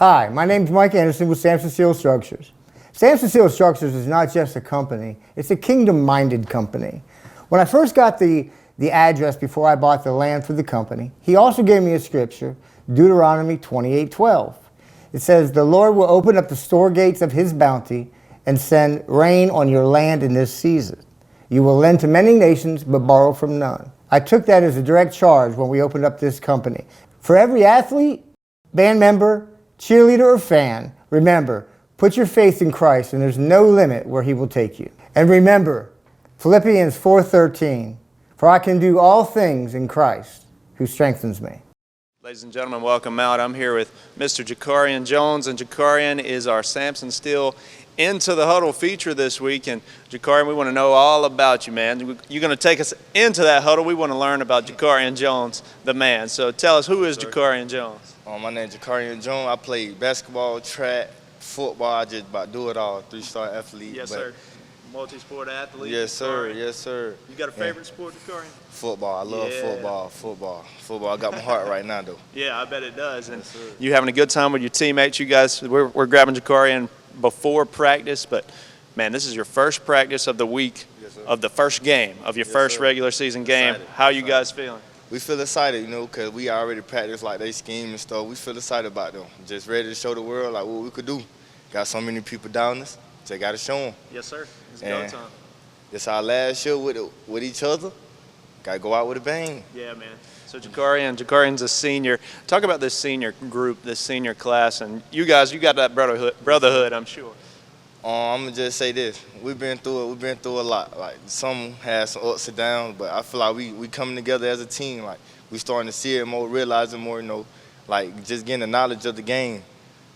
Hi, my name is Mike Anderson with Samson Steel Structures. Samson Steel Structures is not just a company, it's a kingdom-minded company. When I first got the address before I bought the land for the company, he also gave me a scripture, Deuteronomy 28:12. It says, "The Lord will open up the store gates of his bounty and send rain on your land in this season. You will lend to many nations, but borrow from none." I took that as a direct charge when we opened up this company. For every athlete, band member, cheerleader, or fan, remember, put your faith in Christ and there's no limit where he will take you. And remember, Philippians 4:13, "For I can do all things in Christ who strengthens me." Ladies and gentlemen, welcome out. I'm here with Mr. Jakarian Jones, and Jakarian is our Samson Steel Into the Huddle feature this week. And Jakarian, we want to know all about you, man. You're going to take us into that huddle. We want to learn about Jakarian Jones, the man. So tell us, who is Jakarian Jones? My name is Jakarian Jones. I play basketball, track, football. I just about do it all. 3-star athlete. Yes, sir. Multi-sport athlete. Yes, sir. Jakarian. Yes, sir. You got a favorite sport, Jakarian? Football. I love football. I got my heart right now, though. Yeah, I bet it does. And Yes, sir. you having a good time with your teammates? You guys, we're grabbing Jakarian before practice, but man, this is your first practice of the week, Yes, sir. of the first game, of your first sir. regular season game. Excited. How you guys feeling? We feel excited, because we already practiced like they scheme and stuff. We feel excited about them. Just ready to show the world like what we could do. Got so many people down us. Just got to show them. Yes, sir. It's go And time. This our last show with each other. Got to go out with a bang. Yeah, man. So Jakarian's a senior. Talk about this senior group, this senior class, and you guys, you got that brotherhood, I'm sure. I'm gonna just say this: we've been through a lot. Like some had some ups and downs, but I feel like we coming together as a team. Like we starting to see it more, realizing more. Like just getting the knowledge of the game.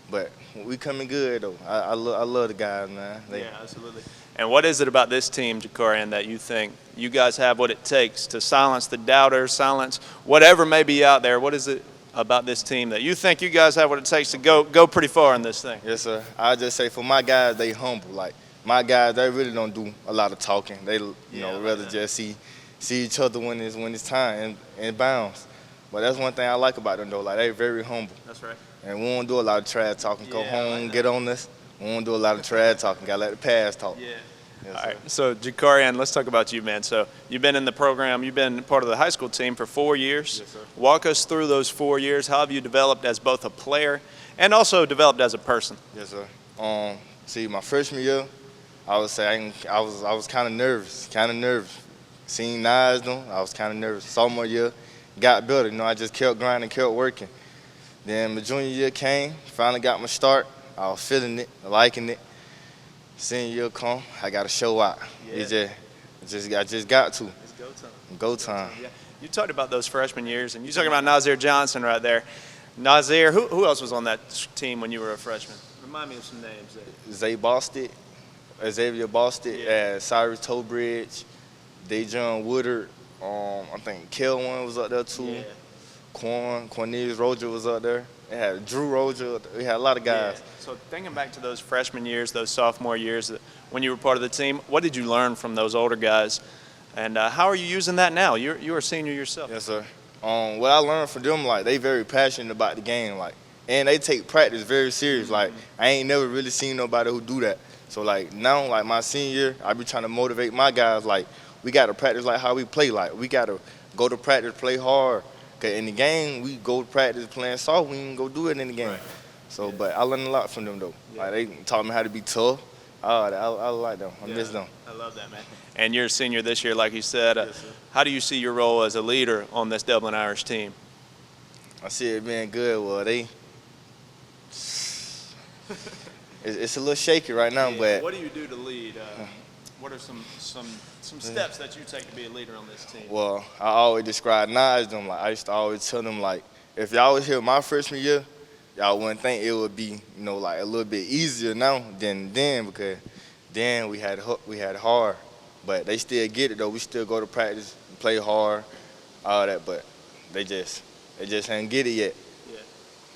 But we coming good though. I love the guys, man. Yeah, absolutely. And what is it about this team, Jakarian, that you think you guys have what it takes to silence the doubters, silence whatever may be out there? What is it about this team that you think you guys have what it takes to go pretty far in this thing? Yes, sir. I just say for my guys, they humble. Like my guys, they really don't do a lot of talking. They rather just see each other when it's time and bounce. But that's one thing I like about them though. Like they very humble. That's right. And we won't do a lot of trash talking. Go Yeah, home, like get on this. We won't do a lot of trash talking. Gotta let the past talk. Yeah. Yes, All sir. right. So Jakarian, let's talk about you, man. So you've been in the program. You've been part of the high school team for 4 years. Yes, sir. Walk us through those 4 years. How have you developed as both a player and also developed as a person? Yes, sir. See, my freshman year, I would say I was kind of nervous. Seeing Nas though, I was kind of nervous. Sophomore year, got better. I just kept grinding, kept working. Then my junior year came, finally got my start. I was feeling it, liking it. Senior year come, I got to show out. Yeah. I just got to. It's go time. Go time. Yeah. You talked about those freshman years, and you're talking about Nazir Johnson right there. Nazir, who else was on that team when you were a freshman? Remind me of some names there. Zay Bosted, Xavier Bosted, Cyrus Tobridge, Dejon Woodard. I think Kelwin was up there too. Yeah. Cornelius Roger was up there. They had Drew Roger. We had a lot of guys. Yeah. So thinking back to those freshman years, those sophomore years, when you were part of the team, what did you learn from those older guys? And how are you using that now? You're a senior yourself. Yes, sir. What I learned from them, like they very passionate about the game, like, and they take practice very serious. Like I ain't never really seen nobody who do that. So like now, like my senior year, I be trying to motivate my guys. Like we got to practice like how we play. Like we got to go to practice, play hard. Cause in the game, we go to practice playing soft. We ain't go do it in the game. Right. So, but I learned a lot from them though. Yeah. Like they taught me how to be tough. I like them. I miss them. I love that, man. And you're a senior this year, like you said. Yes, sir. How do you see your role as a leader on this Dublin Irish team? I see it being good. Well, it's a little shaky right now, but what do you do to lead? What are some steps that you take to be a leader on this team? Well, I always describe Nas them. Like I used to always tell them, like, if y'all was here my freshman year, y'all wouldn't think it would be, like a little bit easier now than then, because then we had it hard. But they still get it though. We still go to practice, play hard, all that. But they just ain't get it yet. Yeah.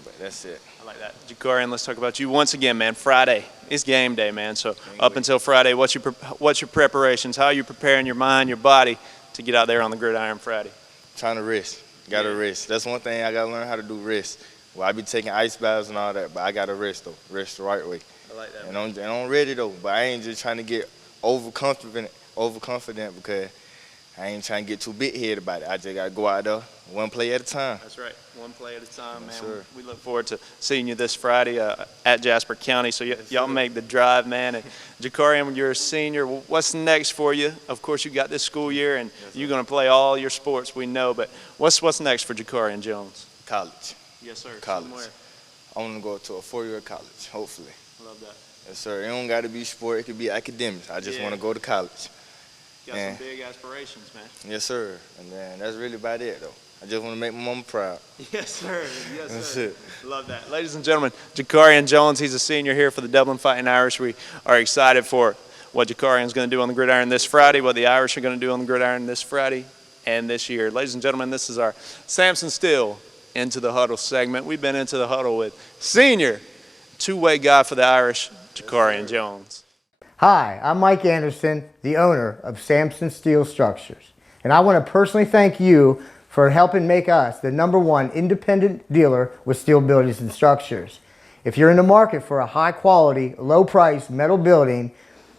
But that's it. I like that. Jakarian, let's talk about you once again, man. Friday is game day, man. So up until Friday, what's your preparations? How are you preparing your mind, your body to get out there on the gridiron Friday? Trying to rest. Got to rest. That's one thing I got to learn how to do, rest. Well, I be taking ice baths and all that, but I got to rest, though. Rest the right way. I like that. And I'm ready, though, but I ain't just trying to get overconfident because I ain't trying to get too big-headed about it. I just got to go out there one play at a time. That's right. One play at a time, man. Yes, sir. We look forward to seeing you this Friday at Jasper County. So y'all make the drive, man. And Jakarian, you're a senior. What's next for you? Of course, you got this school year, and you're going to play all your sports, we know. But what's next for Jakarian Jones? College. Yes, sir. College. Somewhere. I want to go to a 4-year college, hopefully. Love that. Yes, sir. It don't got to be sport. It could be academics. I just want to go to college. Got some big aspirations, man. Yes, sir. And then that's really about it, though. I just want to make my mama proud. Yes, sir. Yes, That's sir. it. Love that. Ladies and gentlemen, Jakarian Jones, he's a senior here for the Dublin Fighting Irish. We are excited for what Jakarian's going to do on the gridiron this Friday, what the Irish are going to do on the gridiron this Friday and this year. Ladies and gentlemen, this is our Samson Steele Into the Huddle segment. We've been into the huddle with senior two-way guy for the Irish, Jakarian Jones. Hi, I'm Mike Anderson, the owner of Samson Steel Structures. And I want to personally thank you for helping make us the #1 independent dealer with steel buildings and structures. If you're in the market for a high quality, low price metal building,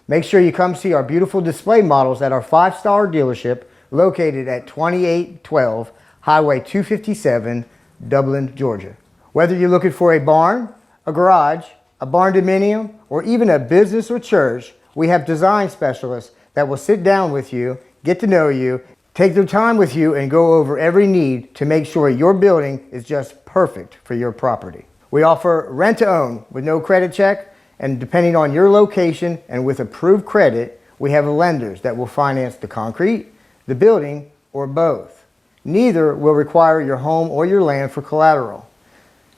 make sure you come see our beautiful display models at our 5-star dealership located at 2812 Highway 257, Dublin, Georgia. Whether you're looking for a barn, a garage, a barn dominium, or even a business or church, we have design specialists that will sit down with you, get to know you, take their time with you, and go over every need to make sure your building is just perfect for your property. We offer rent to own with no credit check, and depending on your location and with approved credit, we have lenders that will finance the concrete, the building, or both. Neither will require your home or your land for collateral.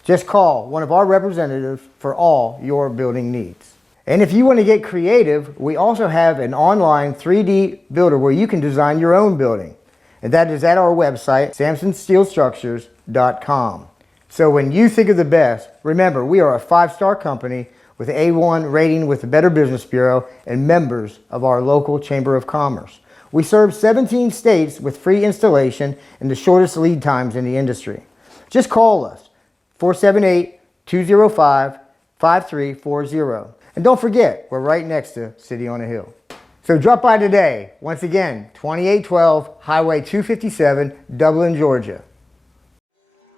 Just call one of our representatives for all your building needs. And if you want to get creative, we also have an online 3D builder where you can design your own building. And that is at our website, samsonsteelstructures.com. So when you think of the best, remember we are a 5-star company with A1 rating with the Better Business Bureau and members of our local Chamber of Commerce. We serve 17 states with free installation and the shortest lead times in the industry. Just call us, 478-205-5340. And don't forget, we're right next to City on a Hill. So drop by today. Once again, 2812 Highway 257, Dublin, Georgia.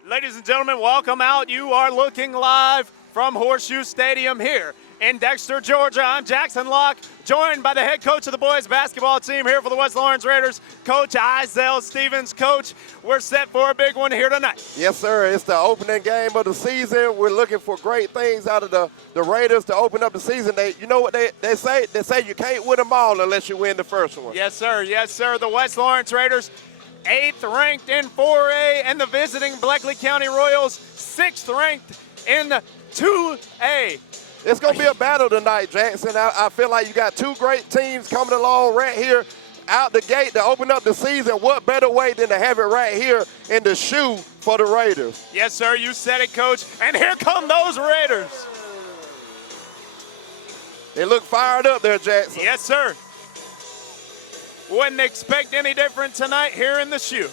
Ladies and gentlemen, welcome out. You are looking live from Horseshoe Stadium here in Dexter, Georgia. I'm Jackson Locke, joined by the head coach of the boys basketball team here for the West Lawrence Raiders, Coach Izell Stevens. Coach, we're set for a big one here tonight. Yes, sir. It's the opening game of the season. We're looking for great things out of the Raiders to open up the season. You know what they say? They say you can't win them all unless you win the first one. Yes, sir. Yes, sir. The West Lawrence Raiders, 8th ranked in 4A, and the visiting Bleckley County Royals, 6th ranked in 2A. It's going to be a battle tonight, Jackson. I feel like you got two great teams coming along right here out the gate to open up the season. What better way than to have it right here in the shoe for the Raiders? Yes, sir. You said it, Coach. And here come those Raiders. They look fired up there, Jackson. Yes, sir. Wouldn't expect any different tonight here in the shoe.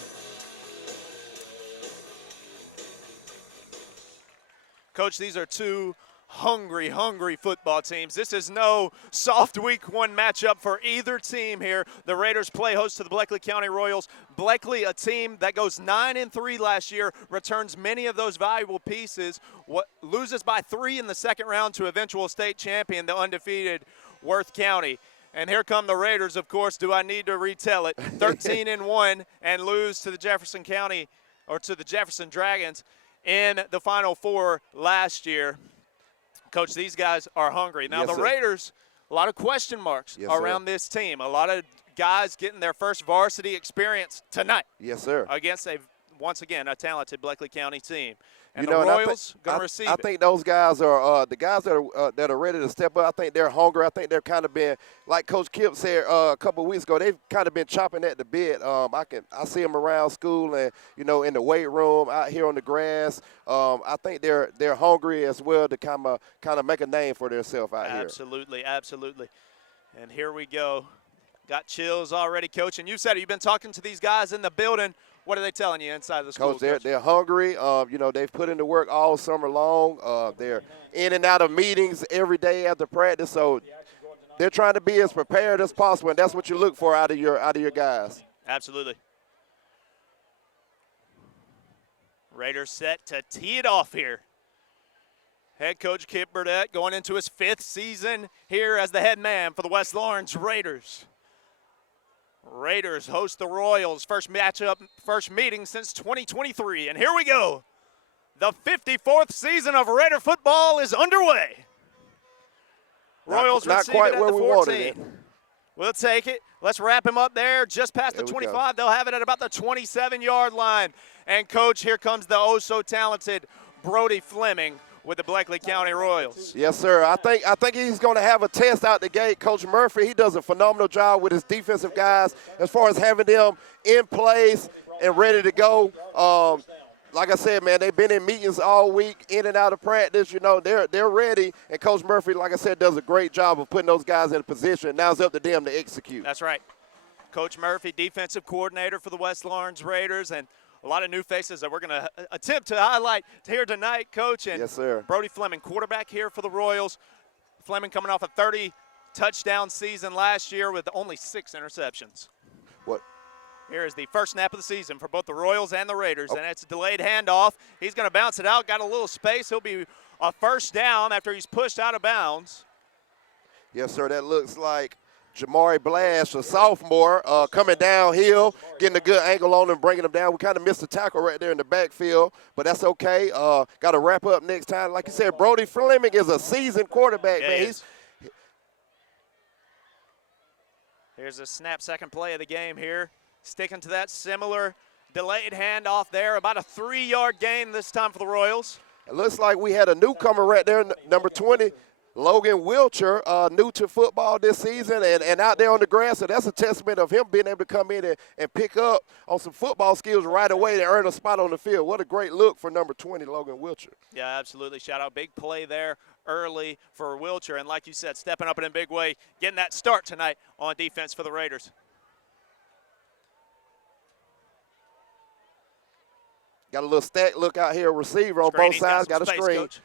Coach, these are two hungry football teams. This is no soft week 1 matchup for either team here. The Raiders play host to the Bleckley County Royals. Bleckley, a team that goes 9-3 last year, returns many of those valuable pieces, loses by 3 in the second round to eventual state champion, the undefeated Worth County. And here come the Raiders, of course. Do I need to retell it? 13-1 and lose to the Jefferson County, or to the Jefferson Dragons in the Final Four last year. Coach, these guys are hungry. Now, yes, the sir. Raiders, a lot of question marks around this team. A lot of guys getting their first varsity experience tonight. Yes, sir. Against, once again, a talented Bleckley County team. And You know, the and Royals going to receive I it. think those guys are the guys that are ready to step up. I think they're hungry. I think they're kind of been, like Coach Kip said a couple of weeks ago, they've kind of been chopping at the bit. I see them around school and, you know, in the weight room, out here on the grass. I think they're hungry as well to kind of make a name for themselves out here. Absolutely, absolutely. And here we go. Got chills already, Coach. And you said it, you've been talking to these guys in the building. What are they telling you inside the school, Coach, they're hungry. You know, they've put in the work all summer long. They're in and out of meetings every day after practice, so they're trying to be as prepared as possible, and that's what you look for out of your guys. Absolutely. Raiders set to tee it off here. Head coach Kip Burdett going into his 5th season here as the head man for the West Lawrence Raiders. Raiders host the Royals. First meeting since 2023. And here we go. The 54th season of Raider football is underway. Royals not receive quite it at where the we 14. wanted it. We'll take it. Let's wrap him up there just past the There we 25. They'll have it at about the 27-yard line. And, Coach, here comes the oh-so-talented Brody Fleming with the Bleckley County Royals. Yes, sir. I think he's going to have a test out the gate. Coach Murphy, he does a phenomenal job with his defensive guys as far as having them in place and ready to go. Like I said, man, they've been in meetings all week, in and out of practice. You know, they're ready. And Coach Murphy, like I said, does a great job of putting those guys in a position. Now it's up to them to execute. That's right. Coach Murphy, defensive coordinator for the West Lawrence Raiders, and a lot of new faces that we're going to attempt to highlight here tonight, Coach. And yes, sir. Brody Fleming, quarterback here for the Royals. Fleming coming off a 30-touchdown season last year with only 6 interceptions. What? Here is the first snap of the season for both the Royals and the Raiders, and it's a delayed handoff. He's going to bounce it out, got a little space. He'll be a first down after he's pushed out of bounds. Yes, sir. That looks like Jamari Blash, a sophomore, coming downhill, getting a good angle on him, bringing him down. We kind of missed the tackle right there in the backfield, but that's okay. Got to wrap up next time. Like you said, Brody Fleming is a seasoned quarterback, Yeah, man. Here's a snap, second play of the game here. Sticking to that similar delayed handoff there. About a 3-yard gain this time for the Royals. It looks like we had a newcomer right there, number 20, Logan Wilcher, new to football this season and out there on the grass. So that's a testament of him being able to come in and pick up on some football skills right away and earn a spot on the field. What a great look for number 20, Logan Wilcher. Yeah, absolutely. Shout out. Big play there early for Wilcher. And like you said, stepping up in a big way, getting that start tonight on defense for the Raiders. Got a little stack look out here, receiver on both sides, got a screen. Coach.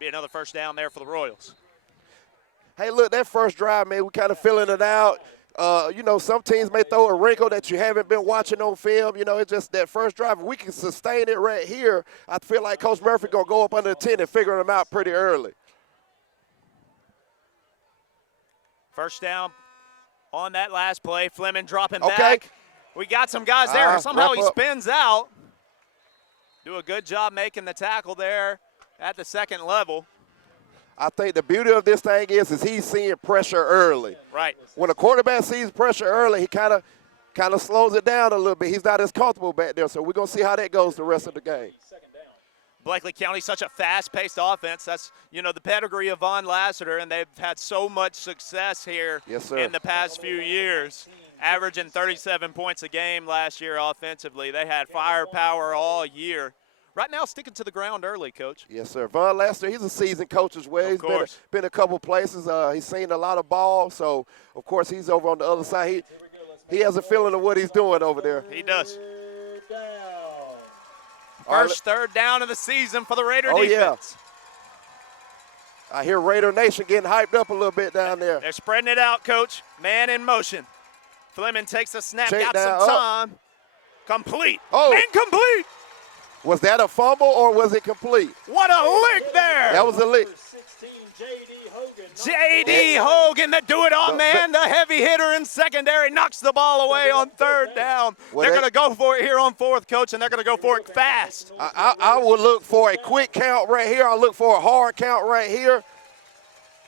Be another first down there for the Royals. Hey, look, that first drive, man, we kind of filling it out. You know, some teams may throw a wrinkle that you haven't been watching on film. You know, it's just that first drive. If we can sustain it right here, I feel like Coach Murphy going to go up under the 10 and figure them out pretty early. First down on that last play. Fleming dropping back. We got some guys there. Somehow he spins out. Do a good job making the tackle there at the second level. I think the beauty of this thing is he's seeing pressure early. Right. When a quarterback sees pressure early, he kind of slows it down a little bit. He's not as comfortable back there, so we're going to see how that goes the rest of the game. Bleckley County, such a fast-paced offense. That's, you know, the pedigree of Von Lassiter, and they've had so much success here in the past few years, averaging 37 points a game last year offensively. They had firepower all year. Right now, sticking to the ground early, Coach. Yes, sir. Von Lassiter, he's a seasoned coach as well. He's been a couple places. He's seen a lot of ball, so, of course, he's over on the other side. He has a feeling of what he's doing over there. He does. First third down of the season for the Raider defense. Yeah. I hear Raider Nation getting hyped up a little bit down there. They're spreading it out, Coach. Man in motion. Fleming takes a snap, Check got down, some time. Complete. Oh. Incomplete. Was that a fumble or was it complete? What a lick there. That was a lick. J.D. Hogan, the do-it-all man, the heavy hitter in secondary, knocks the ball away on third down. They're going to go for it here on fourth, Coach, and they're going to go for it fast. I would look for a quick count right here. I'll look for a hard count right here.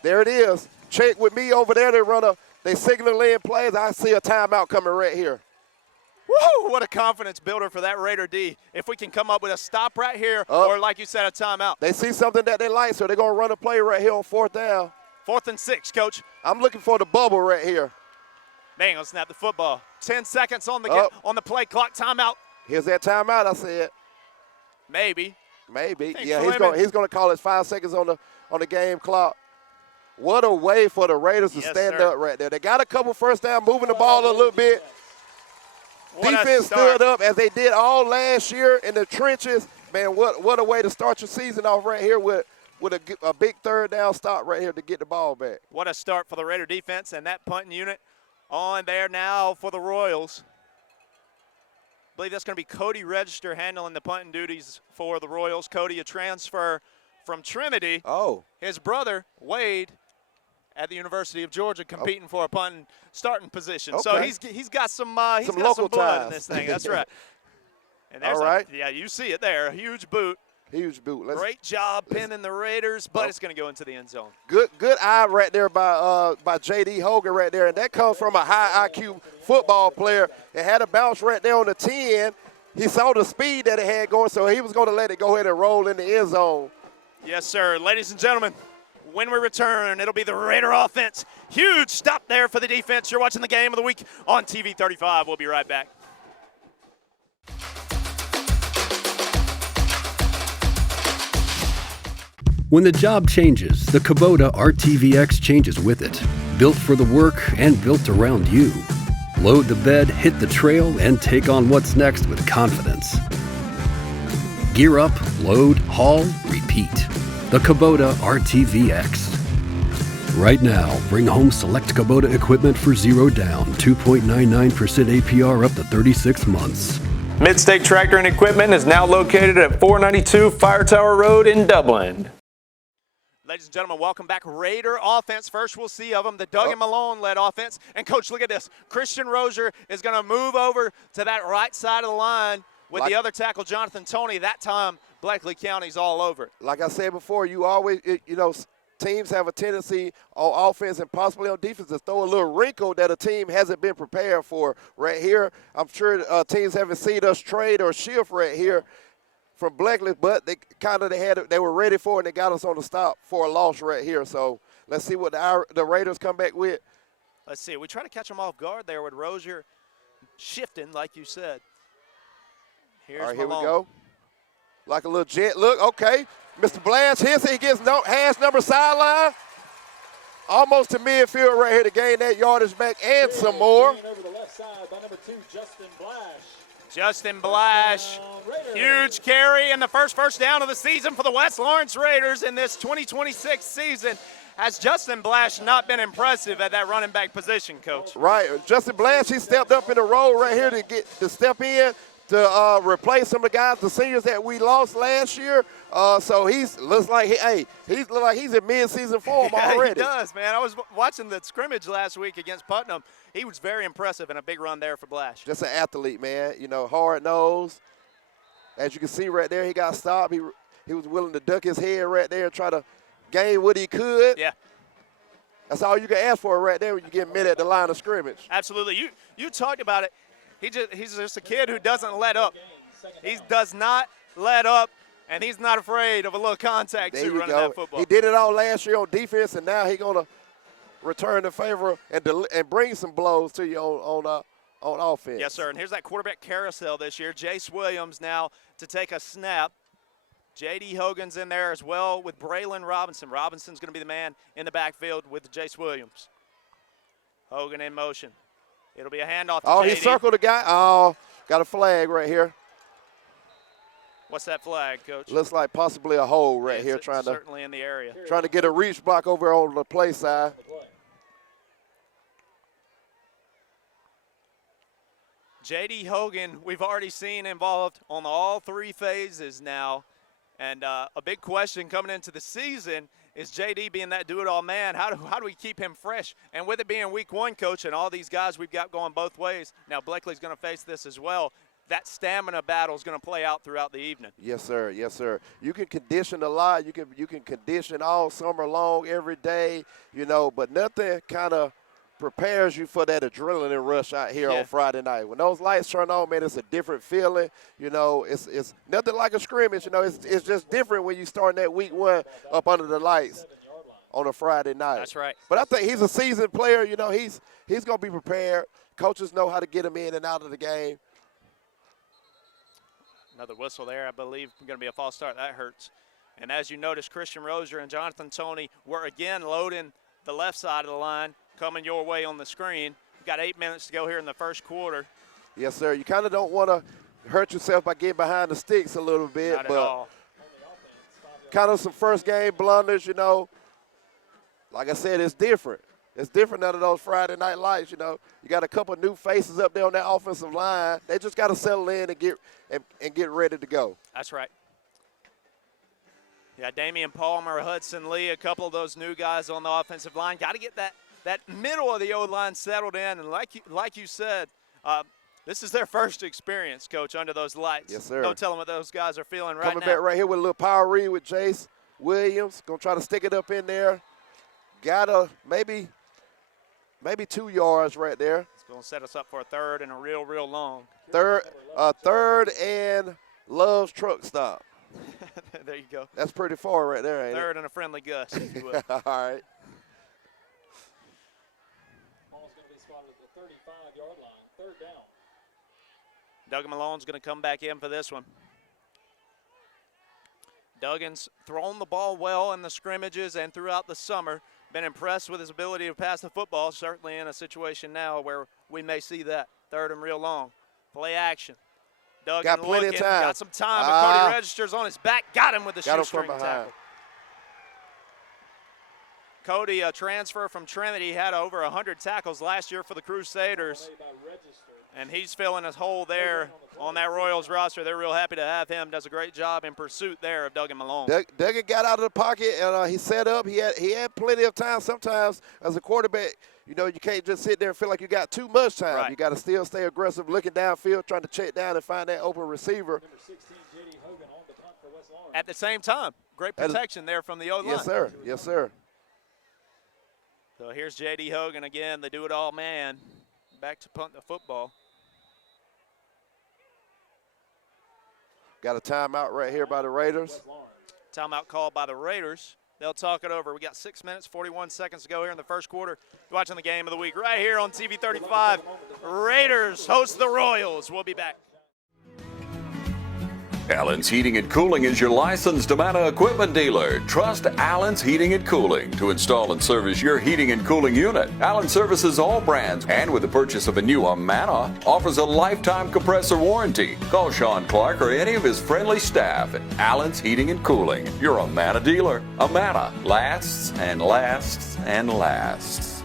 There it is. Check with me over there. They signal in plays. I see a timeout coming right here. Woo! What a confidence builder for that Raider D. If we can come up with a stop right here or, like you said, a timeout. They see something that they like, so they're going to run a play right here on fourth down. 4th and 6, Coach. I'm looking for the bubble right here. They ain't going to snap the football. 10 seconds on the play clock. Timeout. Here's that timeout, I said. Maybe. Yeah, he's going to call it 5 seconds on the game clock. What a way for the Raiders to stand up right there. They got a couple first down, moving the ball a little bit. Defense stood up as they did all last year in the trenches. Man, what a way to start your season off right here with a big third down stop right here to get the ball back. What a start for the Raider defense and that punting unit on there now for the Royals. I believe that's going to be Cody Register handling the punting duties for the Royals. Cody, a transfer from Trinity. Oh. His brother, Wade, at the University of Georgia, competing for a punting starting position. Okay. So he's got some local blood ties in this thing. That's right. And there's all right. Yeah, you see it there. A huge boot. Huge boot. Great job pinning the Raiders, but it's going to go into the end zone. Good eye right there by J.D. Hogan right there, and that comes from a high IQ football player. It had a bounce right there on the 10. He saw the speed that it had going, so he was going to let it go ahead and roll in the end zone. Yes, sir. Ladies and gentlemen, when we return, it'll be the Raider offense. Huge stop there for the defense. You're watching the game of the week on TV 35. We'll be right back. When the job changes, the Kubota RTVX changes with it. Built for the work and built around you. Load the bed, hit the trail, and take on what's next with confidence. Gear up, load, haul, repeat. The Kubota RTVX. Right now, bring home select Kubota equipment for $0 down, 2.99% APR up to 36 months. Mid-State Tractor and Equipment is now located at 492 Fire Tower Road in Dublin. Ladies and gentlemen, welcome back. Raider offense. First we'll see of them, the Doug and Malone-led offense. And, Coach, look at this. Christian Rozier is going to move over to that right side of the line with the other tackle, Jonathan Toney. That time, Bleckley County's all over it. Like I said before, you always, teams have a tendency on offense and possibly on defense to throw a little wrinkle that a team hasn't been prepared for. Right here, I'm sure teams haven't seen us trade or shift right here from Bleckley, but they were ready for it, and they got us on the stop for a loss right here. So let's see what the Raiders come back with. Let's see. We try to catch them off guard there with Rozier shifting, like you said. Here's All right, here Malone. we go. Like a little jet look. Okay. Mr. Blanche hits it. He gets hands number sideline. Almost to midfield right here to gain that yardage back and some more. Over the left side by number 2, Justin Blash. Justin Blash, huge carry and the first down of the season for the West Lawrence Raiders in this 2026 season. Has Justin Blash not been impressive at that running back position, Coach? Right. Justin Blash, he stepped up in the role right here to step in to replace some of the guys, the seniors that we lost last year. So looks like he's in mid-season form already. He does, man. I was watching the scrimmage last week against Putnam. He was very impressive in a big run there for Blash. Just an athlete, man. Hard nose. As you can see right there, he got stopped. He was willing to duck his head right there and try to gain what he could. Yeah. That's all you can ask for right there when you get mid at the line of scrimmage. Absolutely. You talked about it. He's just a kid who doesn't let up. He does not let up, and he's not afraid of a little contact there too running that football. He did it all last year on defense, and now he's going to return the favor and bring some blows to you on offense. Yes, sir. And here's that quarterback carousel this year. Jace Williams now to take a snap. J.D. Hogan's in there as well with Braylon Robinson. Robinson's going to be the man in the backfield with Jace Williams. Hogan in motion. It'll be a handoff to J.D. He circled the guy. Oh, got a flag right here. What's that flag, Coach? Looks like possibly a hole right here, certainly in the area. Trying to get a reach block over on the play side. J.D. Hogan, we've already seen involved on all three phases now. And a big question coming into the season is J.D. being that do-it-all man. How do we keep him fresh? And with it being week one, Coach, and all these guys we've got going both ways, now Bleckley's going to face this as well. That stamina battle is going to play out throughout the evening. Yes, sir. Yes, sir. You can condition a lot. You can condition all summer long, every day, but nothing kind of prepares you for that adrenaline rush out here on Friday night. When those lights turn on, man, it's a different feeling. It's nothing like a scrimmage. It's just different when you start that week one up under the lights on a Friday night. That's right. But I think he's a seasoned player. He's going to be prepared. Coaches know how to get him in and out of the game. Another whistle there, I believe, going to be a false start. That hurts. And as you notice, Christian Rozier and Jonathan Toney were again loading the left side of the line, coming your way on the screen. We've got 8 minutes to go here in the first quarter. Yes, sir. You kind of don't want to hurt yourself by getting behind the sticks a little bit. Not at but all. kind of some first game blunders, you know. Like I said, it's different. It's different out of those Friday night lights, you know. You got a couple new faces up there on that offensive line. They just got to settle in and get ready to go. That's right. Yeah, Damian Palmer, Hudson Lee, a couple of those new guys on the offensive line. Got to get that middle of the O-line settled in. And like you said, this is their first experience, Coach, under those lights. Yes, sir. No telling what those guys are feeling right Coming now. back right here with a little power read with Jace Williams. Going to try to stick it up in there. Got a maybe 2 yards right there. It's going to set us up for a third and a real long. Third and Love's truck stop. There you go. That's pretty far right there, ain't Third and a friendly gust, if you will. All right. Ball's going to be spotted at the 35-yard line. Third down. Duggan Malone's going to come back in for this one. Duggan's thrown the ball well in the scrimmages and throughout the summer. Been impressed with his ability to pass the football, certainly in a situation now where we may see that. Third and real long. Play action. Duggan Got plenty of looking, time. got some time, but Cody Registers on his back. Got him with the shoestring tackle. Cody, a transfer from Trinity, had over 100 tackles last year for the Crusaders. And he's filling his hole there on that Royals roster. They're real happy to have him. Does a great job in pursuit there of Duggan Malone. Duggan got out of the pocket and he set up. He had plenty of time. Sometimes as a quarterback, you know, you can't just sit there and feel like you got too much time. Right. You got to still stay aggressive, looking downfield, trying to check down and find that open receiver. Number 16, J.D. Hogan on the punt for West Lawrence. At the same time, great protection there from the O-line. Yes, sir. Yes, sir. So here's J.D. Hogan again, the do-it-all man, back to punt the football. Got a timeout right here by the Raiders. West Lawrence. Timeout called by the Raiders. They'll talk it over. We got 6 minutes, 41 seconds to go here in the first quarter. You're watching the game of the week right here on TV 35. Raiders host the Royals. We'll be back. Allen's Heating and Cooling is your licensed Amana equipment dealer. Trust Allen's Heating and Cooling to install and service your heating and cooling unit. Allen services all brands, and with the purchase of a new Amana, offers a lifetime compressor warranty. Call Sean Clark or any of his friendly staff at Allen's Heating and Cooling, your Amana dealer. Amana lasts and lasts and lasts.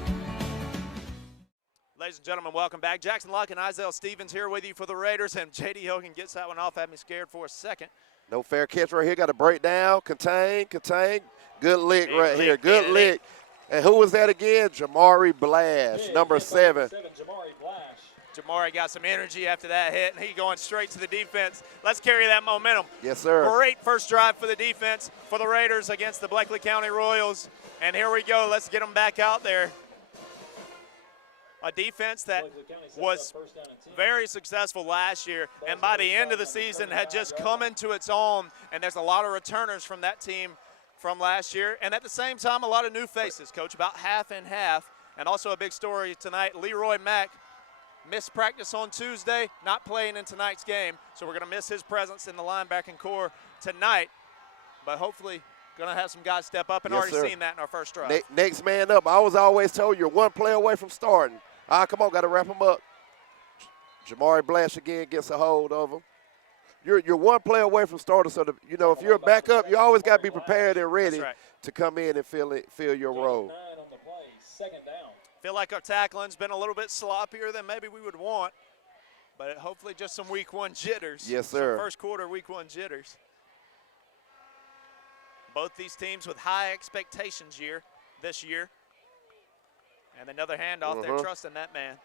Ladies and gentlemen, welcome back. Jackson Locke and Isaiah Stevens here with you for the Raiders, and J.D. Hogan gets that one off. Had me scared for a second. No fair catch right here. Got to break down, contain. Good lick Big right lick, here. Good big lick. And who was that again? Jamari Blash, number 7. Jamari Blash. Jamari got some energy after that hit, and he going straight to the defense. Let's carry that momentum. Yes, sir. Great first drive for the defense for the Raiders against the Bleckley County Royals. And here we go. Let's get them back out there. A defense that was very successful last year, and by the end of the season had just come into its own, and there's a lot of returners from that team from last year, and at the same time, a lot of new faces, Coach, about half and half. And also a big story tonight, Leroy Mack missed practice on Tuesday, not playing in tonight's game, so we're going to miss his presence in the linebacking core tonight, but hopefully going to have some guys step up, and Yes, already sir. seen that in our first drive. Next man up. I was always told you're one play away from starting. Come on, got to wrap him up. Jamari Blash again gets a hold of him. You're one play away from starting, so you know if you're a backup, you always got to be prepared and ready That's right. to come in and fill your role. 9 on the play. Second down. Feel like our tackling's been a little bit sloppier than maybe we would want, but hopefully just some week one jitters. Yes, Some sir. first quarter week one jitters. Both these teams with high expectations this year. And another handoff, they're trusting that man.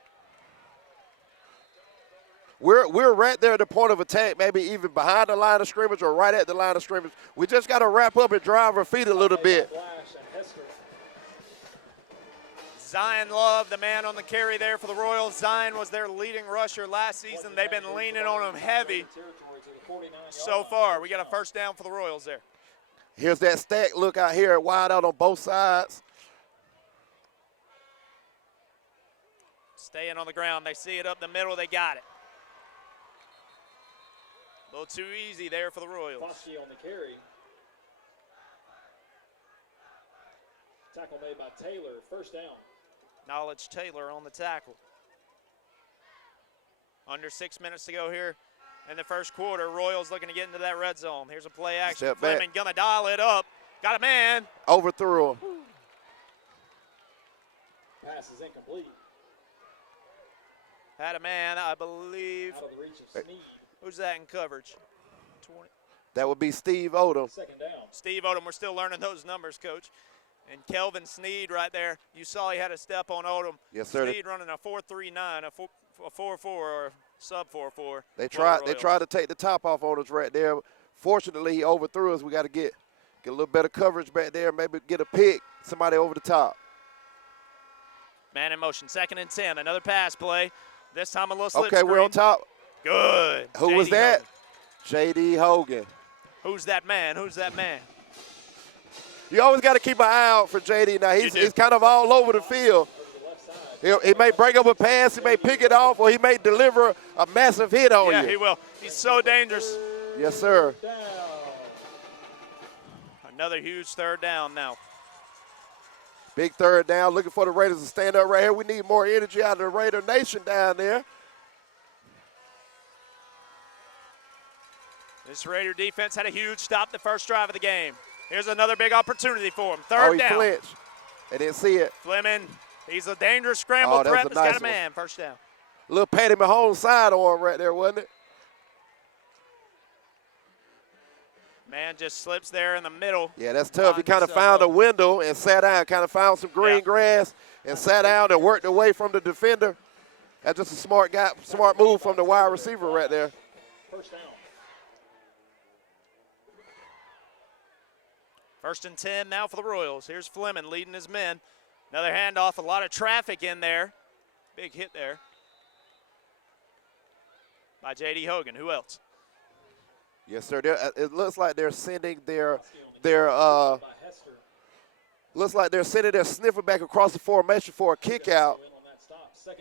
We're right there at the point of attack, maybe even behind the line of scrimmage or right at the line of scrimmage. We just got to wrap up and drive our feet a little bit. Blash and Hester. Zion Love, the man on the carry there for the Royals. Zion was their leading rusher last season. They've been leaning on him heavy Territory to the 49 so far. We got a first down for the Royals there. Here's that stack look out here, wide out on both sides. Staying on the ground. They see it up the middle. They got it. A little too easy there for the Royals. Foskey on the carry. Tackle made by Taylor. First down. Knowledge Taylor on the tackle. Under 6 minutes to go here in the first quarter. Royals looking to get into that red zone. Here's a play action. Step back. Fleming gonna dial it up. Got a man. Overthrew him. Pass is incomplete. Had a man, I believe. Out of the reach of Sneed. Who's that in coverage? 20. That would be Steve Odom. Second down. Steve Odom, we're still learning those numbers, Coach. And Kelvin Sneed right there. You saw he had a step on Odom. Yes, sir. Sneed running a 4.39, a 4.4 or sub 4.4. They tried to take the top off on us right there. Fortunately, he overthrew us. We got to get a little better coverage back there, maybe get a pick, somebody over the top. Man in motion, 2nd and 10. Another pass play. This time a little slip Okay, screen. we're on top. Good. Who was JD that? Hogan. J.D. Hogan. Who's that man? Who's that man? You always got to keep an eye out for J.D. Now, he's kind of all over the field. He may bring up a pass, he may pick it off, or he may deliver a massive hit on you. Yeah, he will. He's so dangerous. Yes, sir. Another huge 3rd down now. Big 3rd down, looking for the Raiders to stand up right here. We need more energy out of the Raider Nation down there. This Raider defense had a huge stop the first drive of the game. Here's another big opportunity for him. 3rd down. He flinched. They didn't see it. Fleming, he's a dangerous scramble threat. He's got a man. 1st down. A little Patty Mahomes sidearm right there, wasn't it? Man just slips there in the middle. Yeah, that's tough. He kind of found a window and sat down, kind of found some green grass and sat down and worked away from the defender. That's just a smart move from the wide receiver right there. 1st down. 1st and 10 now for the Royals. Here's Fleming leading his men. Another handoff, a lot of traffic in there. Big hit there by J.D. Hogan. Who else? Yes, sir. It looks like they're sending their sniffer back across the formation for a kick out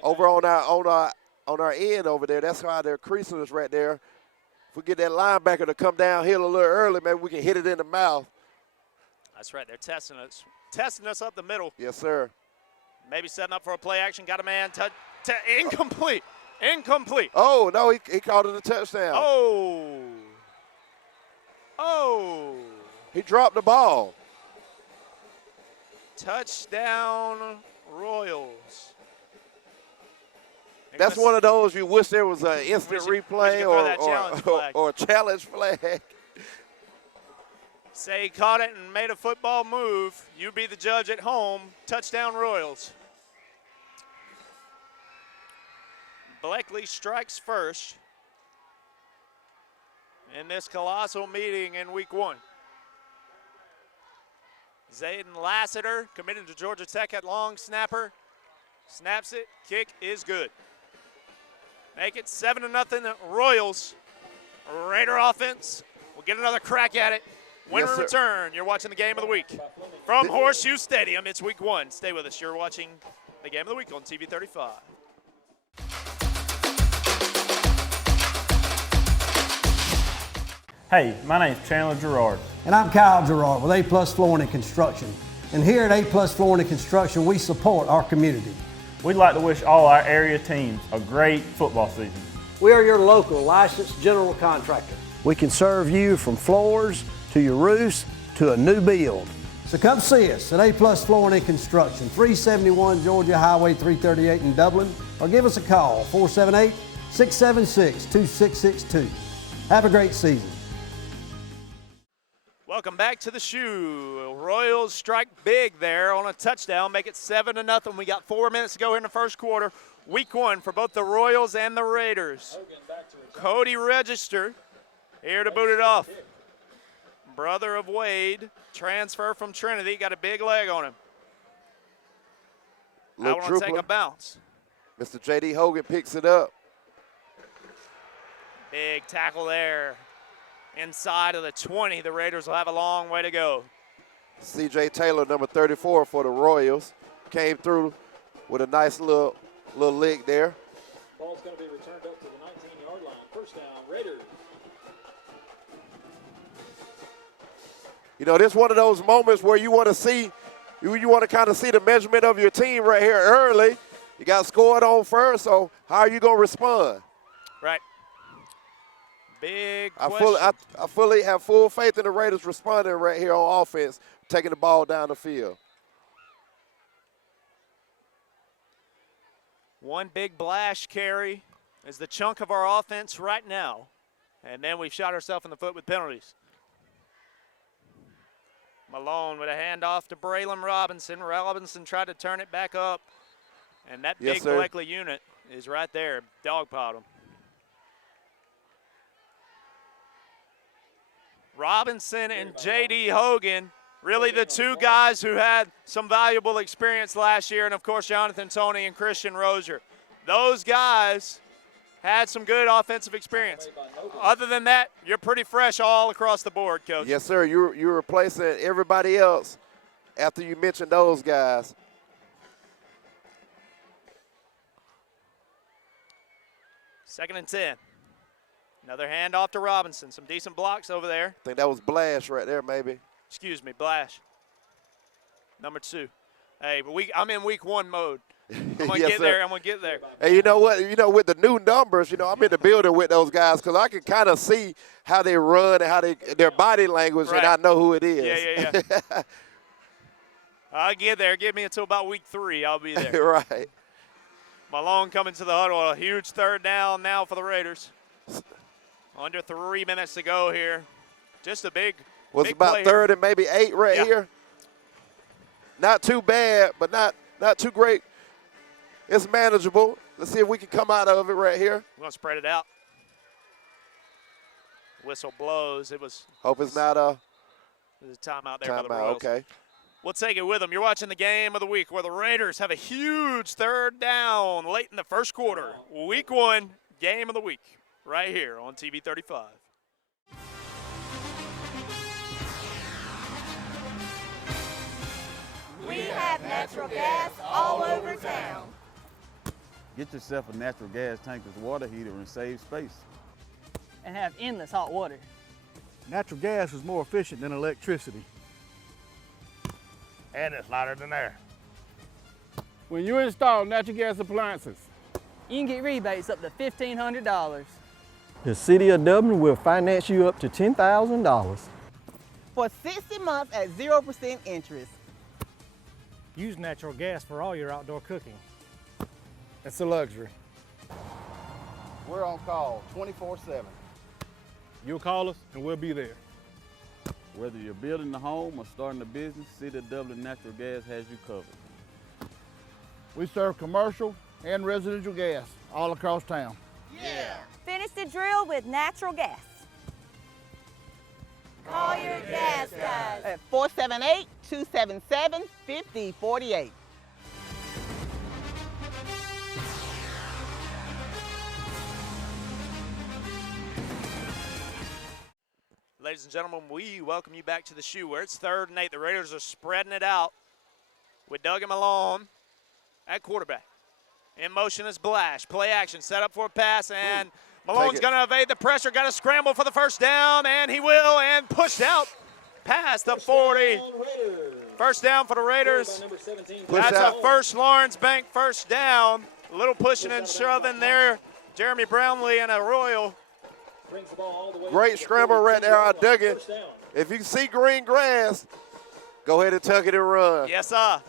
over on our end over there. That's why they're creasing us right there. If we get that linebacker to come downhill a little early, maybe we can hit it in the mouth. That's right. They're testing us up the middle. Yes, sir. Maybe setting up for a play action. Got a man. Incomplete. Incomplete. Oh, no, he called it a touchdown. Oh. He dropped the ball. Touchdown Royals. That's one of those you wish there was an instant replay or a challenge flag. Say he caught it and made a football move. You be the judge at home. Touchdown Royals. Bleckley strikes first in this colossal meeting in week 1. Zayden Lassiter, committed to Georgia Tech at long snapper. Snaps it, kick is good. Make it 7-0 Royals. Raider offense will get another crack at it. Winner return. You're watching the game of the week from Horseshoe Stadium. It's week 1. Stay with us. You're watching the game of the week on TV 35. Hey, my name's Chandler Gerard. And I'm Kyle Gerard with A+ Flooring and Construction. And here at A+ Flooring and Construction, we support our community. We'd like to wish all our area teams a great football season. We are your local licensed general contractor. We can serve you from floors to your roofs to a new build. So come see us at A+ Flooring and Construction, 371 Georgia Highway 338 in Dublin, or give us a call, 478-676-2662. Have a great season. Welcome back to the shoe. Royals strike big there on a touchdown, make it 7-0. We got 4 minutes to go here in the first quarter. Week 1 for both the Royals and the Raiders. Cody Register here to boot it off. Brother of Wade, transfer from Trinity, got a big leg on him. I want to take a bounce. Mr. J.D. Hogan picks it up. Big tackle there. Inside of the 20, the Raiders will have a long way to go. C.J. Taylor, number 34 for the Royals, came through with a nice little lick there. Ball's going to be returned up to the 19-yard line. 1st down, Raiders. You know, this is one of those moments where you want to kind of see the measurement of your team right here early. You got scored on first, so how are you going to respond? Right. Big I question. fully have full faith in the Raiders responding right here on offense, taking the ball down the field. One big Blash carry is the chunk of our offense right now. And then we've shot ourselves in the foot with penalties. Malone with a handoff to Braylon Robinson. Robinson tried to turn it back up. And that Yes, big sir. Bleckley unit is right there. Dogpiled him. Robinson and J.D. Hogan, really the two guys who had some valuable experience last year, and of course Jonathan Toney and Christian Rozier. Those guys had some good offensive experience. Other than that, you're pretty fresh all across the board, Coach. Yes, sir. You're replacing everybody else after you mentioned those guys. Second and 10. Another handoff to Robinson. Some decent blocks over there. I think that was Blash right there, maybe. Excuse me, Blash. Number 2. Hey, but I'm in week 1 mode. I'm going to Yes, get sir. there. I'm going to get there. And you know what? You know, with the new numbers, you know, I'm in the building with those guys because I can kind of see how they run and how their body language, Right. and I know who it is. Yeah. I'll get there. Give me until about week 3. I'll be there. Right. Malone coming to the huddle. A huge third down now for the Raiders. Under 3 minutes to go here. Just a big Was big about play third here. and maybe 8 right Yeah. here. Not too bad, but not too great. It's manageable. Let's see if we can come out of it right here. We're going to spread it out. Whistle blows. It was Hope it's not a there's a timeout there by the timeout. Royals. Okay. We'll take it with them. You're watching the game of the week where the Raiders have a huge third down late in the first quarter. Week 1, game of the week, right here on TV 35. We have natural gas all over town. Get yourself a natural gas tankless water heater and save space. And have endless hot water. Natural gas is more efficient than electricity. And it's lighter than air. When you install natural gas appliances, You can get rebates up to $1,500. The City of Dublin will finance you up to $10,000. For 60 months at 0% interest. Use natural gas for all your outdoor cooking. it's a luxury. We're on call 24/7. You'll call us and we'll be there. Whether you're building a home or starting a business, City of Dublin Natural Gas has you covered. We serve commercial and residential gas all across town. Finish the drill with natural gas. Call your gas guys. At 478-277-5048. Ladies and gentlemen, we welcome you back to the shoe where it's 3rd and 8. The Raiders are spreading it out with Doug and Malone at quarterback. In motion is Blash. Play action, set up for a pass, and Malone's going to evade the pressure. Got to scramble for the first down, and he will, and pushed out past the 40. First down for the Raiders. That's a first Lawrence Bank first down. A little pushing and shoving there. Jeremy Brownlee and Arroyo. Great scramble right there on Duggan. If you see green grass, go ahead and tuck it and run. Yes, sir.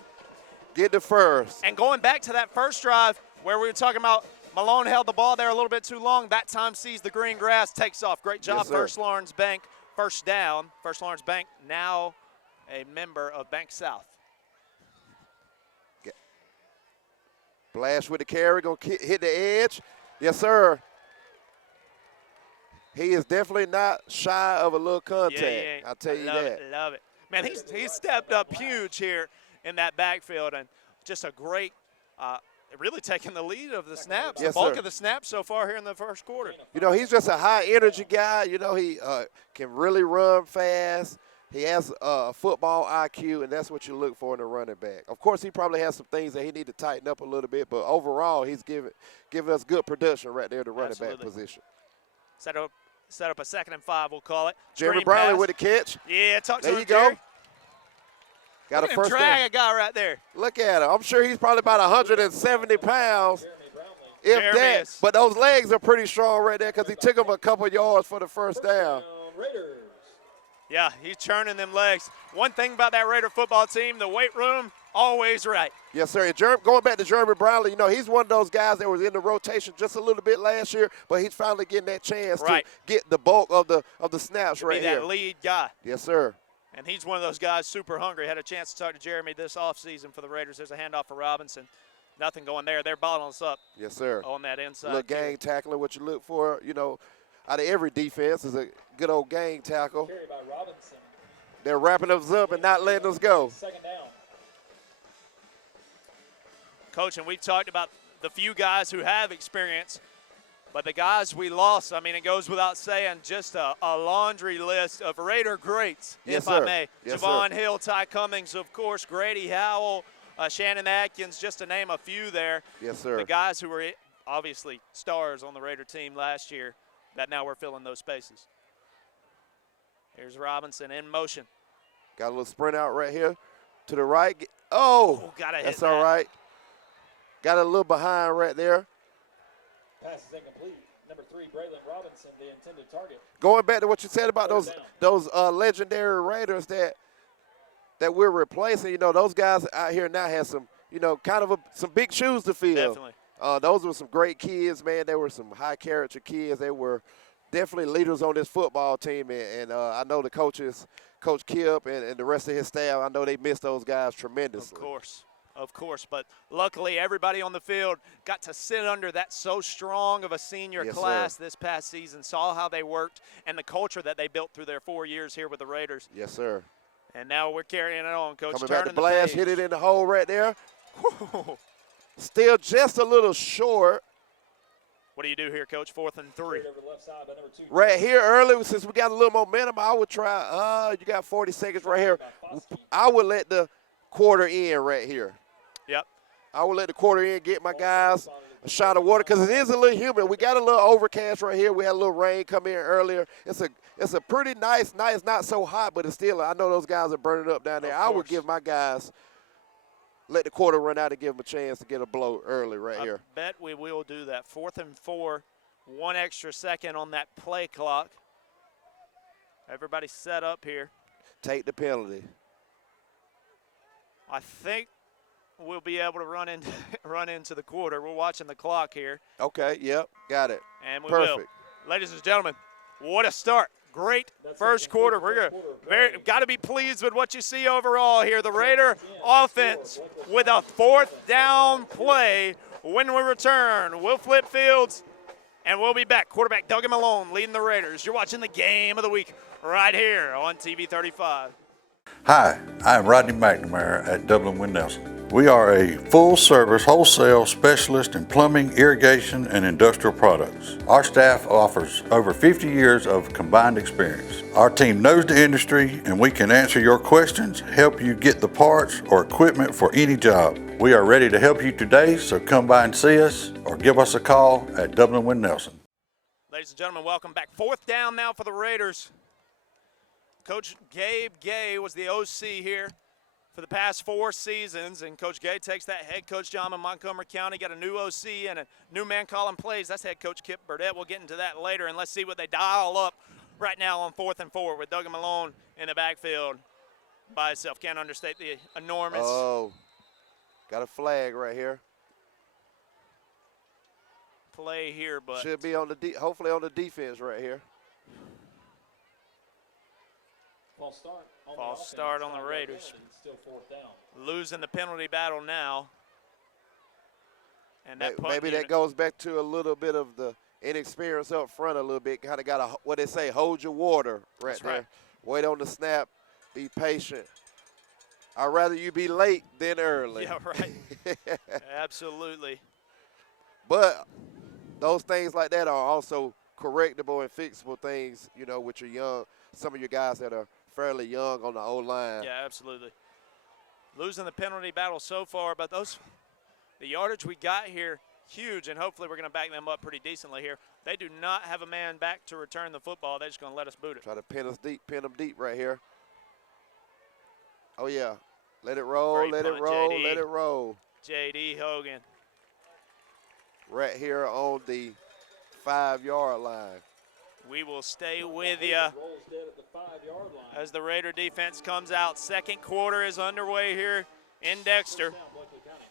Get the first. And going back to that first drive where we were talking about Malone held the ball there a little bit too long, that time sees the green grass, takes off. Great job, Yes, sir. First Lawrence Bank, first down. First Lawrence Bank now a member of Bank South. Blash with the carry, gonna hit the edge. Yes, sir. He is definitely not shy of a little contact. Yeah, I'll tell you love that. It, love it. Man, he's stepped up huge here in that backfield, and just a great, really taking the lead of the snaps, Yes, the bulk sir. of the snaps so far here in the first quarter. You know, he's just a high energy guy. You know, he can really run fast. He has football IQ, and that's what you look for in a running back. Of course, he probably has some things that he need to tighten up a little bit, but overall, he's giving us good production right there at the running back Absolutely. position. Set up a 2nd and 5, we'll call it. Jeremy Screen Brownlee pass. with the catch. Yeah, talk to There him, you go. Jerry. Got Look a at him first drag down. a guy right there. Look at him. I'm sure he's probably about 170 pounds. If Jeremy that, is- but those legs are pretty strong right there because he took him a couple yards for the first down. Raiders. Yeah, he's churning them legs. One thing about that Raider football team, the weight room, always right. Yes, sir. And going back to Jeremy Brownlee, he's one of those guys that was in the rotation just a little bit last year, but he's finally getting that chance to get the bulk of the snaps right here. Be that lead guy. Yes, sir. And he's one of those guys super hungry. Had a chance to talk to Jeremy this offseason for the Raiders. There's a handoff for Robinson. Nothing going there. They're bottling us up. Yes, sir. On that inside. Little gang tackling, what you look for, out of every defense is a good old gang tackle. Carry by Robinson. They're wrapping us up and not letting us go. Second down. Coach, and we talked about the few guys who have experience, but the guys we lost, I mean, it goes without saying, just a laundry list of Raider greats, Yes, if I sir. may. Yes, Javon sir. Hill, Ty Cummings, of course, Grady Howell, Shannon Atkins, just to name a few there. Yes, sir. The guys who were obviously stars on the Raider team last year that now we're filling those spaces. Here's Robinson in motion. Got a little sprint out right here to the right. Oh, gotta hit that's that. all right. Got a little behind right there. Pass is incomplete. Number 3, Braylon Robinson, the intended target. Going back to what you said about Third those legendary Raiders that we're replacing, those guys out here now have some, kind of some big shoes to fill. Definitely. Those were some great kids, man. They were some high character kids. They were definitely leaders on this football team, and I know the coaches, Coach Kip and the rest of his staff, I know they miss those guys tremendously. Of course, but luckily everybody on the field got to sit under that so strong of a senior Yes, class sir. this past season, saw how they worked and the culture that they built through their 4 years here with the Raiders. Yes, sir. And now we're carrying it on, Coach. Coming back to Turning the blast, page. hit it in the hole right there. Still just a little short. What do you do here, Coach? 4th and 3. Over the left side by number 2. Right here early, since we got a little momentum, I would try, you got 40 seconds right here. I would let the quarter in right here. Yep. I would let the quarter in, get my guys a shot of water, because it is a little humid. We got a little overcast right here. We had a little rain come in earlier. It's a pretty nice, not so hot, but it's still, I know those guys are burning up down there. I would give my guys, let the quarter run out and give them a chance to get a blow early right here. I bet we will do that. 4th and 4, 1 extra second on that play clock. Everybody set up here. Take the penalty. I think we'll be able to run into the quarter. We're watching the clock here. Okay, yep, got it. And we Perfect. will. Ladies and gentlemen, what a start. Great first quarter. We're got to be pleased with what you see overall here. The Raider offense with a 4th down play. When we return, we'll flip fields, and we'll be back. Quarterback Doug Malone leading the Raiders. You're watching the game of the week right here on TV 35. Hi, I'm Rodney McNamara at Dublin Wind Nelson. We are a full-service wholesale specialist in plumbing, irrigation, and industrial products. Our staff offers over 50 years of combined experience. Our team knows the industry, and we can answer your questions, help you get the parts or equipment for any job. We are ready to help you today, so come by and see us or give us a call at Dublin Wind Nelson. Ladies and gentlemen, welcome back. 4th down now for the Raiders. Coach Gabe Gay was the OC here for the past 4 seasons, and Coach Gay takes that head coach job in Montgomery County, got a new OC and a new man calling plays. That's head coach Kip Burdett. We'll get into that later, and let's see what they dial up right now on 4th and 4 with Doug Malone in the backfield by himself. Can't understate the enormous. Oh, got a flag right here. Play here, but should be on the hopefully on the defense right here. False start on the Raiders. Still 4th down. Losing the penalty battle now. And that maybe that goes back to a little bit of the inexperience up front a little bit. Kind of got to, what they say, hold your water right That's there. right. Wait on the snap. Be patient. I'd rather you be late than early. Yeah, right. Absolutely. But those things like that are also correctable and fixable things, with your young, some of your guys that are fairly young on the O-line. Yeah, absolutely. Losing the penalty battle so far, but the yardage we got here, huge, and hopefully we're going to back them up pretty decently here. They do not have a man back to return the football. They're just going to let us boot it. Try to pin them deep right here. Oh, yeah. Let it roll, Great let punt, it roll, JD. let it roll. J.D. Hogan. right here on the 5-yard line. We will stay with you as the Raider defense comes out. Second quarter is underway here in Dexter.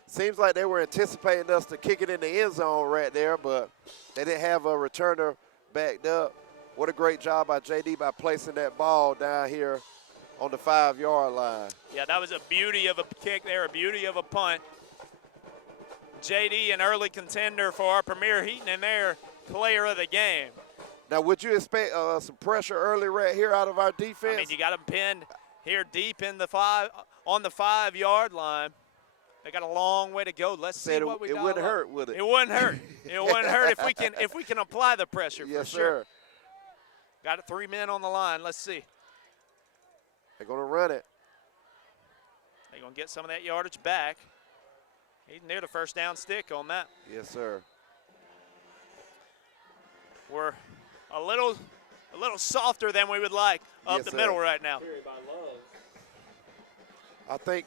Seems like they were anticipating us to kick it in the end zone right there, but they didn't have a returner backed up. What a great job by JD by placing that ball down here on the 5-yard line. Yeah, that was a beauty of a kick there, a beauty of a punt. JD, an early contender for our Premier Heaton and their player of the game. Now, would you expect some pressure early right here out of our defense? I mean, you got them pinned here deep in the on the 5-yard line. They got a long way to go. Let's see what we got. It wouldn't hurt, would it? It wouldn't hurt. It wouldn't hurt if we can apply the pressure. Yes, for sure. sir. Got 3 men on the line. Let's see. They're going to run it. They're going to get some of that yardage back. He's near the first down stick on that. Yes, sir. We're a little softer than we would like up the middle right now. I think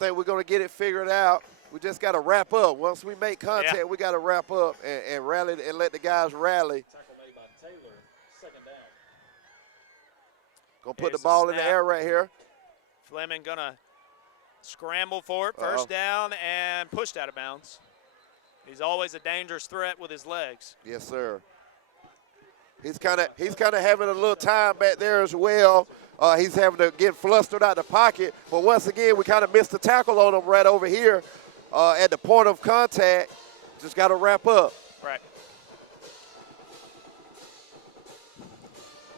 we're going to get it figured out. We just got to wrap up. Once we make contact, we got to wrap up and rally and let the guys rally. Tackle made by Taylor, second down. Going to put the ball in the air right here. Fleming going to scramble for it, first down, and pushed out of bounds. He's always a dangerous threat with his legs. Yes, sir. He's kind of having a little time back there as well. He's having to get flustered out the pocket. But once again, we kind of missed the tackle on him right over here at the point of contact. Just got to wrap up. Right.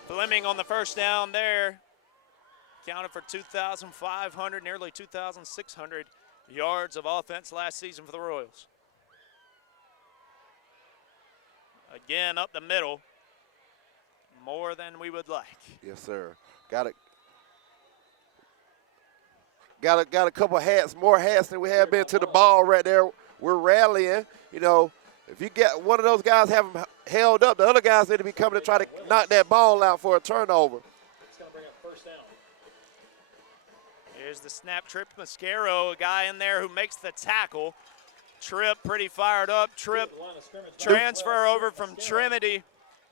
Fleming on the first down there. Counted for 2,500, nearly 2,600 yards of offense last season for the Royals. Again, up the middle. More than we would like. Yes, sir. Got a couple hats, more hats than we have been to the ball right there. We're rallying. You know, if you get one of those guys have them held up, the other guys need to be coming to try to knock that ball out for a turnover. It's going to bring up first down. Here's the snap. Trip Mascaro, a guy in there who makes the tackle. Tripp pretty fired up. Tripp transfer over from Trinity.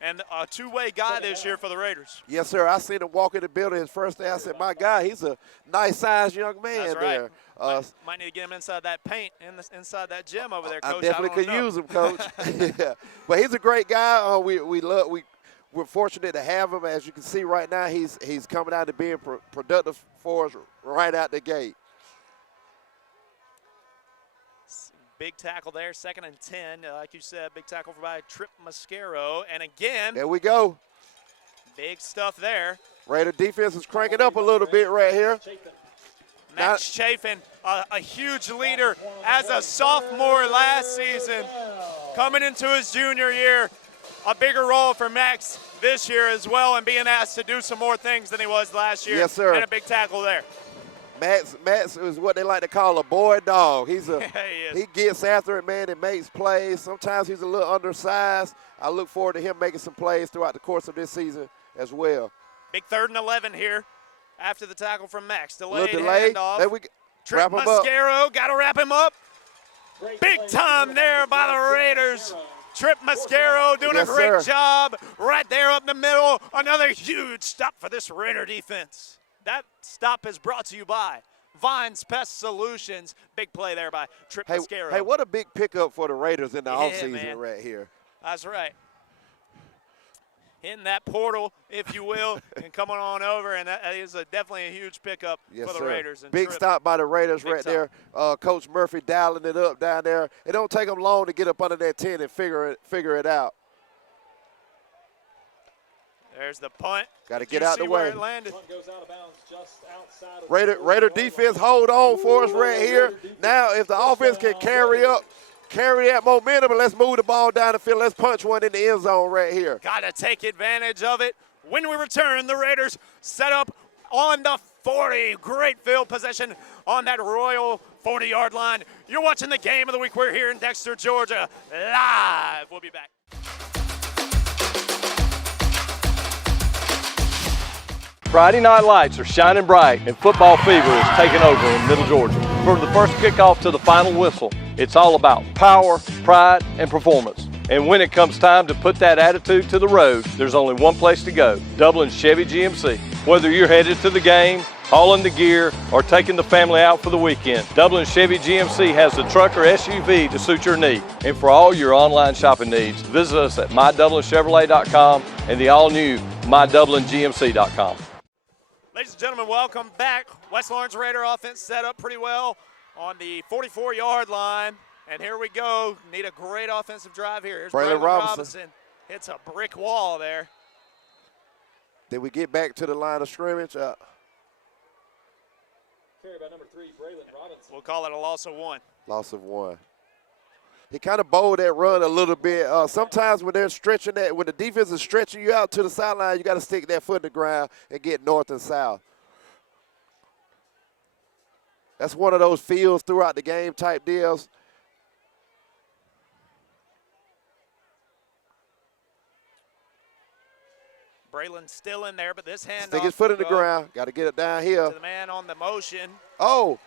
And a two-way guy this year for the Raiders. Yes, sir. I seen him walk in the building his first day. I said, my God, he's a nice-sized young man. That's there. Right. Might need to get him inside that paint, inside that gym over there, Coach. I definitely could use him, Coach. Yeah. But he's a great guy. We're fortunate to have him. As you can see right now, he's coming out and being productive for us right out the gate. Big tackle there, 2nd and 10. Like you said, big tackle by Trip Mascaro. And again, there we go. Big stuff there. Raider defense is cranking up a little bit right here. Max Chafin, a huge leader as a sophomore last season. Coming into his junior year, a bigger role for Max this year as well, and being asked to do some more things than he was last year. Yes, sir. And a big tackle there. Max is what they like to call a boy dog. He gets after it, man, and makes plays. Sometimes he's a little undersized. I look forward to him making some plays throughout the course of this season as well. Big 3rd and 11 here after the tackle from Max. Delayed delay. handoff. There we go. Trip Mascaro, got to wrap him up. Big time there by the Raiders. Trip Mascaro doing a great job right there up the middle. Another huge stop for this Raider defense. That stop is brought to you by Vines Pest Solutions. Big play there by Trip Mascaro. Hey, what a big pickup for the Raiders in the offseason right here. That's right. Hitting that portal, if you will, and coming on over, and that is definitely a huge pickup for the Raiders. And big stop by the Raiders right there. Coach Murphy dialing it up down there. It don't take them long to get up under that 10 and figure it out. There's the punt. Got to get out the way. It landed. Punt goes out of bounds just outside of Raider defense hold on for us right here. Now, if the offense can carry that momentum, and let's move the ball down the field. Let's punch one in the end zone right here. Got to take advantage of it. When we return, the Raiders set up on the 40. Great field possession on that Royal 40-yard line. You're watching the game of the week. We're here in Dexter, Georgia, live. We'll be back. Friday night lights are shining bright and football fever is taking over in Middle Georgia. From the first kickoff to the final whistle, It's all about power, pride, and performance. And when it comes time to put that attitude to the road, there's only one place to go, Dublin Chevy GMC. Whether you're headed to the game, hauling the gear, or taking the family out for the weekend, Dublin Chevy GMC has the truck or SUV to suit your need. And for all your online shopping needs, visit us at mydublinchevrolet.com and the all-new mydublinGMC.com. Ladies and gentlemen, welcome back. West Lawrence Raider offense set up pretty well on the 44-yard line. And here we go. Need a great offensive drive here. Here's Braylon Robinson. Hits a brick wall there. Did we get back to the line of scrimmage? Carry by number 3, Braylon Robinson. We'll call it a loss of 1. Loss of 1. He kind of bowled that run a little bit. Sometimes when they're stretching that, when the defense is stretching you out to the sideline, you got to stick that foot in the ground and get north and south. That's one of those feels throughout the game type deals. Braylon still in there, but this handoff. Stick his foot in the ground. Got to get it down here. To the man on the motion. Oh,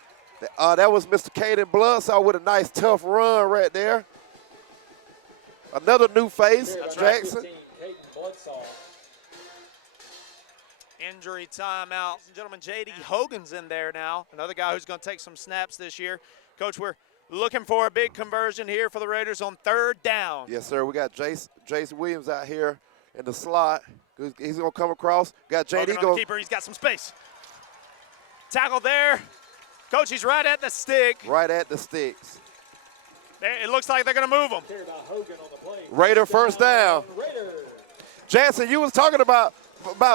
that was Mr. Caden Bloodsaw with a nice tough run right there. Another new face, Jackson. Injury timeout. Gentlemen, J.D. Hogan's in there now. Another guy who's going to take some snaps this year. Coach, we're looking for a big conversion here for the Raiders on 3rd down. Yes, sir. We got Jace Williams out here in the slot. He's going to come across. Got J.D. going. Keeper, he's got some space. Tackle there. Coach, he's right at the stick. Right at the sticks. It looks like they're going to move him. Raider first down. Jansen, you was talking about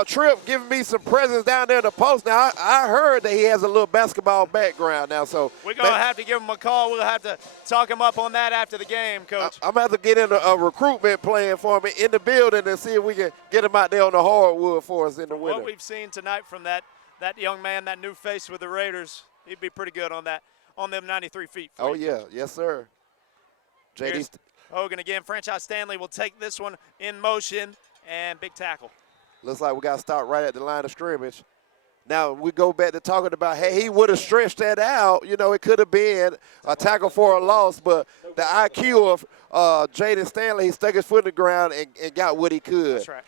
Tripp giving me some presence down there in the post. Now, I heard that he has a little basketball background now. So we're going to have to give him a call. We'll have to talk him up on that after the game, Coach. I'm going to have to get in a recruitment plan for him in the building and see if we can get him out there on the hardwood for us in the winter. What we've seen tonight from that young man, that new face with the Raiders, he'd be pretty good on them 93 feet. Oh, yeah. Yes, sir. Here's Hogan again. Franchise Stanley will take this one in motion, and big tackle. Looks like we got to start right at the line of scrimmage. Now, we go back to talking about, hey, he would have stretched that out. You know, it could have been a tackle for a loss, but the IQ of Jaden Stanley, he stuck his foot in the ground and got what he could. That's right.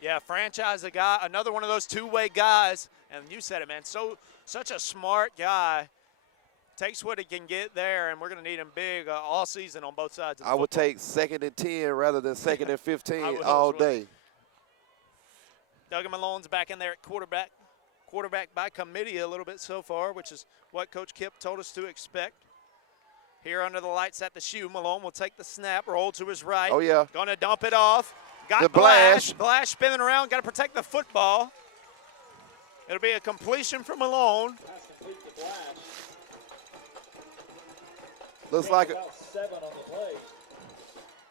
Yeah, Franchise, a guy, another one of those two-way guys, and you said it, man, such a smart guy. Takes what he can get there, and we're going to need him big all season on both sides of the I would take 2nd and 10 rather than 2nd and 15 all day. Duggan Malone's back in there at quarterback. Quarterback by committee a little bit so far, which is what Coach Kipp told us to expect. Here under the lights at the shoe, Malone will take the snap, roll to his right. Oh, yeah. Going to dump it off. Got the Blash. Blash spinning around. Got to protect the football. It'll be a completion for Malone. Looks like a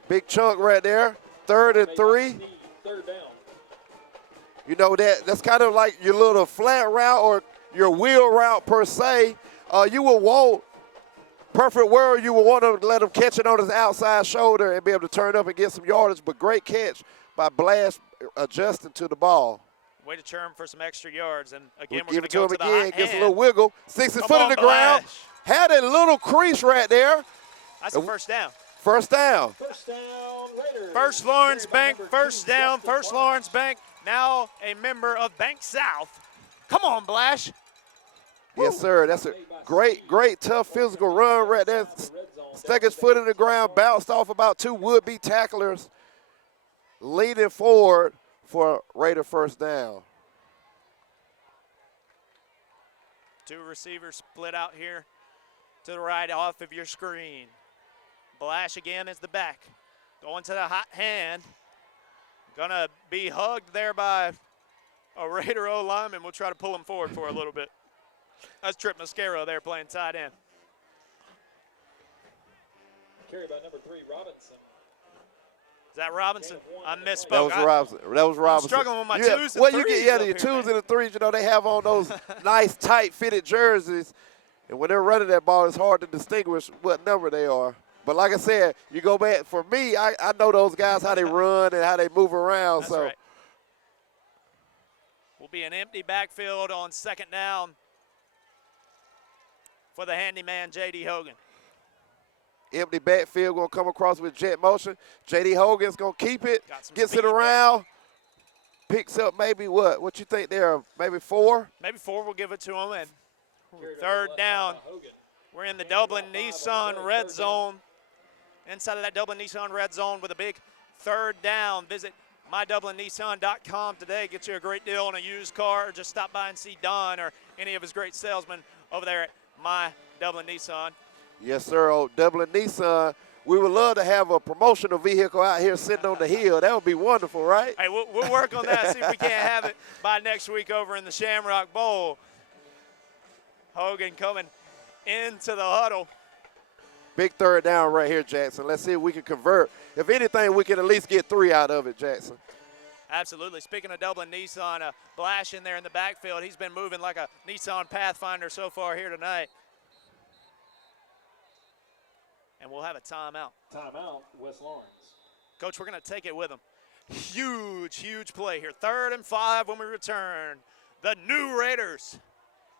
big chunk right there. 3rd and 3. You know, that's kind of like your little flat route or your wheel route per se. You will want, perfect world, you will want to let him catch it on his outside shoulder and be able to turn up and get some yardage, but great catch by Blash adjusting to the ball. Way to churn for some extra yards. And again, we'll we're going to go to him again. Gets a little wiggle. Sticks his foot in the ground. Had a little crease right there. That's a first down. First down. First down, Raiders. First Lawrence Bank, first down. First Lawrence Bank, now a member of Bank South. Come on, Blash. Yes, sir. That's a great, tough physical run right there. Stuck his foot in the ground, bounced off about 2 would-be tacklers, leaning forward for Raider first down. 2 receivers split out here to the right off of your screen. Blash again is the back. Going to the hot hand. Gonna be hugged there by a Raider O-lineman. We'll try to pull him forward for a little bit. That's Trip Mascaro there playing tight end. Carry by number 3, Robinson. Is that Robinson? I misspoke. That was Robinson. I'm struggling with my 2s and 3s. Well, you get your 2s and the 3s. You know, they have on those nice, tight-fitted jerseys. And when they're running that ball, it's hard to distinguish what number they are. But like I said, you go back. For me, I know those guys, how they run and how they move around. That's right. Will be an empty backfield on 2nd down for the handyman, J.D. Hogan. Empty backfield going to come across with jet motion. J.D. Hogan's going to keep it, gets it around, picks up maybe what? What you think there? Maybe 4? Maybe 4, we'll give it to him. And third down, we're in the Dublin Nissan red zone. Inside of that Dublin Nissan red zone with a big third down. Visit mydublinnissan.com today. Get you a great deal on a used car, or just stop by and see Don or any of his great salesmen over there at My Dublin Nissan. Yes, sir. Old Dublin Nissan. We would love to have a promotional vehicle out here sitting on the hill. That would be wonderful, right? Hey, we'll work on that, see if we can't have it by next week over in the Shamrock Bowl. Hogan coming into the huddle. Big third down right here, Jackson. Let's see if we can convert. If anything, we can at least get 3 out of it, Jackson. Absolutely. Speaking of Dublin Nissan, Blash in there in the backfield. He's been moving like a Nissan Pathfinder so far here tonight. And we'll have a timeout. Timeout, West Lawrence. Coach, we're going to take it with him. Huge play here. 3rd and 5 when we return. The new Raiders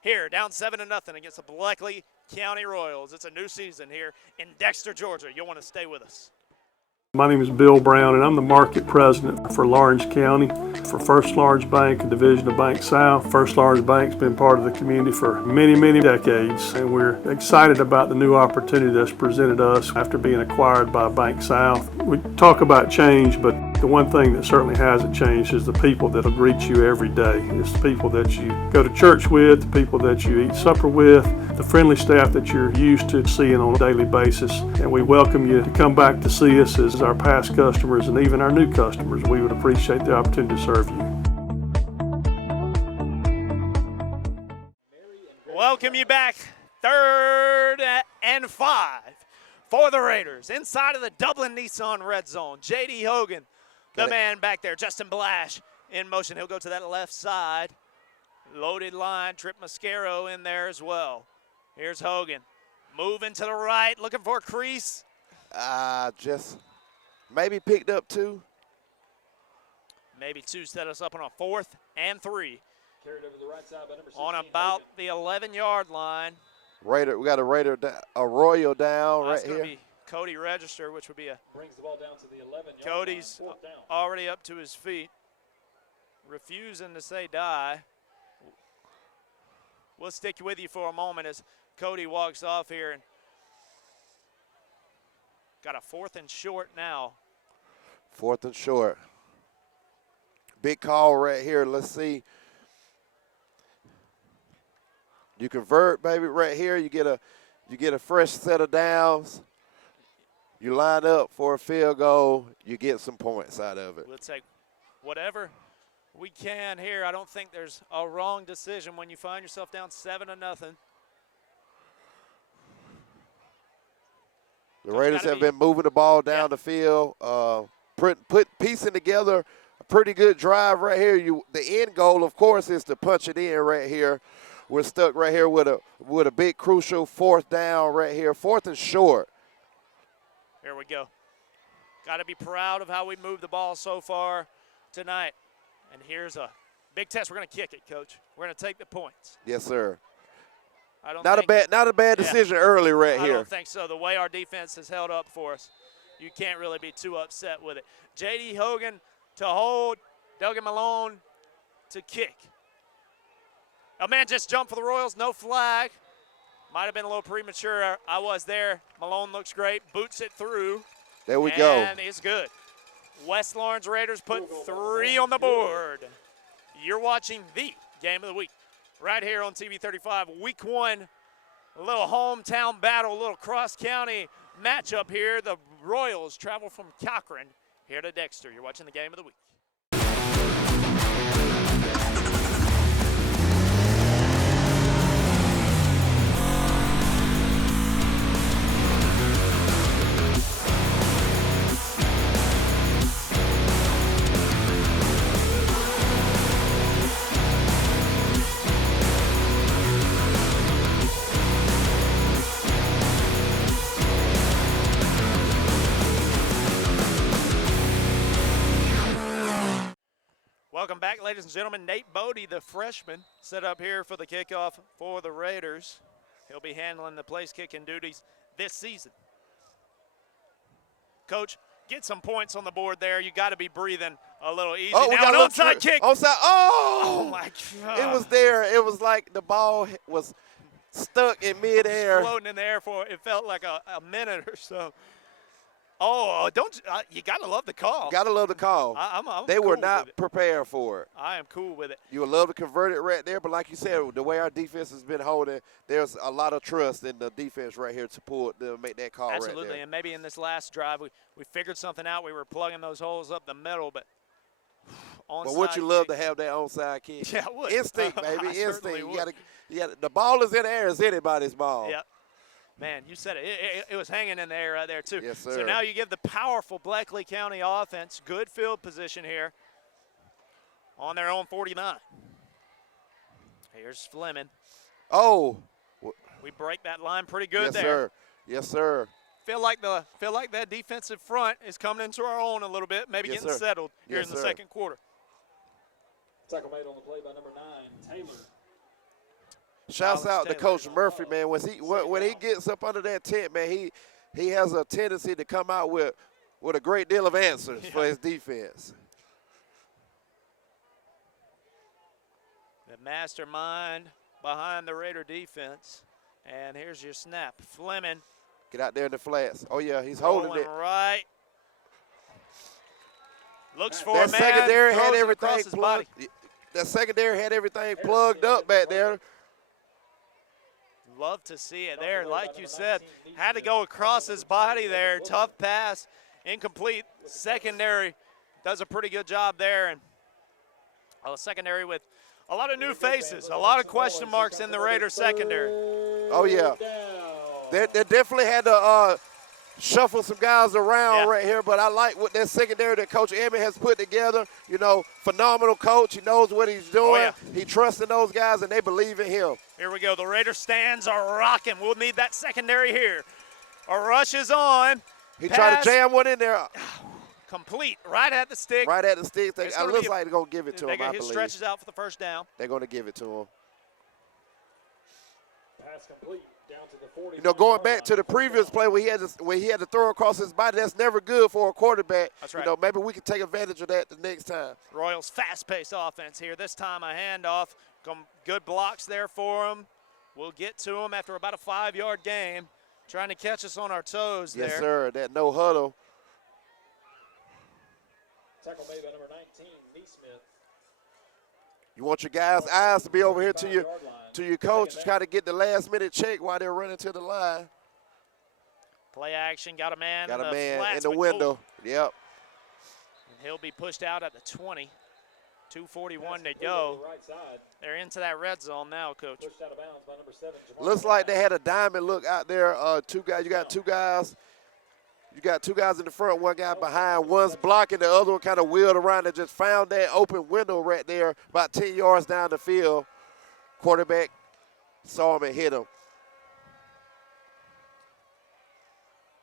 here, down 7-0 against the Bleckley County Royals. It's a new season here in Dexter, Georgia. You'll want to stay with us. My name is Bill Brown, and I'm the market president for Lawrence County for First Lawrence Bank, a division of Bank South. First Lawrence Bank's been part of the community for many decades, and we're excited about the new opportunity that's presented us after being acquired by Bank South. We talk about change, but the one thing that certainly hasn't changed is the people that'll greet you every day. It's the people that you go to church with, the people that you eat supper with, the friendly staff that you're used to seeing on a daily basis. And we welcome you to come back to see us as our past customers and even our new customers. We would appreciate the opportunity to serve you. Welcome you back. 3rd and 5 for the Raiders. Inside of the Dublin Nissan red zone. J.D. Hogan, the man back there. Justin Blash in motion. He'll go to that left side. Loaded line. Trip Mascaro in there as well. Here's Hogan. Moving to the right. Looking for a crease. Just maybe picked up 2. Maybe 2 set us up on a 4th and 3. Carried over the right side by number 16. On about the 11-yard line. Raider, we got a Royal down right here. That's going to be Cody Register, which would be a. Brings the ball down to the 11-yard line. Cody's already up to his feet, refusing to say die. We'll stick with you for a moment as Cody walks off here. And got a 4th and short now. 4th and short. Big call right here. Let's see. You convert, baby, right here. You get a fresh set of downs. You line up for a field goal. You get some points out of it. We'll take whatever we can here. I don't think there's a wrong decision when you find yourself down 7-0. The Raiders have been moving the ball down the field, piecing together a pretty good drive right here. The end goal, of course, is to punch it in right here. We're stuck right here with a big crucial 4th down right here, 4th and short. Here we go. Got to be proud of how we moved the ball so far tonight. And here's a big test. We're going to kick it, Coach. We're going to take the points. Yes, sir. Not a bad decision early right here. I don't think so. The way our defense has held up for us, you can't really be too upset with it. J.D. Hogan to hold, Duggan Malone to kick. A man just jumped for the Royals, no flag. Might have been a little premature. I was there. Malone looks great, boots it through. There we go. And it's good. West Lawrence Raiders put 3 on the board. You're watching the game of the week right here on TV 35. Week 1, a little hometown battle, a little cross-county matchup here. The Royals travel from Cochran here to Dexter. You're watching the game of the week. Welcome back, ladies and gentlemen. Nate Bodie, the freshman, set up here for the kickoff for the Raiders. He'll be handling the place kicking duties this season. Coach, get some points on the board there. You got to be breathing a little easy. Oh, now an onside kick. Onside. Oh! Oh, my God. It was there. It was like the ball was stuck in midair. Floating in the air for, it felt like a minute or so. Oh, you got to love the call. Got to love the call. They cool were not with it. prepared for it. I am cool with it. You would love to convert it right there, but like you said, the way our defense has been holding, there's a lot of trust in the defense right here to make that call Absolutely, right there. and maybe in this last drive we figured something out. We were plugging those holes up the middle, but But would you love to have that onside kick? Yeah, I would. Instinct, baby, I instinct. certainly You got the ball is in the air. It's anybody's ball. Yep. Man, you said it. It was hanging in the air right there, too. Yes, sir. So now you give the powerful Bleckley County offense good field position here on their own 49. Here's Fleming. Oh. We break that line pretty good yes, there. Sir. Yes, sir. Feel like that defensive front is coming into our own a little bit, maybe Yes, getting sir. settled here Yes, in the sir. second quarter. Tackle made on the play by number 9, Taylor. Shouts out to Coach Murphy, man. When he gets up under that tent, man, he has a tendency to come out with a great deal of answers for his defense. The mastermind behind the Raider defense. And here's your snap. Fleming. Get out there in the flats. Oh, yeah, he's holding it. Right. Looks for That a man. secondary had throws it everything across his plugged. body. That secondary had everything plugged up back there. Love to see it there. Like you said, had to go across his body there. Tough pass, incomplete. Secondary does a pretty good job there. And a secondary with a lot of new faces, a lot of question marks in the Raiders secondary. Oh, yeah. They definitely had to shuffle some guys around right here, but I like what that secondary that Coach Emmett has put together. You know, phenomenal coach. He knows what he's doing. He trusts in those guys, and they believe in him. Here we go. The Raider stands are rocking. We'll need that secondary here. A rush is on. He tried to jam one in there. Complete. Right at the stick. Right at the stick. It looks like they're going to give it to him, I He believe. stretches out for the first down. They're going to give it to him. Pass complete. Down to the 40. You know, going back to the previous play where he had to throw across his body, that's never good for a quarterback. That's right. You know, maybe we can take advantage of that the next time. Royals fast-paced offense here. This time a handoff. Good blocks there for him. We'll get to him after about a 5-yard game. Trying to catch us on our toes there. Yes, sir. That no huddle. Tackle made by number 19, Neesmith. You want your guys' eyes to be over here to your coach to try to get the last-minute check while they're running to the line. Play action. Got a man Got in a the man flats in the with window. Cole. Yep. And he'll be pushed out at the 20. 2:41 to go. They're into that red zone now, Coach. Pushed out of bounds by number 7. Looks like they had a diamond look out there. Two guys. You got two guys. You got two guys in the front, one guy behind. One's blocking, the other one kind of wheeled around and just found that open window right there about 10 yards down the field. Quarterback saw him and hit him.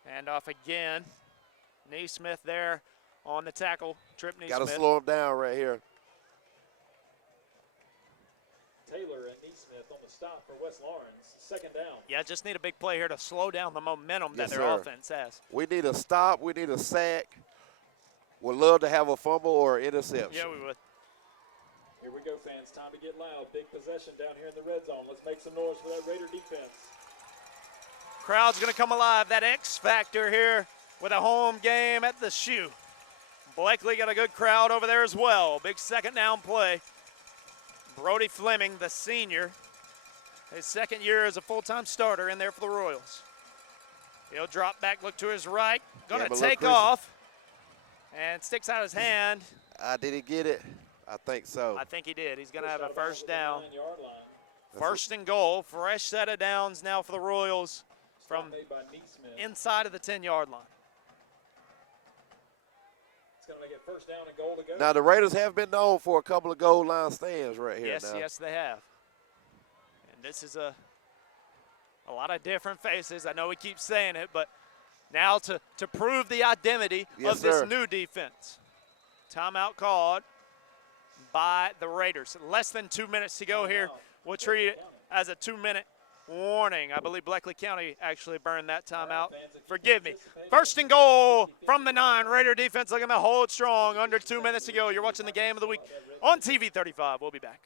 Hand off again. Neesmith there on the tackle. Trip Neesmith. Got to slow him down right here. Taylor and Neesmith on the stop for West Lawrence. Second down. Yeah, just need a big play here to slow down the momentum Yes, that their sir. offense has. We need a stop. We need a sack. Would love to have a fumble or interception. Yeah, we would. Here we go, fans. Time to get loud. Big possession down here in the red zone. Let's make some noise for that Raider defense. Crowd's going to come alive. That X factor here with a home game at the Shoe. Bleckley got a good crowd over there as well. Big second down play. Brody Fleming, the senior, his second year as a full-time starter in there for the Royals. He'll drop back, look to his right. Going to take off. And sticks out his hand. Did he get it? I think so. I think he did. He's going to have a first down. First and goal. Fresh set of downs now for the Royals from inside of the 10-yard line. It's going to make it first down and goal to go. Now, the Raiders have been known for a couple of goal line stands right here. Yes, now. yes, they have. And this is a lot of different faces. I know we keep saying it, but now to prove the identity of this new defense. Timeout called by the Raiders. Less than 2 minutes to go here. We'll treat it as a 2-minute warning. I believe Bleckley County actually burned that timeout. Forgive me. 1st and goal from the 9. Raider defense looking to hold strong. Under 2 minutes to go. You're watching the game of the week on TV 35. We'll be back.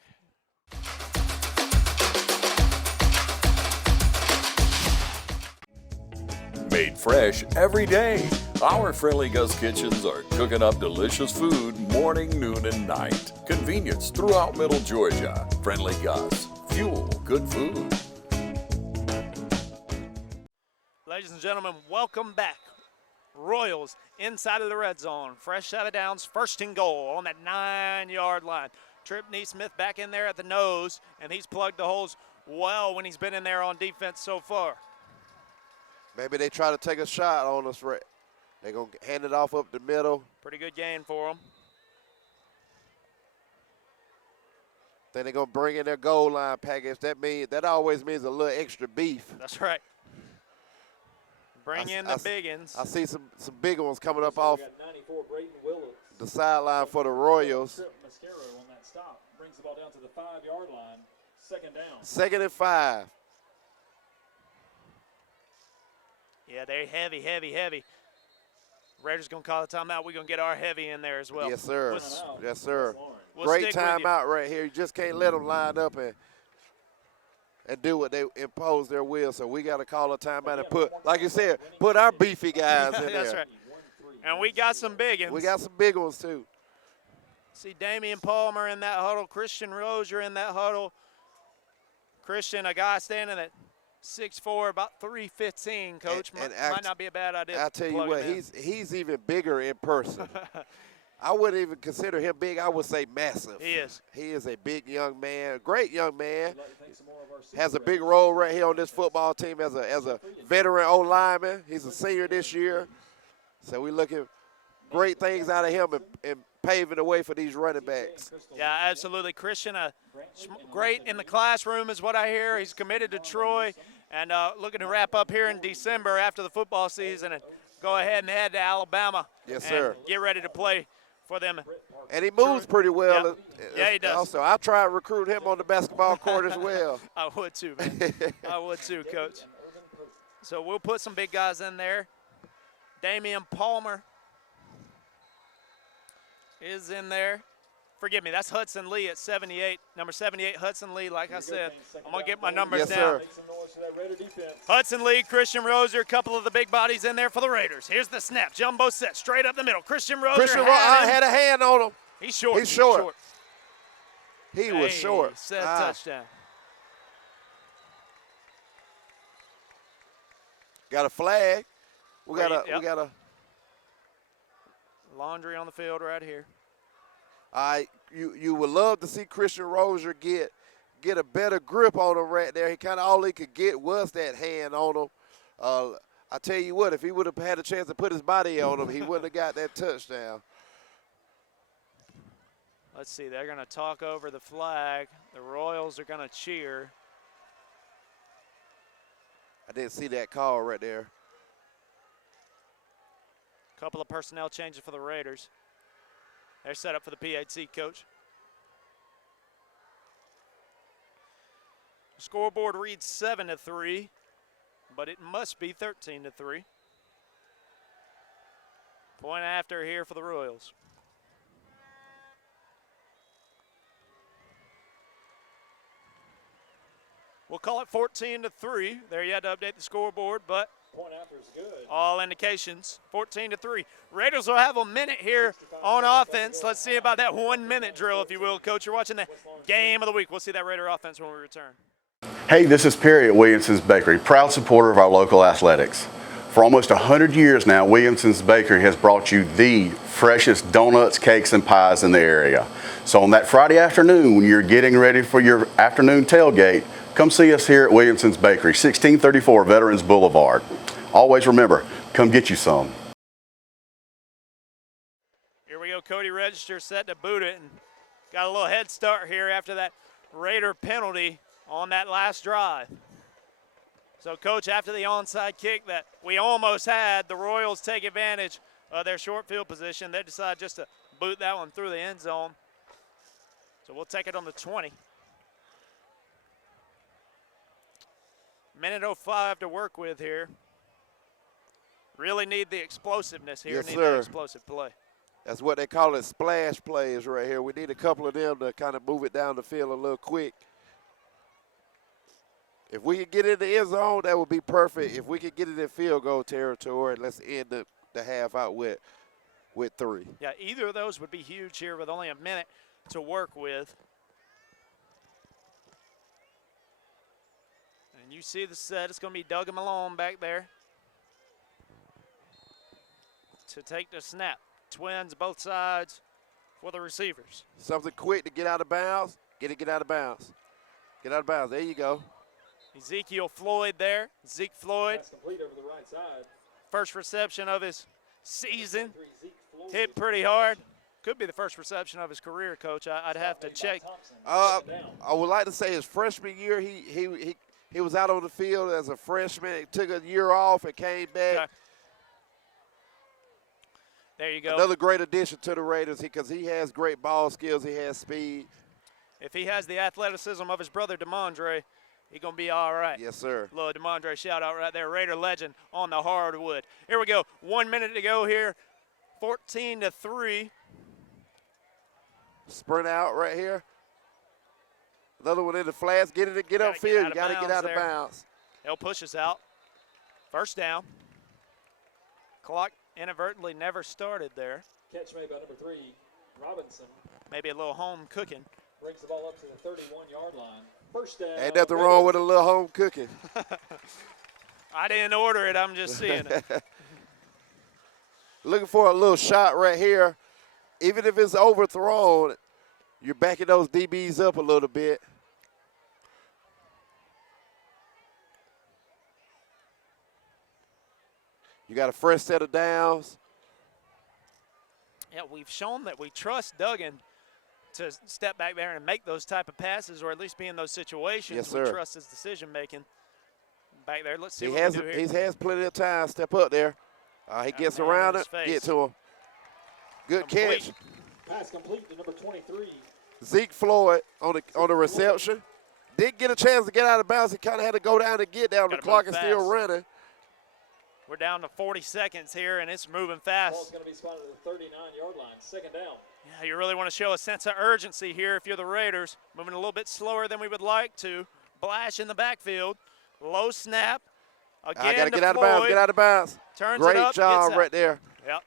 Made fresh every day. Our Friendly Gus kitchens are cooking up delicious food morning, noon, and night. Convenience throughout Middle Georgia. Friendly Gus. Fuel good food. Ladies and gentlemen, welcome back. Royals inside of the red zone. Fresh out of downs, 1st and goal on that 9-yard line. Trip Neesmith back in there at the nose, and he's plugged the holes well when he's been in there on defense so far. Maybe they try to take a shot on us. They're going to hand it off up the middle. Pretty good gain for them. Then they're going to bring in their goal line package. That always means a little extra beef. That's right. Bring in the biggins. I see some big ones coming up off the sideline for the Royals. On that stop brings the ball down to the 5-yard line. 2nd down. 2nd and 5. Yeah, they're heavy. Raiders going to call a timeout. We're going to get our heavy in there as well. Yes, sir. Yes, sir. We'll Great timeout right here. You just can't let them line up and do what they impose their will. So we got to call a timeout and put, like you said, put our beefy guys in there. That's right. And we got some big ones. We got some big ones, too. See Damian Palmer in that huddle. Christian Rozier in that huddle. Christian, a guy standing at 6'4", about 315, Coach. Might not be a bad idea. I tell you what, he's even bigger in person. I wouldn't even consider him big. I would say massive. He is. He is a big young man, great young man. Has a big role right here on this football team as a veteran O-lineman. He's a senior this year. So we're looking great things out of him and paving the way for these running backs. Yeah, absolutely. Christian, great in the classroom is what I hear. He's committed to Troy and looking to wrap up here in December after the football season and go ahead and head to Alabama. Yes, sir. Get ready to play for them. And he moves pretty well. Yeah, he does. Also, I try to recruit him on the basketball court as well. I would too, man. I would too, Coach. So we'll put some big guys in there. Damian Palmer is in there. Forgive me, that's Hudson Lee at 78. Number 78, Hudson Lee. Like I said, I'm going to get my numbers down. Sir. Hudson Lee, Christian Rozier, a couple of the big bodies in there for the Raiders. Here's the snap. Jumbo set straight up the middle. Christian Rozier had a hand on him. He's short. He's short. He was short. Set touchdown. Got a flag. We got a laundry on the field right here. You would love to see Christian Rozier get a better grip on him right there. All he could get was that hand on him. I tell you what, if he would have had a chance to put his body on him, he wouldn't have got that touchdown. Let's see, they're going to talk over the flag. The Royals are going to cheer. I didn't see that call right there. Couple of personnel changes for the Raiders. They're set up for the PAT, Coach. The scoreboard reads 7-3, but it must be 13-3. Point after here for the Royals. We'll call it 14-3. There you had to update the scoreboard, but point after is good. All indications, 14-3. Raiders will have a minute here on offense. Let's see about that 1 minute drill, if you will, Coach. You're watching the game of the week. We'll see that Raider offense when we return. Hey, this is Perry at Williamson's Bakery, proud supporter of our local athletics. For almost 100 years now, Williamson's Bakery has brought you the freshest donuts, cakes, and pies in the area. So on that Friday afternoon, when you're getting ready for your afternoon tailgate, come see us here at Williamson's Bakery, 1634 Veterans Boulevard. Always remember, come get you some. Here we go, Cody Register set to boot it and got a little head start here after that Raider penalty on that last drive. So, Coach, after the onside kick that we almost had, the Royals take advantage of their short field position. They decide just to boot that one through the end zone. So we'll take it on the 20. Minute 05 to work with here. Really need the explosiveness here. Yes, need sir. that explosive play. That's what they call it, splash plays right here. We need a couple of them to kind of move it down the field a little quick. If we could get in the end zone, that would be perfect. If we could get it in field goal territory, let's end the half out with 3. Yeah, either of those would be huge here with only a minute to work with. And you see the set. It's going to be Doug and Malone back there to take the snap. Twins both sides for the receivers. Something quick to get out of bounds. Get out of bounds. Get out of bounds. There you go. Ezekiel Floyd there. Zeke Floyd. Pass complete over the right side. First reception of his season. Hit pretty hard. Could be the first reception of his career, Coach. I'd have to check. I would like to say his freshman year, he was out on the field as a freshman. He took a year off and came back. Okay. There you go. Another great addition to the Raiders because he has great ball skills. He has speed. If he has the athleticism of his brother DeMondre, he's going to be all right. Yes, sir. Little DeMondre shout out right there. Raider legend on the hardwood. Here we go. 1 minute to go here. 14-3. Sprint out right here. Another one in the flats. Get upfield. You got to get out of bounds. He'll push us out. First down. Clock inadvertently never started there. Catch made by number 3, Robinson. Maybe a little home cooking. Brings the ball up to the 31-yard line. First down. Ain't nothing wrong with a little home cooking. I didn't order it. I'm just seeing it. Looking for a little shot right here. Even if it's overthrown, you're backing those DBs up a little bit. You got a fresh set of downs. Yeah, we've shown that we trust Duggan to step back there and make those type of passes, or at least be in those situations. Yes, sir. We trust his decision making back there. Let's see He what has we do here. he has plenty of time. Step up there. He gets around it. Get to him. Good catch. Pass complete to number 23. Zeke Floyd on the reception. Didn't get a chance to get out of bounds. He kind of had to go down and get down. The clock is still running. We're down to 40 seconds here, and it's moving fast. Ball's going to be spotted at the 39-yard line. Second down. Yeah, you really want to show a sense of urgency here if you're the Raiders. Moving a little bit slower than we would like to. Blash in the backfield. Low snap. Again, I got to get out of Floyd. bounds. Get out of bounds. Turns Great it up, job gets right out. there. Yep.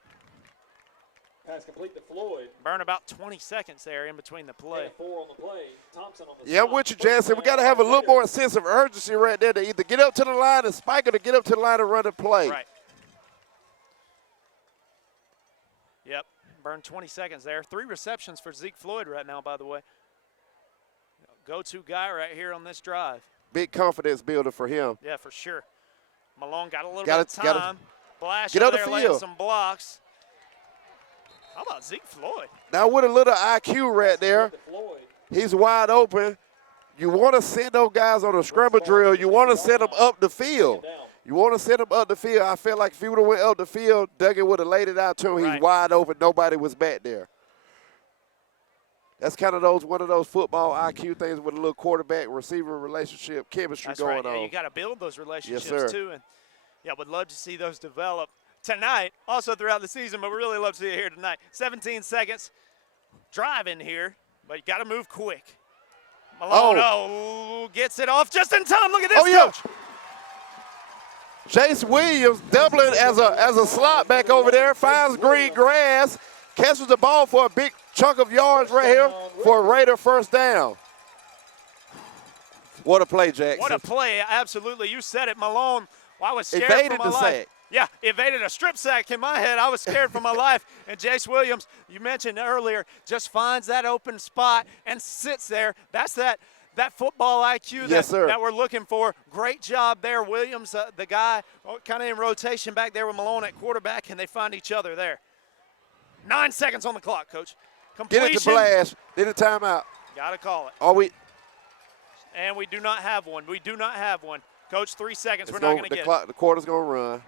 Pass complete to Floyd. Burn about 20 seconds there in between the play. 4 on the play. Thompson on the Yeah, I'm with you, Jansen. We got to have a little more sense of urgency right there to either get up to the line and spike or to get up to the line and run and play. Right. Yep. Burn 20 seconds there. 3 receptions for Zeke Floyd right now, by the way. Go-to guy right here on this drive. Big confidence builder for him. Yeah, for sure. Malone got a little bit of time. Blash get over on the there laying field. some blocks. How about Zeke Floyd? Now with a little IQ right there, he's wide open. You want to send those guys on a scramble drill. You want to send them up the field. You want to send them up the field. I feel like if he would have went up the field, Duggan would have laid it out to him. Right. He's wide open. Nobody was back there. That's kind of one of those football IQ things with a little quarterback-receiver relationship chemistry That's going right. on. Yeah, you got to build those relationships sir. too, and yeah, would love to see those develop tonight. Also throughout the season, but we really love to see it here tonight. 17 seconds, drive in here, but you got to move quick. Malone gets it off just in time. Look at this, Coach. Jace Williams doubling as a slot back over there, finds green grass, catches the ball for a big chunk of yards right here for a Raider first down. What a play, Jackson. What a play, absolutely. You said it, Malone. Well, I was scared Evaded for my the life. sack. Yeah, evaded a strip sack in my head. I was scared for my life. And Jace Williams, you mentioned earlier, just finds that open spot and sits there. That's that football IQ that we're looking for. Great job there, Williams, the guy kind of in rotation back there with Malone at quarterback, and they find each other there. 9 seconds on the clock, Coach. Completion. Get it to Blash. Did a timeout. Got to call it. And we do not have one. We do not have one. Coach, 3 seconds. We're not going to get it. The quarter's going to run.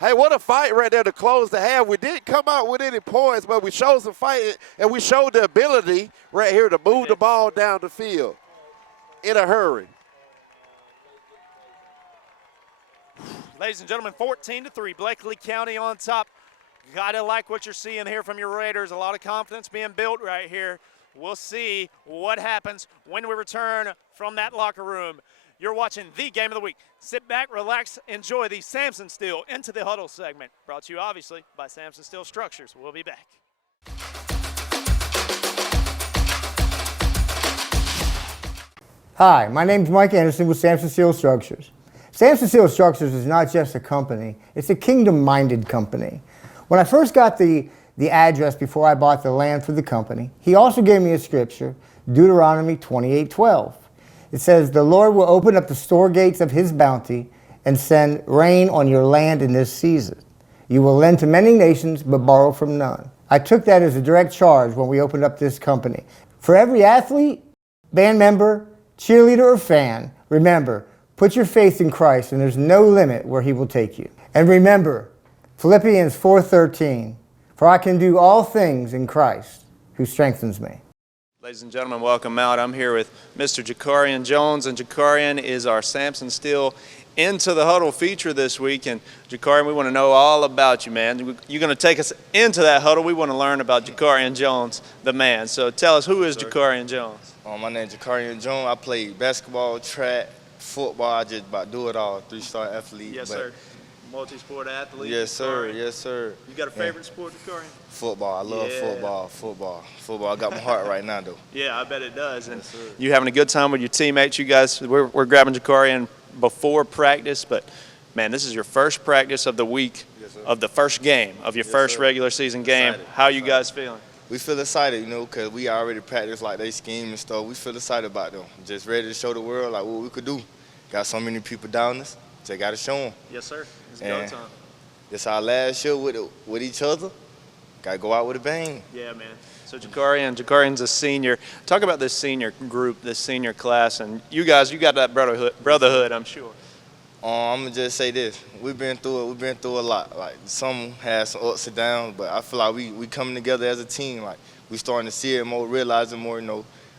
Hey, what a fight right there to close the half. We didn't come out with any points, but we showed some fight, and we showed the ability right here to move the ball down the field. in a hurry. Ladies and gentlemen, 14-3, Bleckley County on top. Gotta like what you're seeing here from your Raiders. A lot of confidence being built right here. We'll see what happens when we return from that locker room. You're watching the Game of the Week. Sit back, relax, enjoy the Samson Steel Into the Huddle segment. Brought to you, obviously, by Samson Steel Structures. We'll be back. Hi, my name is Mike Anderson with Samson Steel Structures. Samson Steel Structures is not just a company, it's a kingdom-minded company. When I first got the address before I bought the land for the company, he also gave me a scripture, Deuteronomy 28:12. It says, "The Lord will open up the store gates of his bounty and send rain on your land in this season. You will lend to many nations, but borrow from none." I took that as a direct charge when we opened up this company. For every athlete, band member, cheerleader, or fan, remember, put your faith in Christ and there's no limit where he will take you. And remember, Philippians 4:13, "For I can do all things in Christ who strengthens me." Ladies and gentlemen, welcome out. I'm here with Mr. Jakarian Jones, and Jakarian is our Samson Steel Into the Huddle feature this week. And Jakarian, we want to know all about you, man. You're going to take us into that huddle. We want to learn about Jakarian Jones, the man. So tell us, who is Jakarian Jones? My name is Jakarian Jones. I play basketball, track, football. I just about do it all. 3-star athlete. Yes, sir. Multi-sport athlete. Yes, sir. Jakarian. Yes, sir. You got a favorite sport, Jakarian? Football. I love football. I got my heart right now, though. Yeah, I bet it does. And you having a good time with your teammates? You guys, we're grabbing Jakarian before practice, but man, this is your first practice of the week, of the first game, of your first regular season game. How are you guys feeling? We feel excited, because we already practiced like they scheme and stuff. We feel excited about them. Just ready to show the world like what we could do. Got so many people down us. Just got to show them. Yes, sir. It's go time. This our last show with each other. Got to go out with a bang. Yeah, man. So Jakarian's a senior. Talk about this senior group, this senior class, and you guys, you got that brotherhood, I'm sure. I'm gonna just say this: we've been through a lot. Like some had some ups and downs, but I feel like we coming together as a team. Like we starting to see it more, realizing more.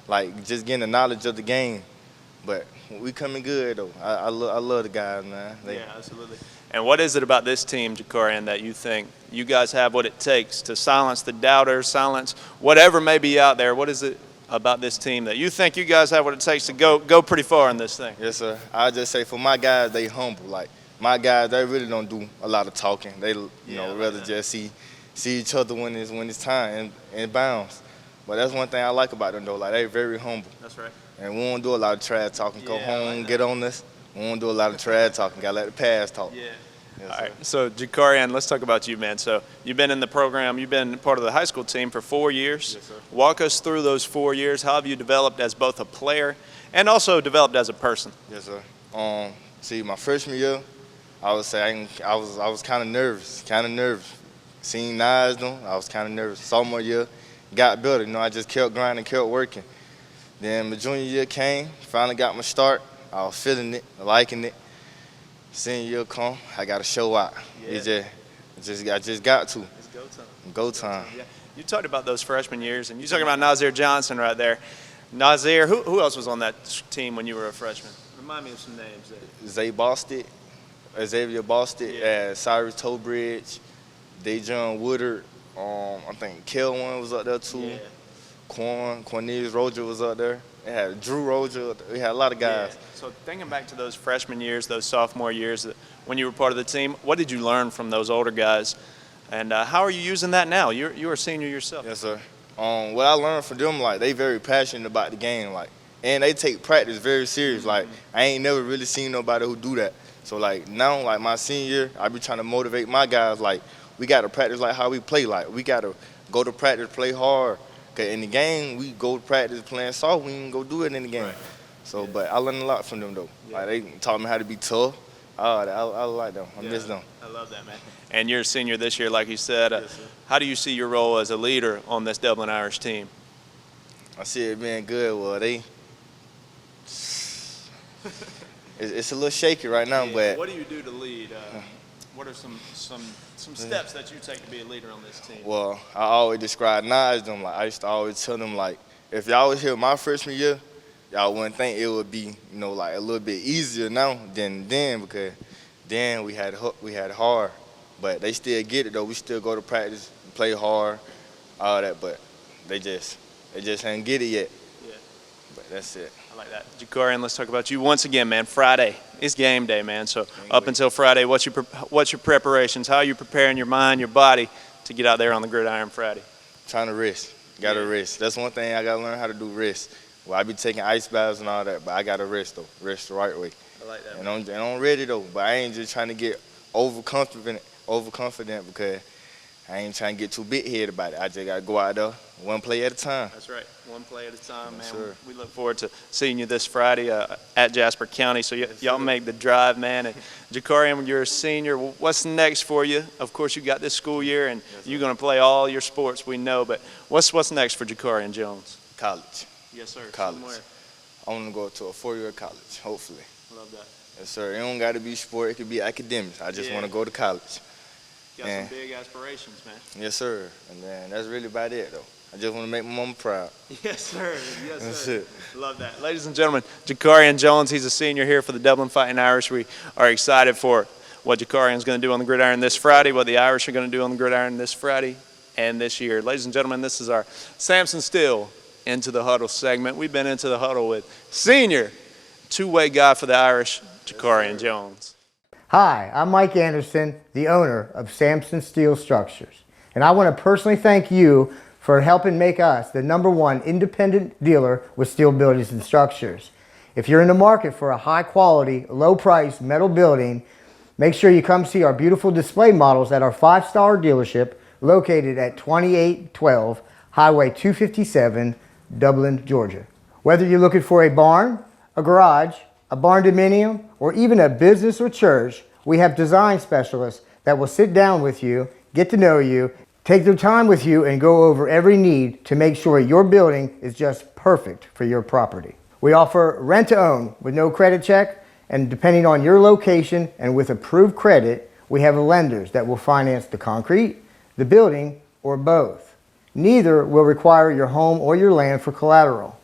Like just getting the knowledge of the game. But we coming good though. I love the guys, man. Yeah, absolutely. And what is it about this team, Jakarian, that you think you guys have what it takes to silence the doubters, silence whatever may be out there? What is it about this team that you think you guys have what it takes to go pretty far in this thing? Yes, sir. I just say for my guys, they humble. Like my guys, they really don't do a lot of talking. They rather just see each other when it's time and bounce. But that's one thing I like about them though. Like they very humble. That's right. And we won't do a lot of trash talking. Go home, get on this. We won't do a lot of trash talking. Gotta let the past talk. Yeah. Yes, all right. So Jakarian, let's talk about you, man. So you've been in the program. You've been part of the high school team for 4 years. Yes, sir. Walk us through those 4 years. How have you developed as both a player and also developed as a person? Yes, sir. See, my freshman year, I would say I was kind of nervous. Seeing Nas though, I was kind of nervous. Sophomore year, got better. I just kept grinding, kept working. Then my junior year came, finally got my start. I was feeling it, liking it. Senior year come, I got to show out. Yeah. I just got to. It's go time. Go time. Yeah. You talked about those freshman years, and you're talking about Nazir Johnson right there. Nazir, who else was on that team when you were a freshman? Remind me of some names. Zay Bostic, Xavier Bostic, Cyrus Tobridge, Dejon Woodard. I think Kelwin was up there too. Yeah. Cornelius Roger was up there. They had Drew Roger. We had a lot of guys. Yeah. So thinking back to those freshman years, those sophomore years, when you were part of the team, what did you learn from those older guys? And how are you using that now? You're a senior yourself. Yes, sir. What I learned from them, like they very passionate about the game, like, and they take practice very serious. Like I ain't never really seen nobody who do that. So like now, like my senior year, I be trying to motivate my guys. Like we got to practice like how we play. Like we got to go to practice, play hard. Cause in the game, we go to practice playing soft. We ain't go do it in the game. Right. So, but I learned a lot from them though. Yeah. Like they taught me how to be tough. I like them. I miss them. I love that, man. And you're a senior this year, like you said. Yes, how do you see your role as a leader on this Dublin Irish team? I see it being good. Well, it's a little shaky right now, but. What do you do to lead? What are some steps that you take to be a leader on this team? Well, I always describe Nas them. Like I used to always tell them, like, if y'all was here my freshman year, y'all wouldn't think it would be, like a little bit easier now than then, because then we had hard. But they still get it though. We still go to practice, play hard, all that. But they just ain't get it yet. Yeah. But that's it. I like that. Jakarian, let's talk about you once again, man. Friday, it's game day, man. So up until Friday, what's your preparations? How are you preparing your mind, your body to get out there on the gridiron Friday? Trying to rest. Gotta rest. That's one thing I gotta learn how to do, rest. Well, I be taking ice baths and all that, but I gotta rest though. Rest the right way. I like that. And I'm ready though, but I ain't just trying to get overconfident because I ain't trying to get too big-headed about it. I just gotta go out there one play at a time. That's right. One play at a time, Yes, man. sir. We look forward to seeing you this Friday at Jasper County. So y'all make the drive, man. And Jakarian, you're a senior. What's next for you? Of course, you got this school year, and you're going to play all your sports, we know. But what's next for Jakarian Jones? College. Yes, sir. College. Somewhere. I want to go to a 4-year college, hopefully. Love that. Yes, sir. It don't got to be sport. It could be academics. I just want to go to college. Got some big aspirations, man. Yes, sir. And then that's really about it, though. I just want to make my mama proud. Yes, sir. Yes, That's sir. it. Love that. Ladies and gentlemen, Jakarian Jones, he's a senior here for the Dublin Fighting Irish. We are excited for what Jakarian's going to do on the gridiron this Friday, what the Irish are going to do on the gridiron this Friday and this year. Ladies and gentlemen, this is our Samson Steele Into the Huddle segment. We've been into the huddle with senior two-way guy for the Irish, Jakarian Jones. Hi, I'm Mike Anderson, the owner of Samson Steel Structures. And I want to personally thank you for helping make us the #1 independent dealer with steel buildings and structures. If you're in the market for a high quality, low price metal building, make sure you come see our beautiful display models at our 5-star dealership located at 2812 Highway 257, Dublin, Georgia. Whether you're looking for a barn, a garage, a barn dominium, or even a business or church, we have design specialists that will sit down with you, get to know you, take their time with you, and go over every need to make sure your building is just perfect for your property. We offer rent to own with no credit check, and depending on your location and with approved credit, we have lenders that will finance the concrete, the building, or both. Neither will require your home or your land for collateral.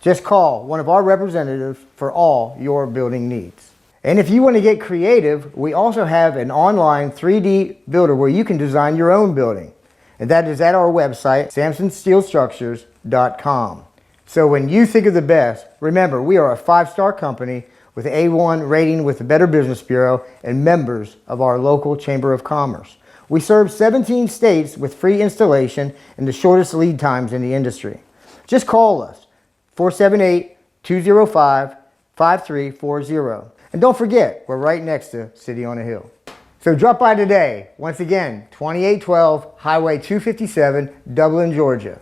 Just call one of our representatives for all your building needs. And if you want to get creative, we also have an online 3D builder where you can design your own building. And that is at our website, samsonsteelstructures.com. So when you think of the best, remember we are a 5-star company with A1 rating with the Better Business Bureau and members of our local Chamber of Commerce. We serve 17 states with free installation and the shortest lead times in the industry. Just call us, 478-205-5340. And don't forget, we're right next to City on a Hill. So drop by today. Once again, 2812 Highway 257, Dublin, Georgia.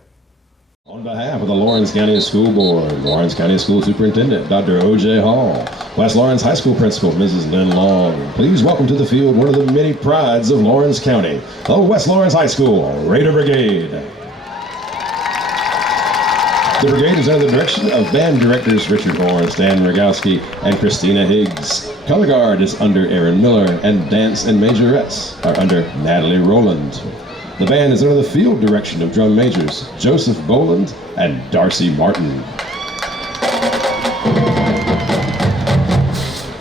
On behalf of the Lawrence County School Board, Lawrence County School Superintendent, Dr. O.J. Hall, West Lawrence High School Principal, Mrs. Lynn Long, please welcome to the field one of the many prides of Lawrence County, the West Lawrence High School Raider Brigade. The brigade is under the direction of band directors Richard Horn, Stan Rogowski, and Christina Higgs. Color guard is under Aaron Miller, and dance and majorettes are under Natalie Rowland. The band is under the field direction of drum majors Joseph Boland and Darcy Martin.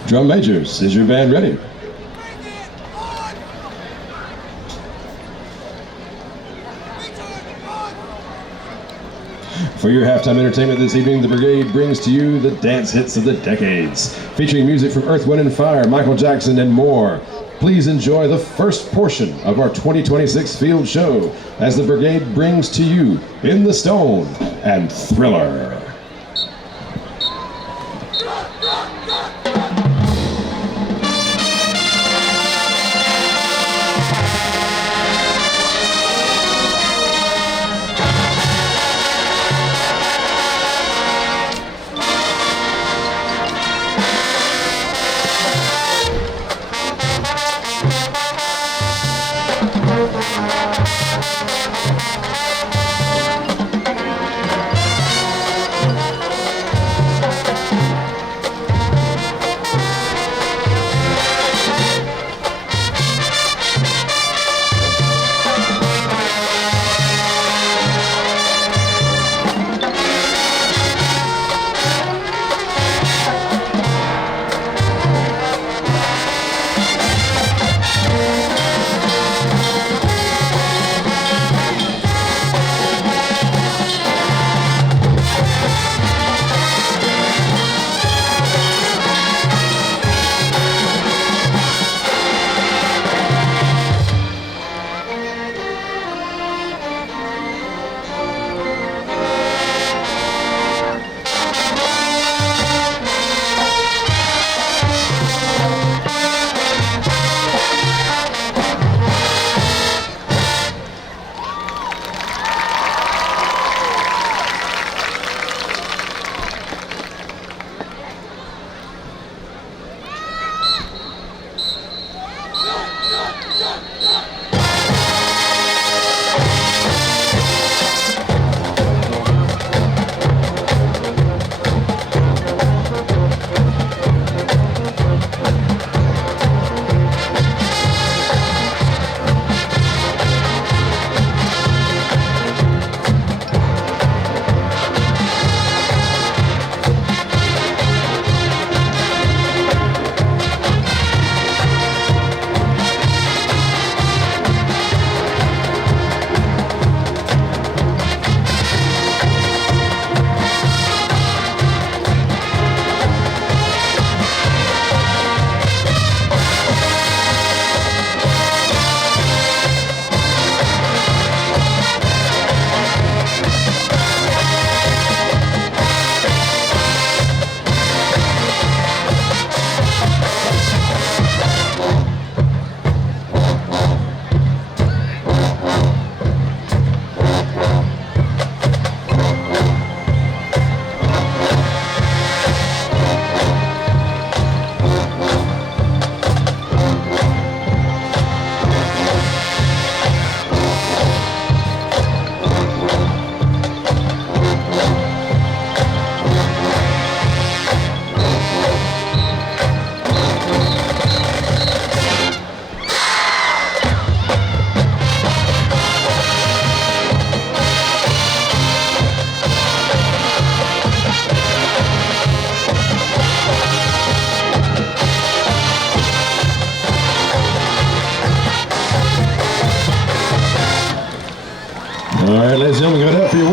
Drum majors, is your band ready? For your halftime entertainment this evening, the brigade brings to you the dance hits of the decades, featuring music from Earth, Wind & Fire, Michael Jackson, and more. Please enjoy the first portion of our 2026 field show as the brigade brings to you In the Stone and Thriller.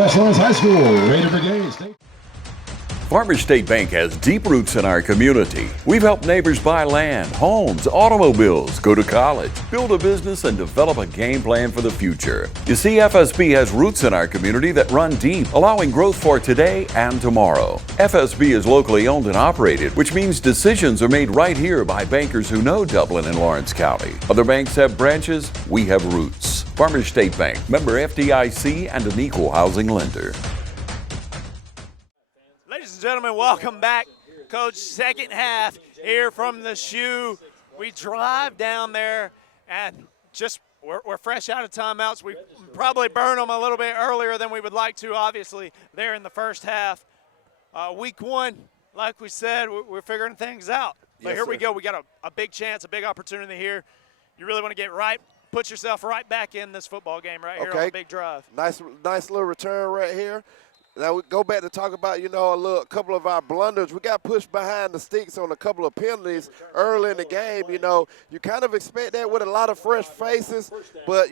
West Lawrence High School, Raider Brigade State. Farmers State Bank has deep roots in our community. We've helped neighbors buy land, homes, automobiles, go to college, build a business, and develop a game plan for the future. You see, FSB has roots in our community that run deep, allowing growth for today and tomorrow. FSB is locally owned and operated, which means decisions are made right here by bankers who know Dublin and Lawrence County. Other banks have branches, we have roots. Farmers State Bank, member FDIC, and an equal housing lender. Ladies and gentlemen, welcome back. Coach, second half here from the shoe. We drive down there and just we're fresh out of timeouts. We probably burn them a little bit earlier than we would like to, obviously, there in the first half. Week one, like we said, we're figuring things out. But Yes, here we sir. go. We got a big chance, a big opportunity here. You really want to get right, put yourself right back in this football game right here on a big drive. Nice little return right here. Now we go back to talk about, a couple of our blunders. We got pushed behind the sticks on a couple of penalties early in the game. You kind of expect that with a lot of fresh faces, but,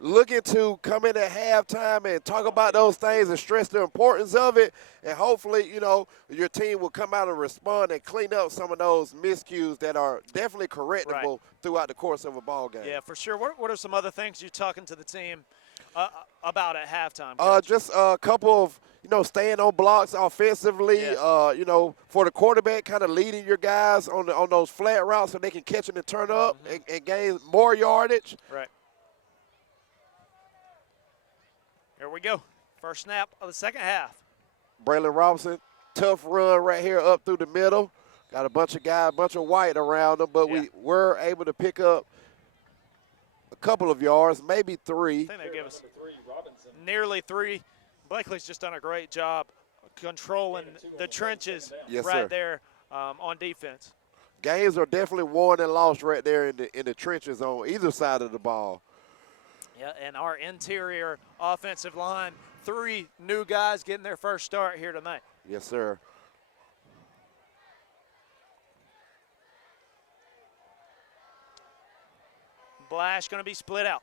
looking to come in at halftime and talk about those things and stress the importance of it, and hopefully, your team will come out and respond and clean up some of those miscues that are definitely correctable throughout the course of a ball game. Yeah, for sure. What are some other things you're talking to the team about at halftime, Coach? Just a couple of, staying on blocks offensively, for the quarterback, kind of leading your guys on those flat routes so they can catch it and turn up and gain more yardage. Right. Here we go. First snap of the second half. Braylon Robinson, tough run right here up through the middle. Got a bunch of white around them, but we were able to pick up a couple of yards, maybe three. I think they give us nearly 3. Bleckley's just done a great job controlling the trenches right there on defense. Games are definitely won and lost right there in the trenches on either side of the ball. Yeah, and our interior offensive line, 3 new guys getting their first start here tonight. Yes, sir. Blash going to be split out.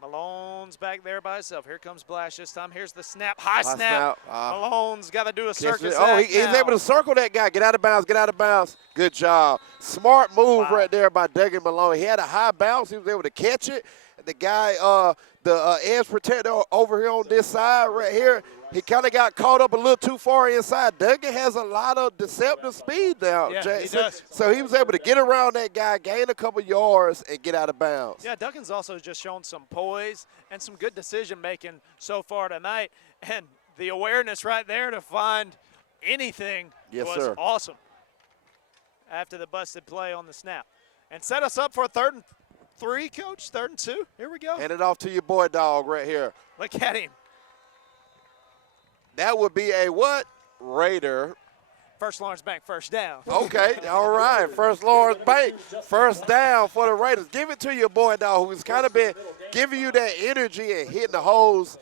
Malone's back there by himself. Here comes Blash this time. Here's the snap. High snap. Malone's got to do a circus act he's able to circle that guy. Get out of bounds, get out of bounds. Good job. Smart move right there by Duggan Malone. He had a high bounce. He was able to catch it. The guy, the edge protector over here on this side right here, he kind of got caught up a little too far inside. Duggan has a lot of deceptive speed now, Jason. He does. So he was able to get around that guy, gain a couple yards, and get out of bounds. Yeah, Duggan's also just shown some poise and some good decision-making so far tonight. And the awareness right there to find anything was awesome after the busted play on the snap. And set us up for a 3rd and 3, Coach, 3rd and 2. Here we go. Hand it off to your boy dog right here. Look at him. That would be a what? Raider. First Lawrence Bank, first down. Okay, all right. First Lawrence Bank, first down for the Raiders. Give it to your boy dog who's kind of been giving you that energy and hitting the holes.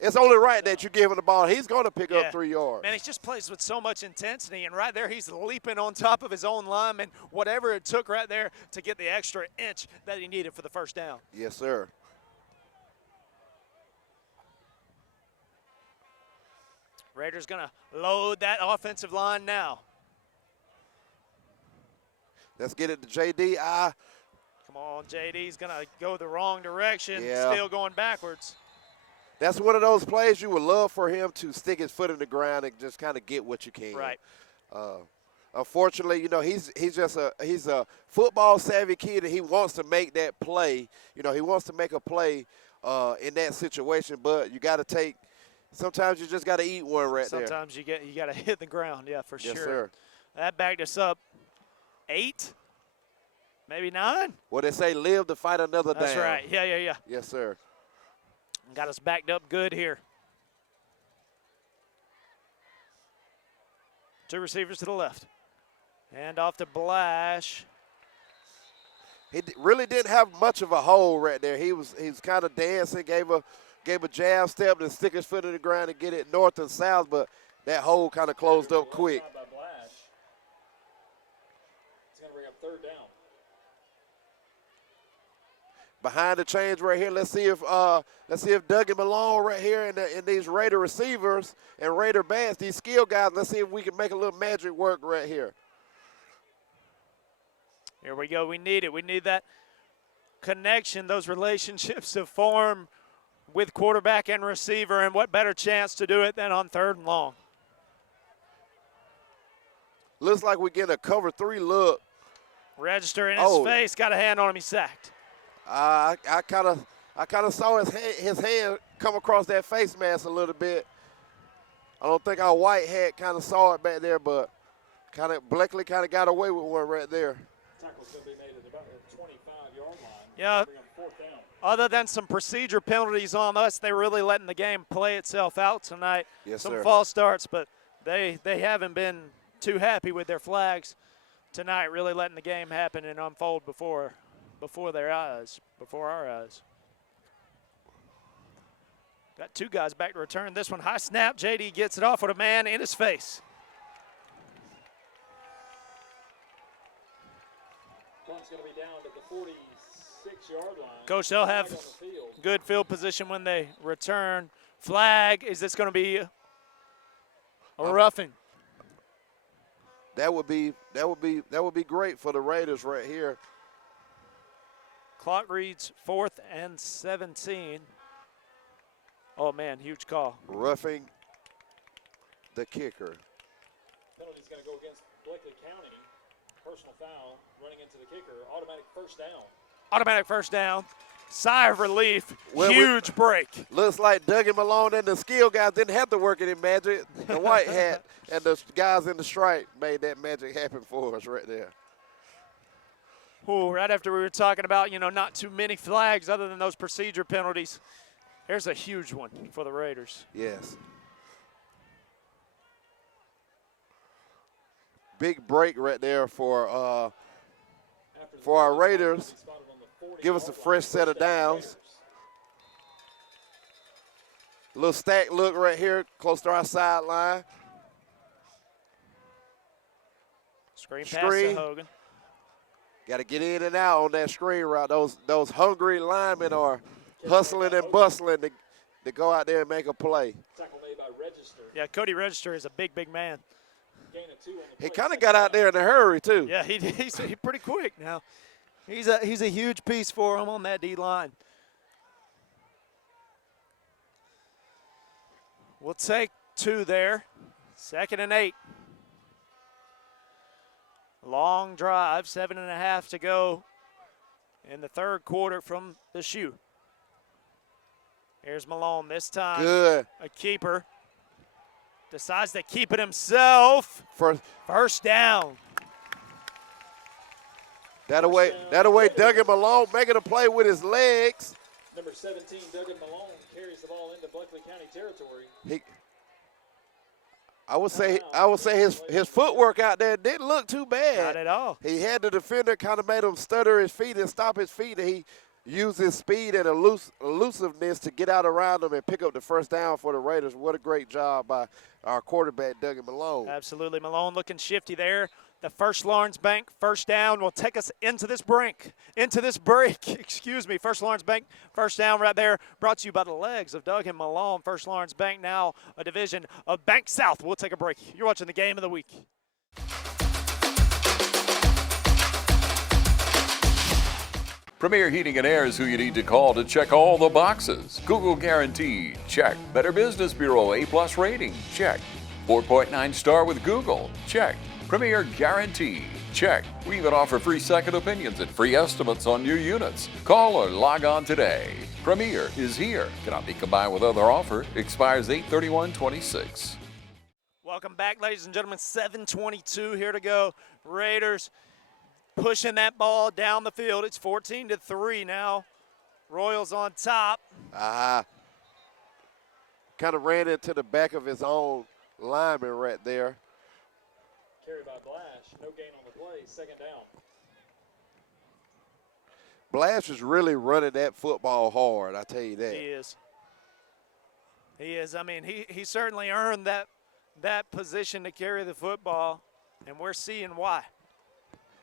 It's only right that you give him the ball. He's going to pick up 3 yards. Man, he just plays with so much intensity, and right there he's leaping on top of his own lineman, whatever it took right there to get the extra inch that he needed for the first down. Yes, sir. Raiders going to load that offensive line now. Let's get it to JD. Come on, JD's going to go the wrong direction, Yeah. still going backwards. That's one of those plays you would love for him to stick his foot in the ground and just kind of get what you can. Right. Unfortunately, he's a football savvy kid and he wants to make that play. He wants to make a play in that situation, but you got to take. Sometimes you just got to eat one right there. Sometimes you got to hit the ground, for sure. Yes, sir. That backed us up 8, maybe 9. Well, they say live to fight another That's down. right. Yeah. Yes, sir. Got us backed up good here. 2 receivers to the left. Hand off to Blash. He really didn't have much of a hole right there. He was kind of dancing, gave a jab step to stick his foot in the ground and get it north and south, but that hole kind of closed up quick. It's going to bring up 3rd down. behind the chains right here. Let's see if Dougie Malone right here and these Raider receivers and Raider backs, these skill guys, let's see if we can make a little magic work right here. Here we go. We need it. We need that connection, those relationships to form with quarterback and receiver, and what better chance to do it than on 3rd and long. Looks like we get a cover 3 look. Register in his face, got a hand on him, he's sacked. I kind of saw his hand come across that face mask a little bit. I don't think our white hat kind of saw it back there, but Bleckley kind of got away with one right there. Tackle's going to be made at about the 25-yard line. Yeah. Bring up 4th down. Other than some procedure penalties on us, they're really letting the game play itself out tonight. Yes, some sir. false starts, but they haven't been too happy with their flags tonight, really letting the game happen and unfold before their eyes, before our eyes. Got 2 guys back to return. This one, high snap. JD gets it off with a man in his face. Punt's going to be down to the 46-yard line. Coach, they'll have good field position when they return. Flag, is this going to be a roughing? That would be great for the Raiders right here. Clock reads 4th and 17. Oh, man, huge call. Roughing the kicker. Penalty's going to go against Bleckley County. Personal foul, running into the kicker. Automatic 1st down. Automatic 1st down. Sigh of relief. Huge break. Looks like Dougie Malone and the skill guys didn't have to work any magic. The white hat and the guys in the stripe made that magic happen for us right there. Ooh, right after we were talking about, not too many flags other than those procedure penalties. There's a huge one for the Raiders. Yes. Big break right there for our Raiders. Give us a fresh set of downs. A little stack look right here, close to our sideline. Screen pass to Hogan. Got to get in and out on that screen route. Those hungry linemen are hustling and bustling to go out there and make a play. Tackle made by Register. Yeah, Cody Register is a big, big man. Gain of 2 on the He play. kind of got out there in a hurry too. Yeah, he's pretty quick now. He's a huge piece for him on that D-line. We'll take 2 there. 2nd and 8. Long drive, 7.5 to go in the 3rd quarter from the shoe. Here's Malone this time. Good. A keeper. Decides to keep it himself. First down. That away, Dougie Malone making a play with his legs. Number 17, Dougie Malone, carries the ball into Bleckley County territory. I would say his footwork out there didn't look too bad. Not at all. He had the defender, kind of made him stutter his feet and stop his feet, and he used his speed and elusiveness to get out around him and pick up the 1st down for the Raiders. What a great job by our quarterback, Dougie Malone. Absolutely. Malone looking shifty there. The First Lawrence Bank 1st down will take us into this break. Excuse me. First Lawrence Bank 1st down right there. Brought to you by the legs of Doug and Malone. First Lawrence Bank, now a division of Bank South. We'll take a break. You're watching the game of the week. Premier Heating and Air is who you need to call to check all the boxes. Google Guaranteed, check. Better Business Bureau A+ rating, check. 4.9 star with Google, check. Premier Guaranteed, check. We even offer free second opinions and free estimates on new units. Call or log on today. Premier is here. Cannot be combined with other offer. Expires 8/31/26. Welcome back, ladies and gentlemen. 7:22 here to go. Raiders pushing that ball down the field. It's 14-3 now. Royals on top. Kind of ran into the back of his own lineman right there. Carry by Blash. No gain on the play. 2nd down. Blash is really running that football hard, I tell you that. He is. He is. I mean, he certainly earned that position to carry the football, and we're seeing why.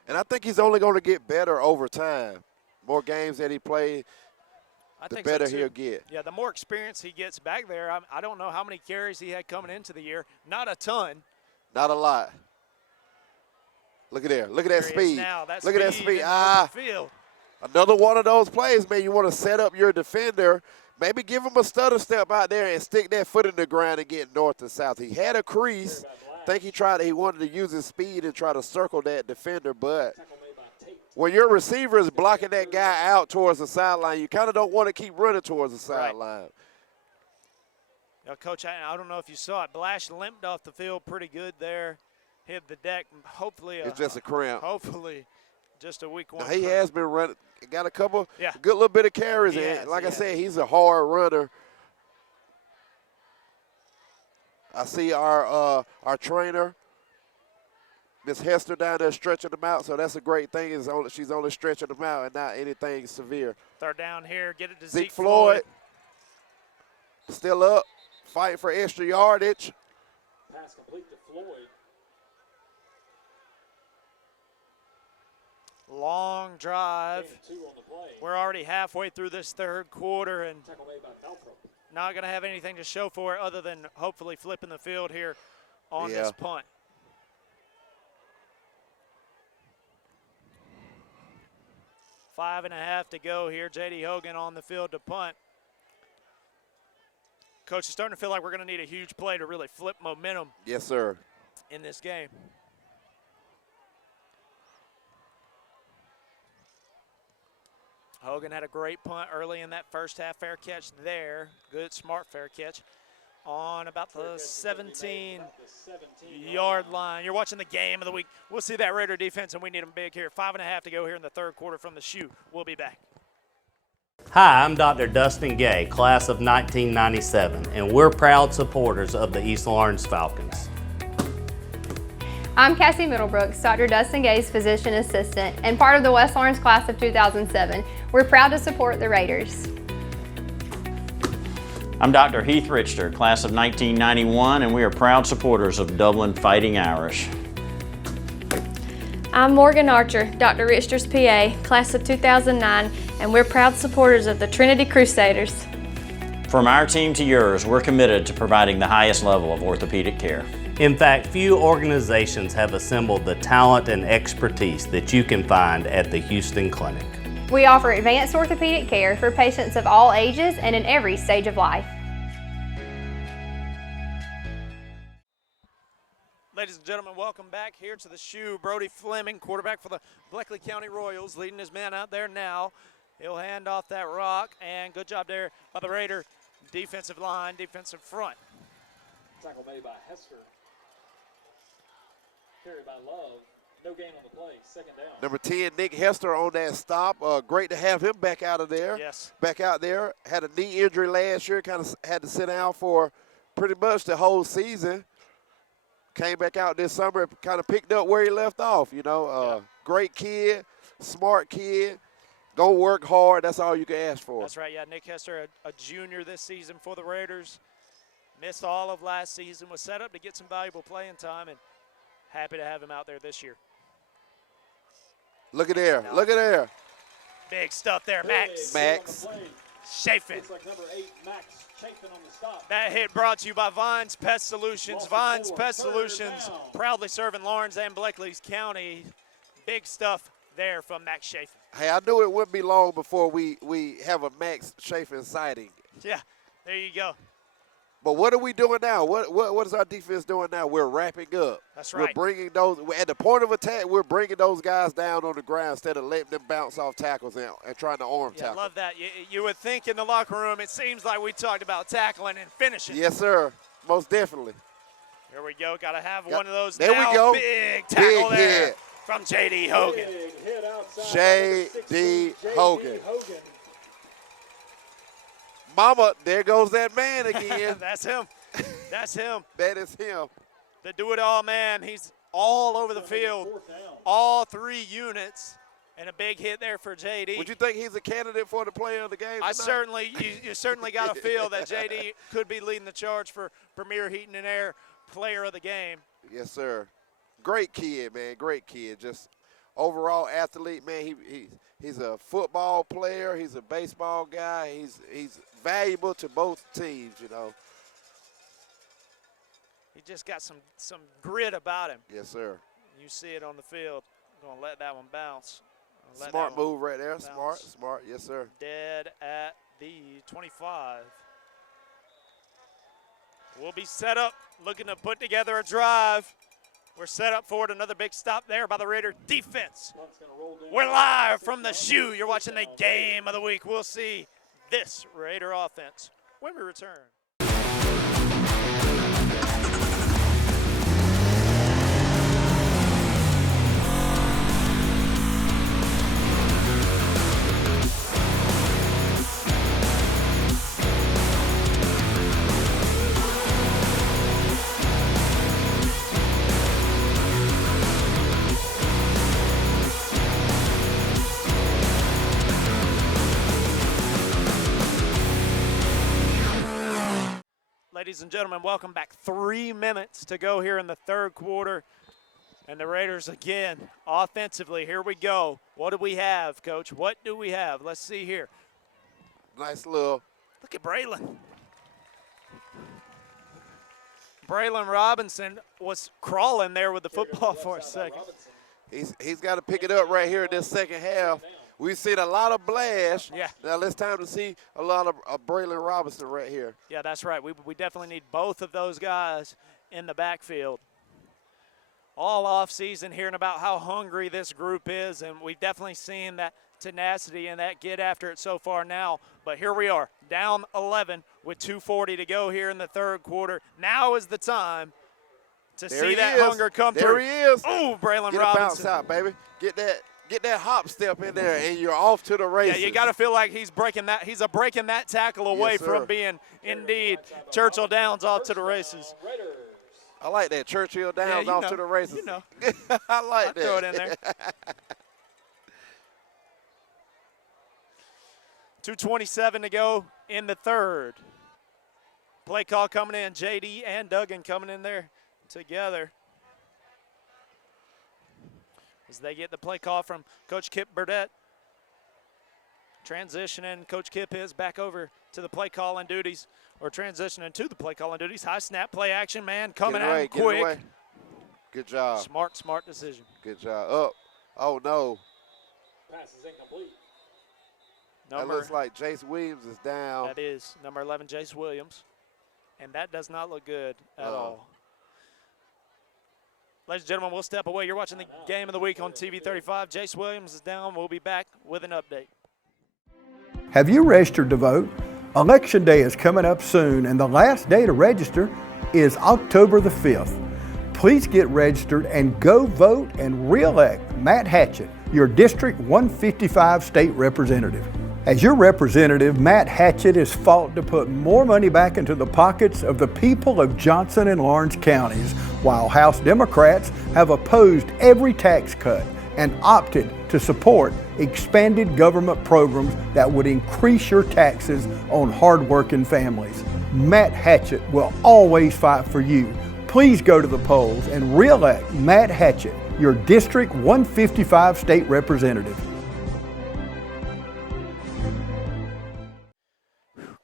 And I think he's only going to get better over time. More games that he plays, the better he'll get. Yeah, the more experience he gets back there, I don't know how many carries he had coming into the year. Not a ton. Not a lot. Look at there. Look at that speed. Look at that speed. Field. Another one of those plays, man. You want to set up your defender. Maybe give him a stutter step out there and stick that foot in the ground and get north to south. He had a crease. I think he wanted to use his speed and try to circle that defender, but when your receiver is blocking that guy out towards the sideline, you kind of don't want to keep running towards the sideline. Now, Coach, I don't know if you saw it. Blash limped off the field pretty good there. Hit the deck. Hopefully, it's just a cramp. Hopefully, just a week one. Now, he has been running. Got a couple, good little bit of carries. Like I said, he's a hard runner. I see our trainer, Miss Hester, down there stretching them out. So that's a great thing. She's only stretching them out and not anything severe. Third down here. Get it to Zeke Floyd. Still up, fighting for extra yardage. Pass complete to Floyd. Long drive. We're already halfway through this third quarter and not going to have anything to show for it other than hopefully flipping the field here on this punt. Five and a half to go here. J.D. Hogan on the field to punt. Coach, it's starting to feel like we're going to need a huge play to really flip momentum. Yes, sir. In this game. Hogan had a great punt early in that first half. Fair catch there. Good, smart fair catch on about the 17-yard line. You're watching the game of the week. We'll see that Raider defense, and we need them big here. 5.5 to go here in the third quarter from the shoe. We'll be back. Hi, I'm Dr. Dustin Gay, class of 1997, and we're proud supporters of the East Lawrence Falcons. I'm Cassie Middlebrooks, Dr. Dustin Gay's physician assistant, and part of the West Lawrence class of 2007. We're proud to support the Raiders. I'm Dr. Heath Richter, class of 1991, and we are proud supporters of Dublin Fighting Irish. I'm Morgan Archer, Dr. Richter's PA, class of 2009, and we're proud supporters of the Trinity Crusaders. From our team to yours, we're committed to providing the highest level of orthopedic care. In fact, few organizations have assembled the talent and expertise that you can find at the Houston Clinic. We offer advanced orthopedic care for patients of all ages and in every stage of life. Ladies and gentlemen, welcome back here to the shoe. Brody Fleming, quarterback for the Bleckley County Royals, leading his man out there now. He'll hand off that rock, and good job there by the Raider defensive line, defensive front. Tackle made by Hester. Carried by Love. No gain on the play. Second down. Number 10, Nick Hester on that stop. Great to have him back out of there. Yes. Back out there. Had a knee injury last year. Kind of had to sit down for pretty much the whole season. Came back out this summer. Kind of picked up where he left off. You know, great kid, smart kid. Go work hard. That's all you can ask for. That's right. Yeah, Nick Hester, a junior this season for the Raiders. Missed all of last season. Was set up to get some valuable playing time, and happy to have him out there this year. Look at there. Look at there. Big stuff there, Max. Max. Chafin. Looks like number 8, Max Chafin on the stop. That hit brought to you by Vines Pest Solutions. Vines Pest Solutions, proudly serving Lawrence and Bleckley County. Big stuff there from Max Chafin. Hey, I knew it wouldn't be long before we have a Max Chafin sighting. Yeah, there you go. But what are we doing now? What is our defense doing now? We're wrapping up. That's right. We're bringing those at the point of attack. We're bringing those guys down on the ground instead of letting them bounce off tackles and trying to arm tackle. I love that. You would think in the locker room, it seems like we talked about tackling and finishing. Yes, sir. Most definitely. Here we go. Got to have one of those. There now. we go. Big tackle Big there hit from J.D. Hogan. J.D. Hogan. Mama, there goes that man again. That's him. That's him. That is him. The do-it-all man. He's all over the field. All 3 units. And a big hit there for J.D. Would you think he's a candidate for the player of the game tonight? You certainly got to feel that J.D. could be leading the charge for Premier Heating and Air player of the game. Yes, sir. Great kid, man. Great kid. Just overall athlete, man. He's a football player. He's a baseball guy. He's valuable to both teams, you know. He just got some grit about him. Yes, sir. You see it on the field. I'm gonna let that one bounce. Smart move right there. Smart. Yes, sir. Dead at the 25. We'll be set up, looking to put together a drive. We're set up for it. Another big stop there by the Raider defense. We're live from the shoe. You're watching the game of the week. We'll see this Raider offense when we return. Ladies and gentlemen, welcome back. 3 minutes to go here in the third quarter. And the Raiders again, offensively, here we go. What do we have, Coach? What do we have? Let's see here. Nice little. Look at Braylon. Braylon Robinson was crawling there with the football for a second. He's got to pick it up right here in this second half. We've seen a lot of Blash. Yeah. Now it's time to see a lot of Braylon Robinson right here. Yeah, that's right. We definitely need both of those guys in the backfield. All offseason hearing about how hungry this group is, and we've definitely seen that tenacity and that get after it so far now. But here we are, down 11 with 2:40 to go here in the third quarter. Now is the time to see that hunger come through. There he is. Oh, Braylon Get Robinson. Bounce out, baby. Get that hop step in there, and you're off to the races. Yeah, you got to feel like he's breaking that tackle away from being, indeed, Churchill Downs off to the races. I like that. Churchill Downs off to the races. You know. I like that. Throw it in there. 2:27 to go in the third. Play call coming in. JD and Duggan coming in there together as they get the play call from Coach Kip Burdett. Transitioning, Coach Kip is back over to the play calling duties, or transitioning to the play calling duties. High snap, play action, man, coming at him quick. Good job. Smart decision. Good job. Up. Oh, no. Pass is incomplete. That looks like Jace Williams is down. That is number 11, Jace Williams. And that does not look good at all. Ladies and gentlemen, we'll step away. You're watching the game of the week on TV 35. Jace Williams is down. We'll be back with an update. Have you registered to vote? Election day is coming up soon, and the last day to register is October the 5th. Please get registered and go vote and re-elect Matt Hatchett, your District 155 state representative. As your representative, Matt Hatchett has fought to put more money back into the pockets of the people of Johnson and Lawrence counties, while House Democrats have opposed every tax cut and opted to support expanded government programs that would increase your taxes on hardworking families. Matt Hatchett will always fight for you. Please go to the polls and re-elect Matt Hatchett, your District 155 state representative.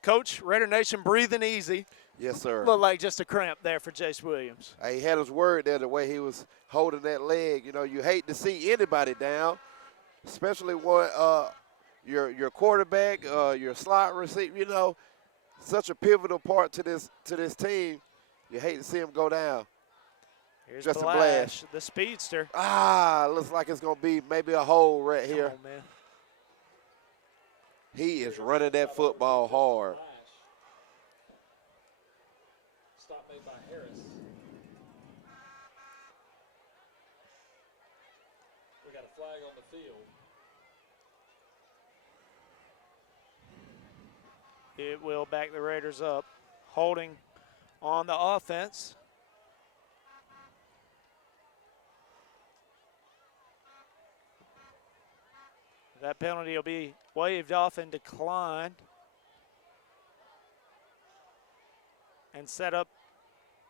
Coach, Raider Nation breathing easy. Yes, sir. Looked like just a cramp there for Jace Williams. He had his word there the way he was holding that leg. You know, you hate to see anybody down, especially one your quarterback, your slot receiver. You know, such a pivotal part to this team. You hate to see him go down. Here's Just Blash, the speedster. Looks like it's gonna be maybe a hole right here. Come on, man. He is running that football hard. Stop made by Harris. We got a flag on the field. It will back the Raiders up. Holding on the offense. That penalty will be waved off and declined. And set up.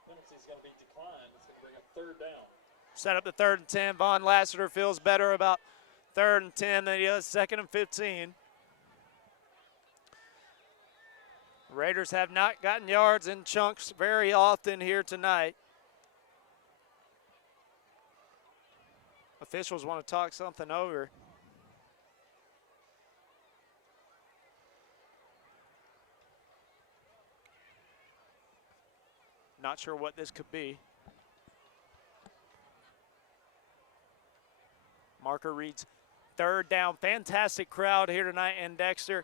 Penalty is going to be declined. It's going to bring up third down. Set up the 3rd and 10. Von Lassiter feels better about 3rd and 10 than he does 2nd and 15. Raiders have not gotten yards in chunks very often here tonight. Officials want to talk something over. Not sure what this could be. Marker reads 3rd down. Fantastic crowd here tonight in Dexter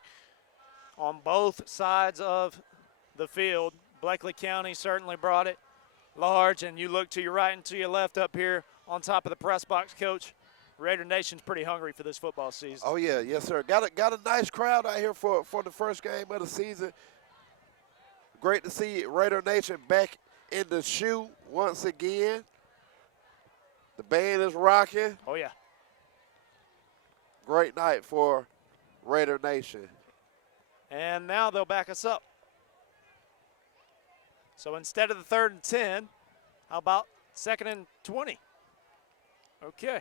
on both sides of the field. Bleckley County certainly brought it large, and you look to your right and to your left up here on top of the press box, Coach. Raider Nation's pretty hungry for this football season. Oh, yeah, yes, sir. Got a nice crowd out here for the first game of the season. Great to see Raider Nation back in the shoe once again. The band is rocking. Oh, yeah. Great night for Raider Nation. And now they'll back us up. So instead of the 3rd and 10, how about 2nd and 20? Okay.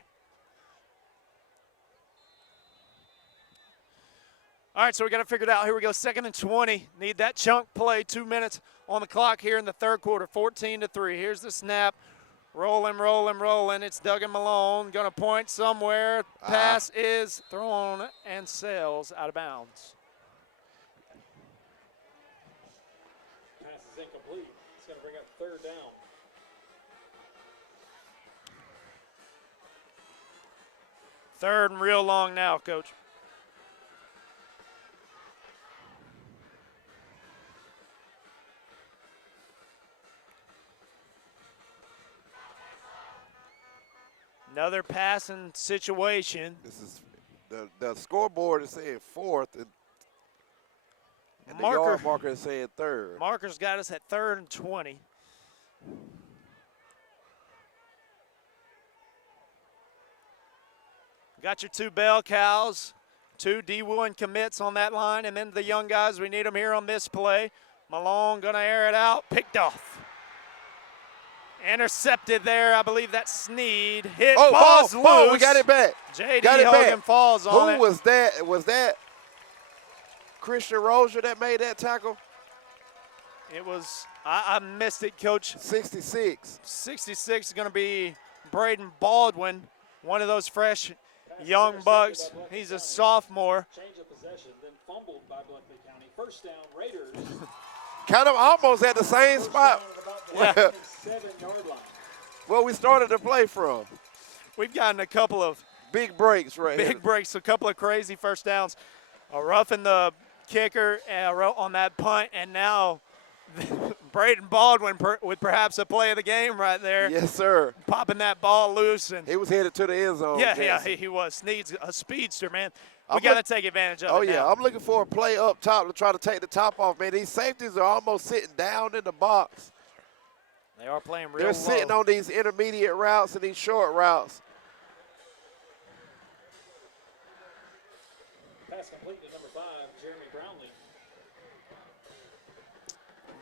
All right, so we got to figure it out. Here we go, 2nd and 20. Need that chunk play, 2 minutes on the clock here in the 3rd quarter, 14-3. Here's the snap. Rolling, rolling, rolling. It's Duggan Malone. Going to point somewhere. Pass is thrown and sails out of bounds. Pass is incomplete. It's going to bring up 3rd down. Third and real long now, Coach. Another passing situation. This is the scoreboard is saying 4th, and the yard marker is saying 3rd. Marker's got us at 3rd and 20. Got your 2 bell cows, 2 D1 commits on that line, and then the young guys, we need them here on this play. Malone gonna air it out, picked off. Intercepted there, I believe that's Sneed. Hit, ball's loose. We got it back. J.D. Hogan falls on it. Who was that? Was that Christian Rozier that made that tackle? It was, I missed it, Coach. 66. 66 is going to be Braden Baldwin, one of those fresh young bucks. He's a sophomore. Change of possession, then fumbled by Bleckley County. 1st down, Raiders. Kind of almost at the same spot. Yeah. 7-yard line. Well, we started to play from. We've gotten a couple of big breaks right here. Big breaks, a couple of crazy 1st downs. Roughing the kicker on that punt, and now Braden Baldwin with perhaps a play of the game right there. Yes, sir. Popping that ball loose. And he was headed to the end zone. Yeah, he was. Needs a speedster, man. We got to take advantage of it. Oh, yeah. Now. I'm looking for a play up top to try to take the top off, man. These safeties are almost sitting down in the box. They are playing real They're low. sitting on these intermediate routes and these short routes. Pass complete to number 5, Jeremy Brownlee.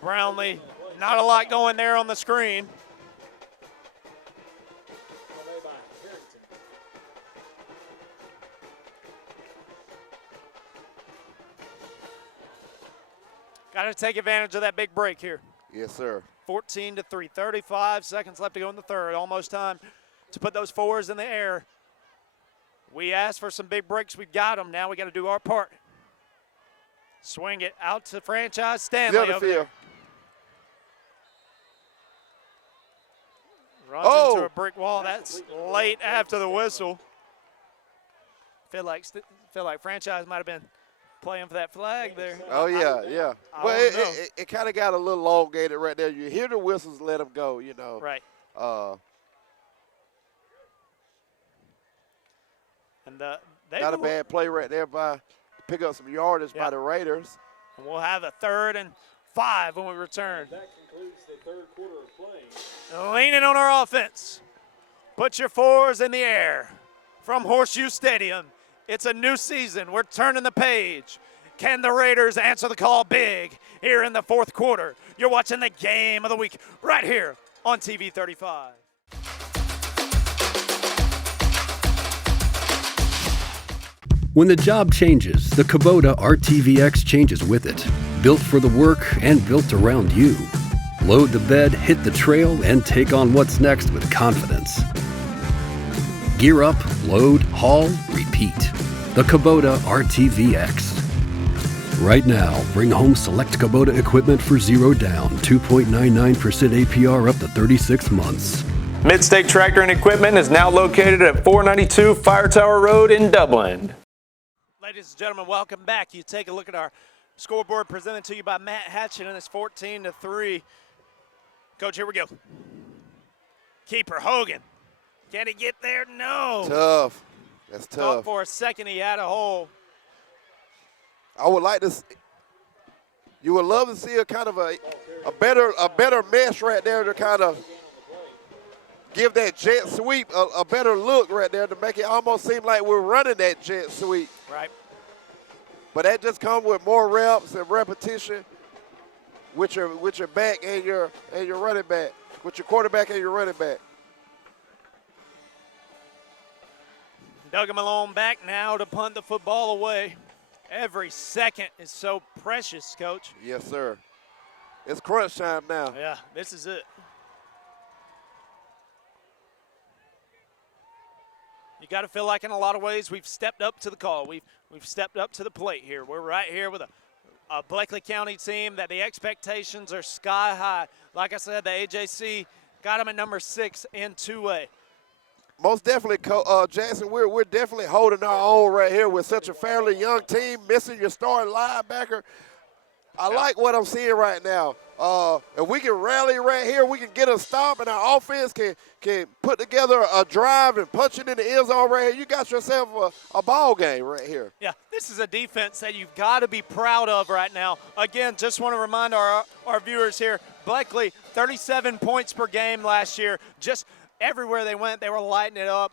Brownlee, not a lot going there on the screen. Away by Harrington. Got to take advantage of that big break here. Yes, sir. 14-3, 35 seconds left to go in the 3rd. Almost time to put those 4s in the air. We asked for some big breaks. We got them. Now we got to do our part. Swing it out to franchise Stanley over there. Runs into a brick wall. That's late after the whistle. Feel like franchise might have been playing for that flag there. Oh, yeah. Well, it kind of got a little elongated right there. You hear the whistles, let them go, you know. Right. And not a bad play right there by pick up some yardage by the Raiders. And we'll have a 3rd and 5 when we return. That concludes the 3rd quarter of play. Leaning on our offense. Put your 4s in the air. From Horseshoe Stadium, it's a new season. We're turning the page. Can the Raiders answer the call big here in the 4th quarter? You're watching the game of the week right here on TV 35. When the job changes, the Kubota RTVX changes with it. Built for the work and built around you. Load the bed, hit the trail, and take on what's next with confidence. Gear up, load, haul, repeat. The Kubota RTVX. Right now, bring home select Kubota equipment for 0 down, 2.99% APR up to 36 months. Mid-State Tractor and Equipment is now located at 492 Fire Tower Road in Dublin. Ladies and gentlemen, welcome back. You take a look at our scoreboard presented to you by Matt Hatchet, and it's 14-3. Coach, here we go. Keeper Hogan. Can he get there? No. Tough. That's Thought tough. for a second he had a hole. I would like to. You would love to see a kind of a better mesh right there to kind of give that jet sweep a better look right there to make it almost seem like we're running that jet sweep. Right. But that just comes with more reps and repetition with your back and your running back, with your quarterback and your running back. Doug Malone back now to punt the football away. Every second is so precious, Coach. Yes, sir. It's crunch time now. Yeah, this is it. You got to feel like in a lot of ways we've stepped up to the call. We've stepped up to the plate here. We're right here with a Bleckley County team that the expectations are sky high. Like I said, the AJC got them at number 6 in 2A. Most definitely, Jackson, we're definitely holding our own right here with such a fairly young team, missing your starting linebacker. I like what I'm seeing right now. If we can rally right here, we can get a stop, and our offense can put together a drive and punch it in the end zone right here. You got yourself a ball game right here. Yeah, this is a defense that you've got to be proud of right now. Again, just want to remind our viewers here, Bleckley, 37 points per game last year. Just everywhere they went, they were lighting it up.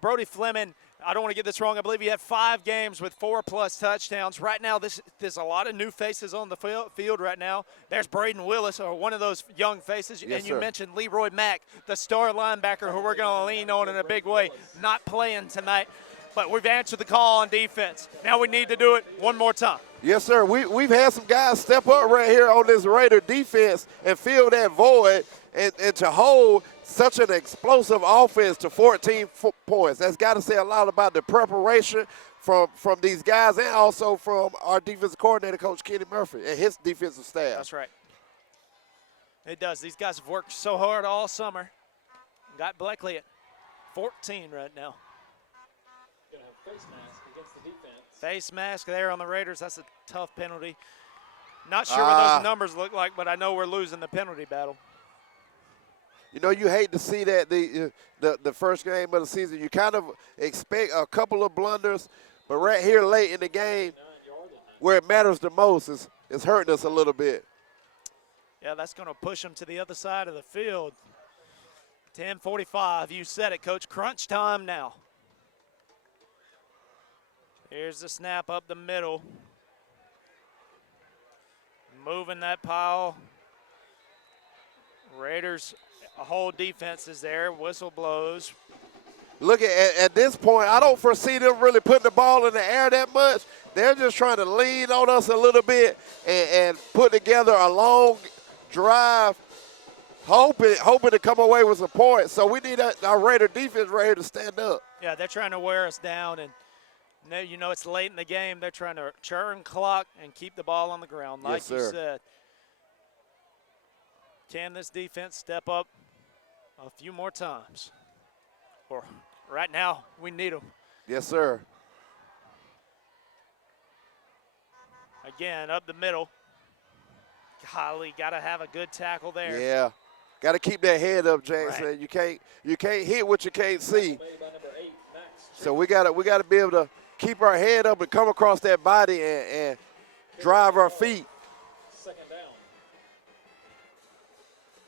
Brody Fleming, I don't want to get this wrong, I believe he had 5 games with 4+ touchdowns. Right now, there's a lot of new faces on the field right now. There's Braden Willis, or one of those young faces. Yes, and you sir. mentioned Leroy Mack, the star linebacker who we're going to lean on in a big way, not playing tonight. But we've answered the call on defense. Now we need to do it one more time. Yes, sir. We've had some guys step up right here on this Raider defense and fill that void and to hold such an explosive offense to 14 points. That's got to say a lot about the preparation from these guys and also from our defensive coordinator, Coach Kenny Murphy, and his defensive staff. That's right. It does. These guys have worked so hard all summer. Got Bleckley at 14 right now. Gonna have face mask against the defense. Face mask there on the Raiders. That's a tough penalty. Not sure what those numbers look like, but I know we're losing the penalty battle. You know, you hate to see that the first game of the season. You kind of expect a couple of blunders, but right here late in the game, where it matters the most, is hurting us a little bit. Yeah, that's going to push them to the other side of the field. 10:45. You said it, Coach. Crunch time now. Here's the snap up the middle. Moving that pile. Raiders, a whole defense is there. Whistle blows. Look, at this point, I don't foresee them really putting the ball in the air that much. They're just trying to lean on us a little bit and put together a long drive, hoping to come away with some points. So we need our Raider defense right here to stand up. Yeah, they're trying to wear us down, and you know it's late in the game. They're trying to churn clock and keep the ball on the ground, like Yes, you sir. said. Can this defense step up a few more times? Or right now, we need them. Yes, sir. Again, up the middle. Golly, got to have a good tackle there. Yeah, got to keep that head up, Jackson. Right. You can't hit what you can't see. So we got to be able to keep our head up and come across that body and drive our feet. Second down.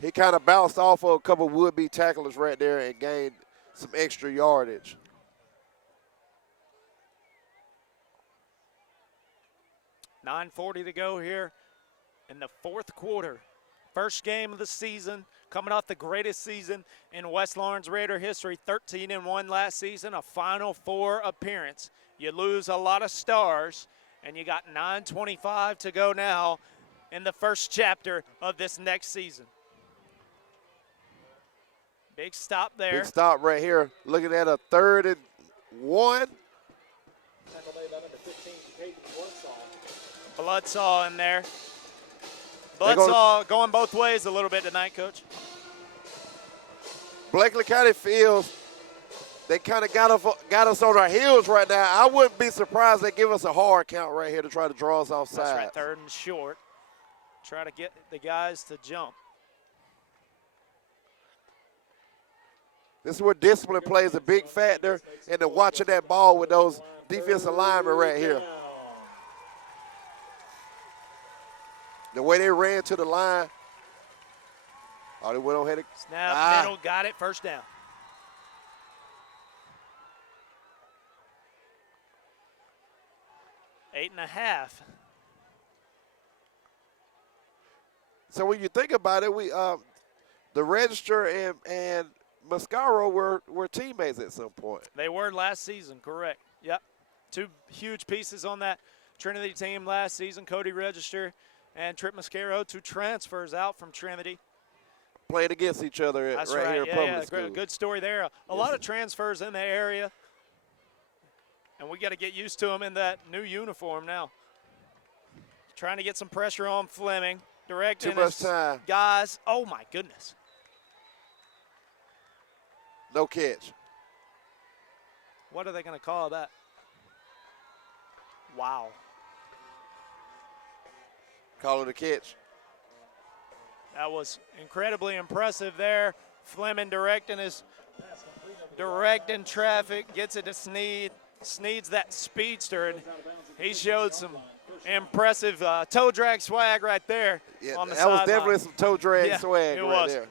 He kind of bounced off of a couple would-be tacklers right there and gained some extra yardage. $9:40 to go here in the fourth quarter. First game of the season. coming off the greatest season in West Lawrence Raider history, 13-1 last season, a Final Four appearance. You lose a lot of stars, and you got 9:25 to go now in the first chapter of this next season. Big stop there. Big stop right here. Looking at a 3rd and 1. Bloodsaw in there. Bloodsaw going both ways a little bit tonight, Coach. Bleckley County feels they kind of got us on our heels right now. I wouldn't be surprised they give us a hard count right here to try to draw us off sides. That's right, 3rd and short. Try to get the guys to jump. This is where discipline plays a big factor into watching that ball with those defensive linemen right here. The way they ran to the line. Oh, they went on ahead. Snap, middle, got it, first down. Eight and a half. So when you think about it, we the Register and Mascaro were teammates at some point. They were last season, correct. Yep. 2 huge pieces on that Trinity team last season, Cody Register and Trip Mascaro, 2 transfers out from Trinity. Playing against each other That's right here in public school. Good story there. A lot of transfers in the area, and we got to get used to them in that new uniform now. Trying to get some pressure on Fleming. Directing Too much time. Guys, oh my goodness. No catch. What are they going to call that? Wow. Call it a catch. That was incredibly impressive there. Fleming directing traffic, gets it to Sneed. Sneed's that speedster, and he showed some impressive toe drag swag right there on the sideline. That was definitely some toe drag swag right there.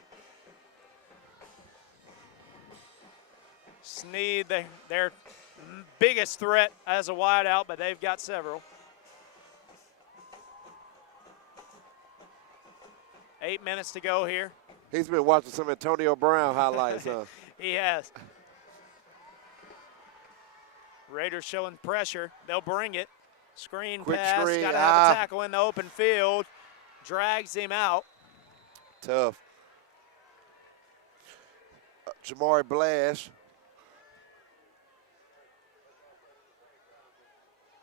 Sneed, their biggest threat as a wideout, but they've got several. 8 minutes to go here. He's been watching some Antonio Brown highlights, huh? He has. Raiders showing pressure. They'll bring it. Screen Quick pass. screen. Got to have a tackle in the open field. Drags him out. Tough. Jamari Blash.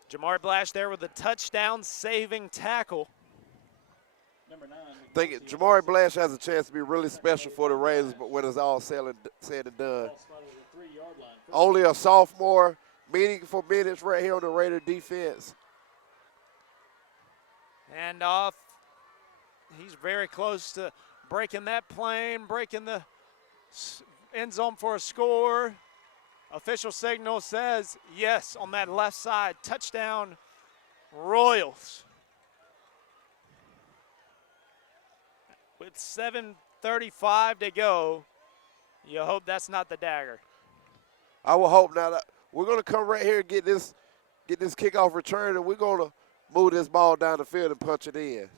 Jamari Blash there with a touchdown saving tackle. I think Jamari Blash has a chance to be really special for the Raiders, but when it's all said and done. Only a sophomore, meaningful minutes right here on the Raider defense. And off. He's very close to breaking that plane, breaking the end zone for a score. Official signal says yes on that left side. Touchdown, Royals. With 7:35 to go, you hope that's not the dagger. I will hope not. We're going to come right here and get this kickoff return, and we're going to move this ball down the field and punch it in.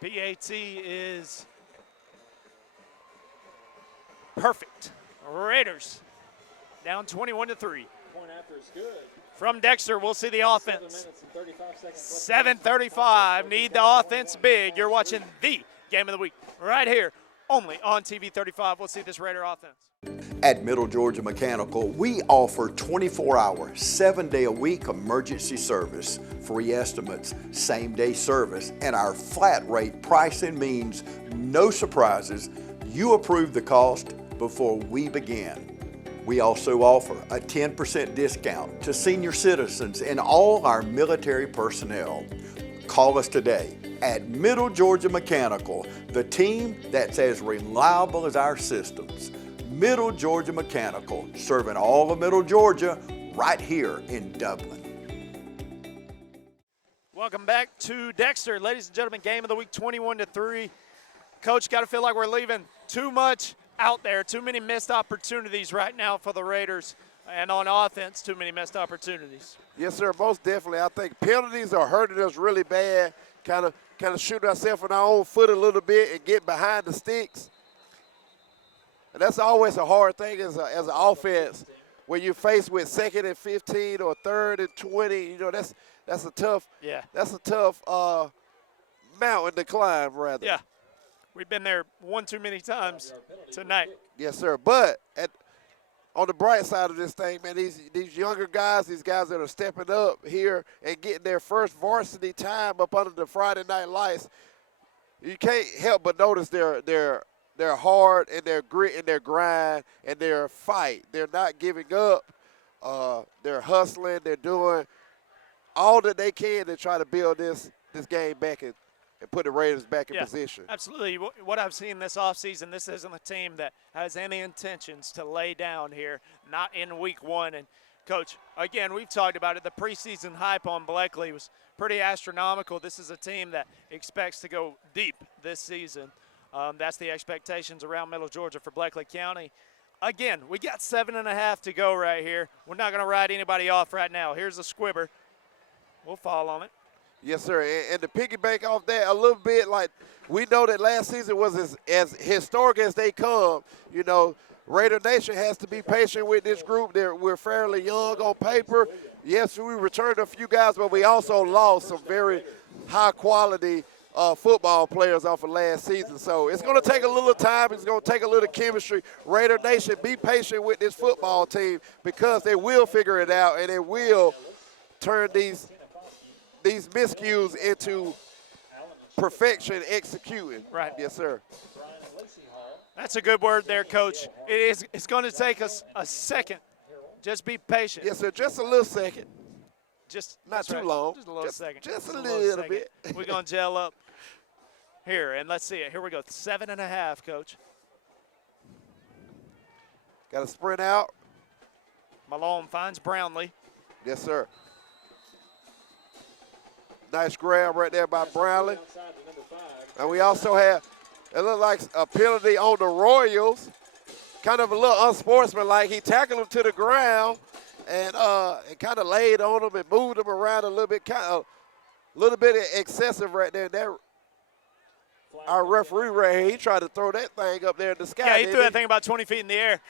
PAT is perfect. Raiders down 21-3. Point after is good. From Dexter, we'll see the offense. 7:35. Need the offense big. You're watching the game of the week right here, only on TV 35. We'll see this Raider offense. At Middle Georgia Mechanical, we offer 24-hour, 7-day-a-week emergency service, free estimates, same-day service, and our flat rate pricing means no surprises. You approve the cost before we begin. We also offer a 10% discount to senior citizens and all our military personnel. Call us today at Middle Georgia Mechanical, the team that's as reliable as our systems. Middle Georgia Mechanical, serving all of Middle Georgia right here in Dublin. Welcome back to Dexter. Ladies and gentlemen, game of the week 21-3. Coach, got to feel like we're leaving too much out there, too many missed opportunities right now for the Raiders. And on offense, too many missed opportunities. Yes, sir, most definitely. I think penalties are hurting us really bad, kind of shooting ourselves in our own foot a little bit and get behind the sticks. And that's always a hard thing as an offense when you're faced with 2nd and 15 or 3rd and 20. You know, that's a tough mountain to climb, rather. Yeah, we've been there one too many times tonight. Yes, sir. But on the bright side of this thing, man, these younger guys, these guys that are stepping up here and getting their first varsity time up under the Friday night lights, you can't help but notice their heart and their grit and their grind and their fight. They're not giving up. They're hustling. They're doing all that they can to try to build this game back and put the Raiders back in position. Absolutely. What I've seen this offseason, this isn't a team that has any intentions to lay down here, not in week 1. And, Coach, again, we've talked about it. The preseason hype on Bleckley was pretty astronomical. This is a team that expects to go deep this season. That's the expectations around Middle Georgia for Bleckley County. Again, we got 7.5 to go right here. We're not going to write anybody off right now. Here's the squibber. We'll fall on it. Yes, sir. And to piggyback off that a little bit, like we know that last season was as historic as they come. You know, Raider Nation has to be patient with this group. We're fairly young on paper. Yes, we returned a few guys, but we also lost some very high-quality football players off of last season. So it's going to take a little time. It's going to take a little chemistry. Raider Nation, be patient with this football team because they will figure it out and they will turn these miscues into perfection executing. Right. Yes, sir. That's a good word there, Coach. It's going to take us a second. Just be patient. Yes, sir. Just a little second. Just not too long. Just a little second. Just a little bit. We're going to gel up here, and let's see it. Here we go. 7.5, Coach. Got to sprint out. Malone finds Brownlee. Yes, sir. Nice grab right there by Brownlee. And we also have, it looked like a penalty on the Royals. Kind of a little unsportsmanlike. He tackled him to the ground and kind of laid on him and moved him around a little bit, a little bit excessive right there. That our referee right here, he tried to throw that thing up there in the sky. Yeah, he threw that thing about 20 feet in the air.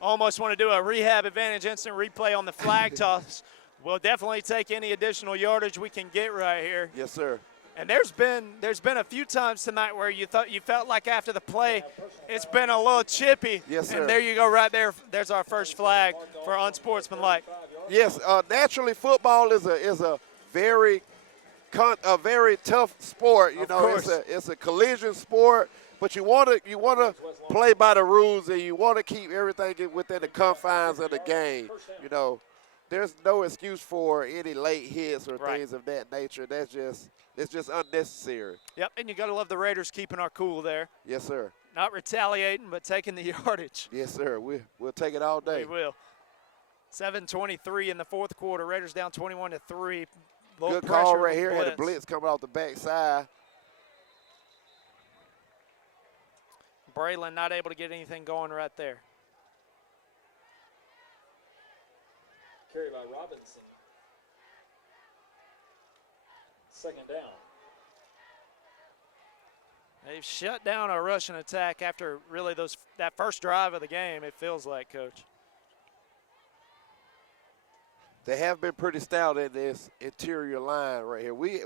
Almost want to do a rehab advantage instant replay on the flag toss. We'll definitely take any additional yardage we can get right here. Yes, sir. And there's been a few times tonight where you felt like after the play it's been a little chippy. Yes, sir. And there you go right there. There's our first flag for unsportsmanlike. Yes, naturally football is a very tough sport. You know, it's a collision sport. But you want to play by the rules and you want to keep everything within the confines of the game. You know, there's no excuse for any late hits or things of that nature. It's just unnecessary. Yep, and you got to love the Raiders keeping our cool there. Yes, sir. Not retaliating, but taking the yardage. Yes, sir. We'll take it all day. We will. 7:23 in the fourth quarter. Raiders down 21-3. Good call right here. Had a blitz coming off the backside. Braylon not able to get anything going right there. Carry by Robinson. Second down. They've shut down a rushing attack after really that first drive of the game, it feels like, Coach. They have been pretty stout in this interior line right here. We've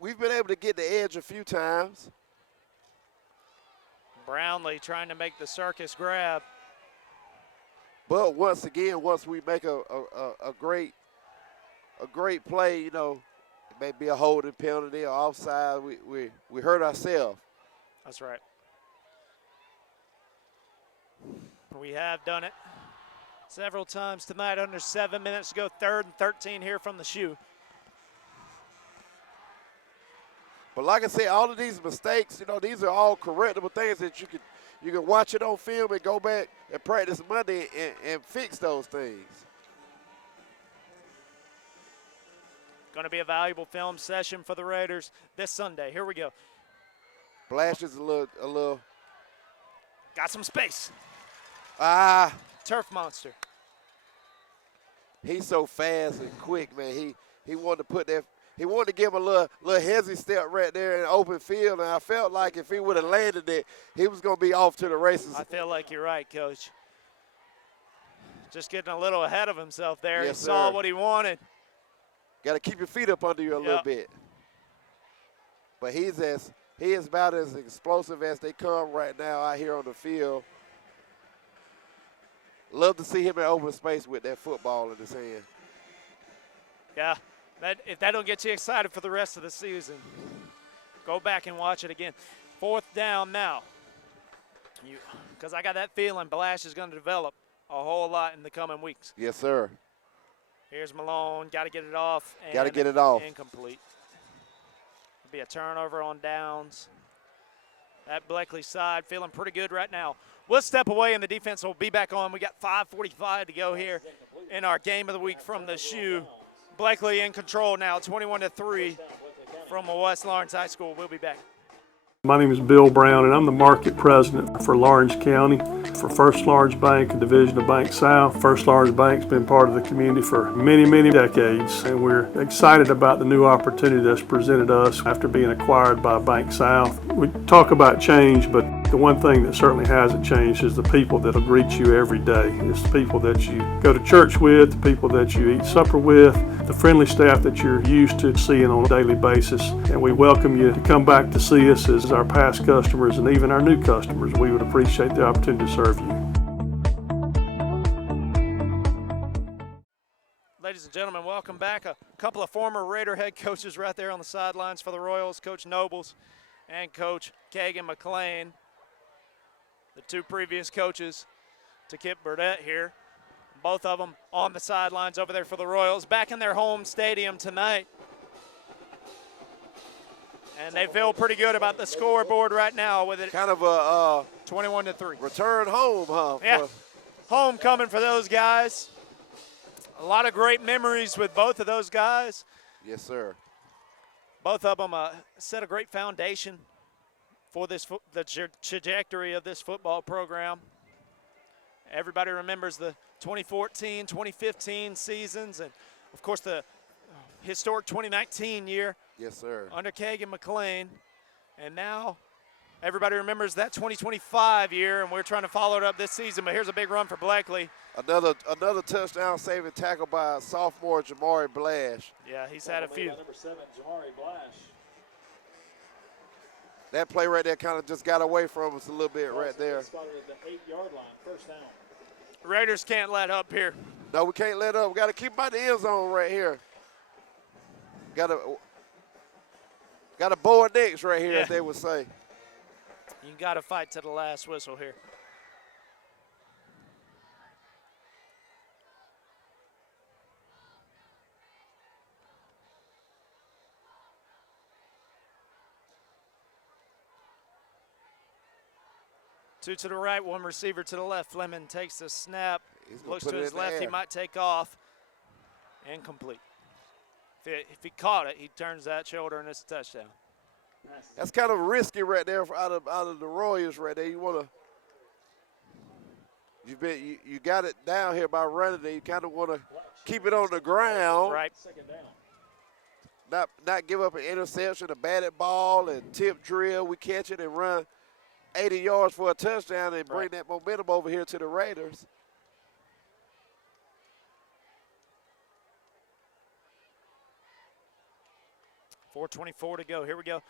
been able to get the edge a few times. Brownlee trying to make the circus grab. But once again, once we make a great play, you know, it may be a holding penalty or offside. We hurt ourselves. That's right. We have done it several times tonight. Under 7 minutes to go. 3rd and 13 here from the shoe. But like I said, all of these mistakes, you know, these are all correctable things that you can watch it on film and go back and practice Monday and fix those things. Going to be a valuable film session for the Raiders this Sunday. Here we go. Blash is a little. Got some space. Turf monster. He's so fast and quick, man. He wanted to put that. He wanted to give him a little hezzy step right there in the open field, and I felt like if he would have landed it, he was going to be off to the races. I feel like you're right, Coach. Just getting a little ahead of himself there. Yes, he saw sir. what he wanted. Got to keep your feet up under you a little bit. But he is about as explosive as they come right now out here on the field. Love to see him in open space with that football in his hand. Yeah, if that don't get you excited for the rest of the season, go back and watch it again. 4th down now. Because I got that feeling Blash is going to develop a whole lot in the coming weeks. Yes, sir. Here's Malone. Got to get it off. Got to get it off. Incomplete. Be a turnover on downs. That Bleckley side feeling pretty good right now. We'll step away and the defense will be back on. We got 5:45 to go here in our game of the week from the shoe. Bleckley in control now, 21-3 from West Lawrence High School. We'll be back. My name is Bill Brown, and I'm the market president for Lawrence County for First Lawrence Bank, a division of Bank South. First Lawrence Bank's been part of the community for many, many decades, and we're excited about the new opportunity that's presented us after being acquired by Bank South. We talk about change, but the one thing that certainly hasn't changed is the people that'll greet you every day. It's the people that you go to church with, the people that you eat supper with, the friendly staff that you're used to seeing on a daily basis. And we welcome you to come back to see us as our past customers and even our new customers. We would appreciate the opportunity to serve you. Ladies and gentlemen, welcome back. A couple of former Raider head coaches right there on the sidelines for the Royals, Coach Nobles and Coach Kagan McLean. The two previous coaches to Kip Burdett here. Both of them on the sidelines over there for the Royals, back in their home stadium tonight. And they feel pretty good about the scoreboard right now with it. Kind of a 21-3. Return home, huh? Yeah, homecoming for those guys. A lot of great memories with both of those guys. Yes, sir. Both of them set a great foundation for this the trajectory of this football program. Everybody remembers the 2014, 2015 seasons, and of course the historic 2019 year. Yes, sir. Under Kagan McLean, and now everybody remembers that 2025 year, and we're trying to follow it up this season. But here's a big run for Bleckley. Another touchdown saving tackle by sophomore Jamari Blash. Yeah, he's had a few. Number 7, Jamari Blash. That play right there kind of just got away from us a little bit right there. Spotted at the 8-yard line, first down. Raiders can't let up here. No, we can't let up. We got to keep by the end zone right here. Got to bow necks right here, as they would say. You got to fight to the last whistle here. Two to the right, one receiver to the left. Fleming takes the snap, looks to his left, he might take off. Incomplete. If he caught it, he turns that shoulder and it's a touchdown. That's kind of risky right there out of the Royals right there. You want to, you got it down here by running it. You kind of want to keep it on the ground. Right. Second down. Not give up an interception, a batted ball, and tip drill. We catch it and run 80 yards for a touchdown and bring that momentum over here to the Raiders. .424 to go. Here we go.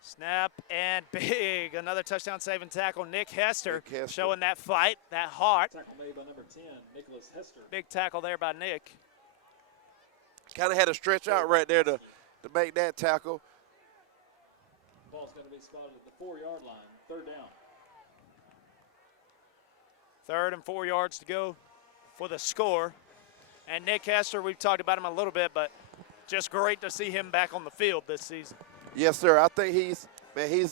Snap and big. Another touchdown saving tackle. Nick Hester showing that fight, that heart. Tackle made by number 10, Nicholas Hester. Big tackle there by Nick. Kind of had to stretch out right there to make that tackle. Ball's going to be spotted at the 4-yard line, third down. 3rd and 4 yards to go for the score. And Nick Hester, we've talked about him a little bit, but just great to see him back on the field this season. Yes, sir. I think he's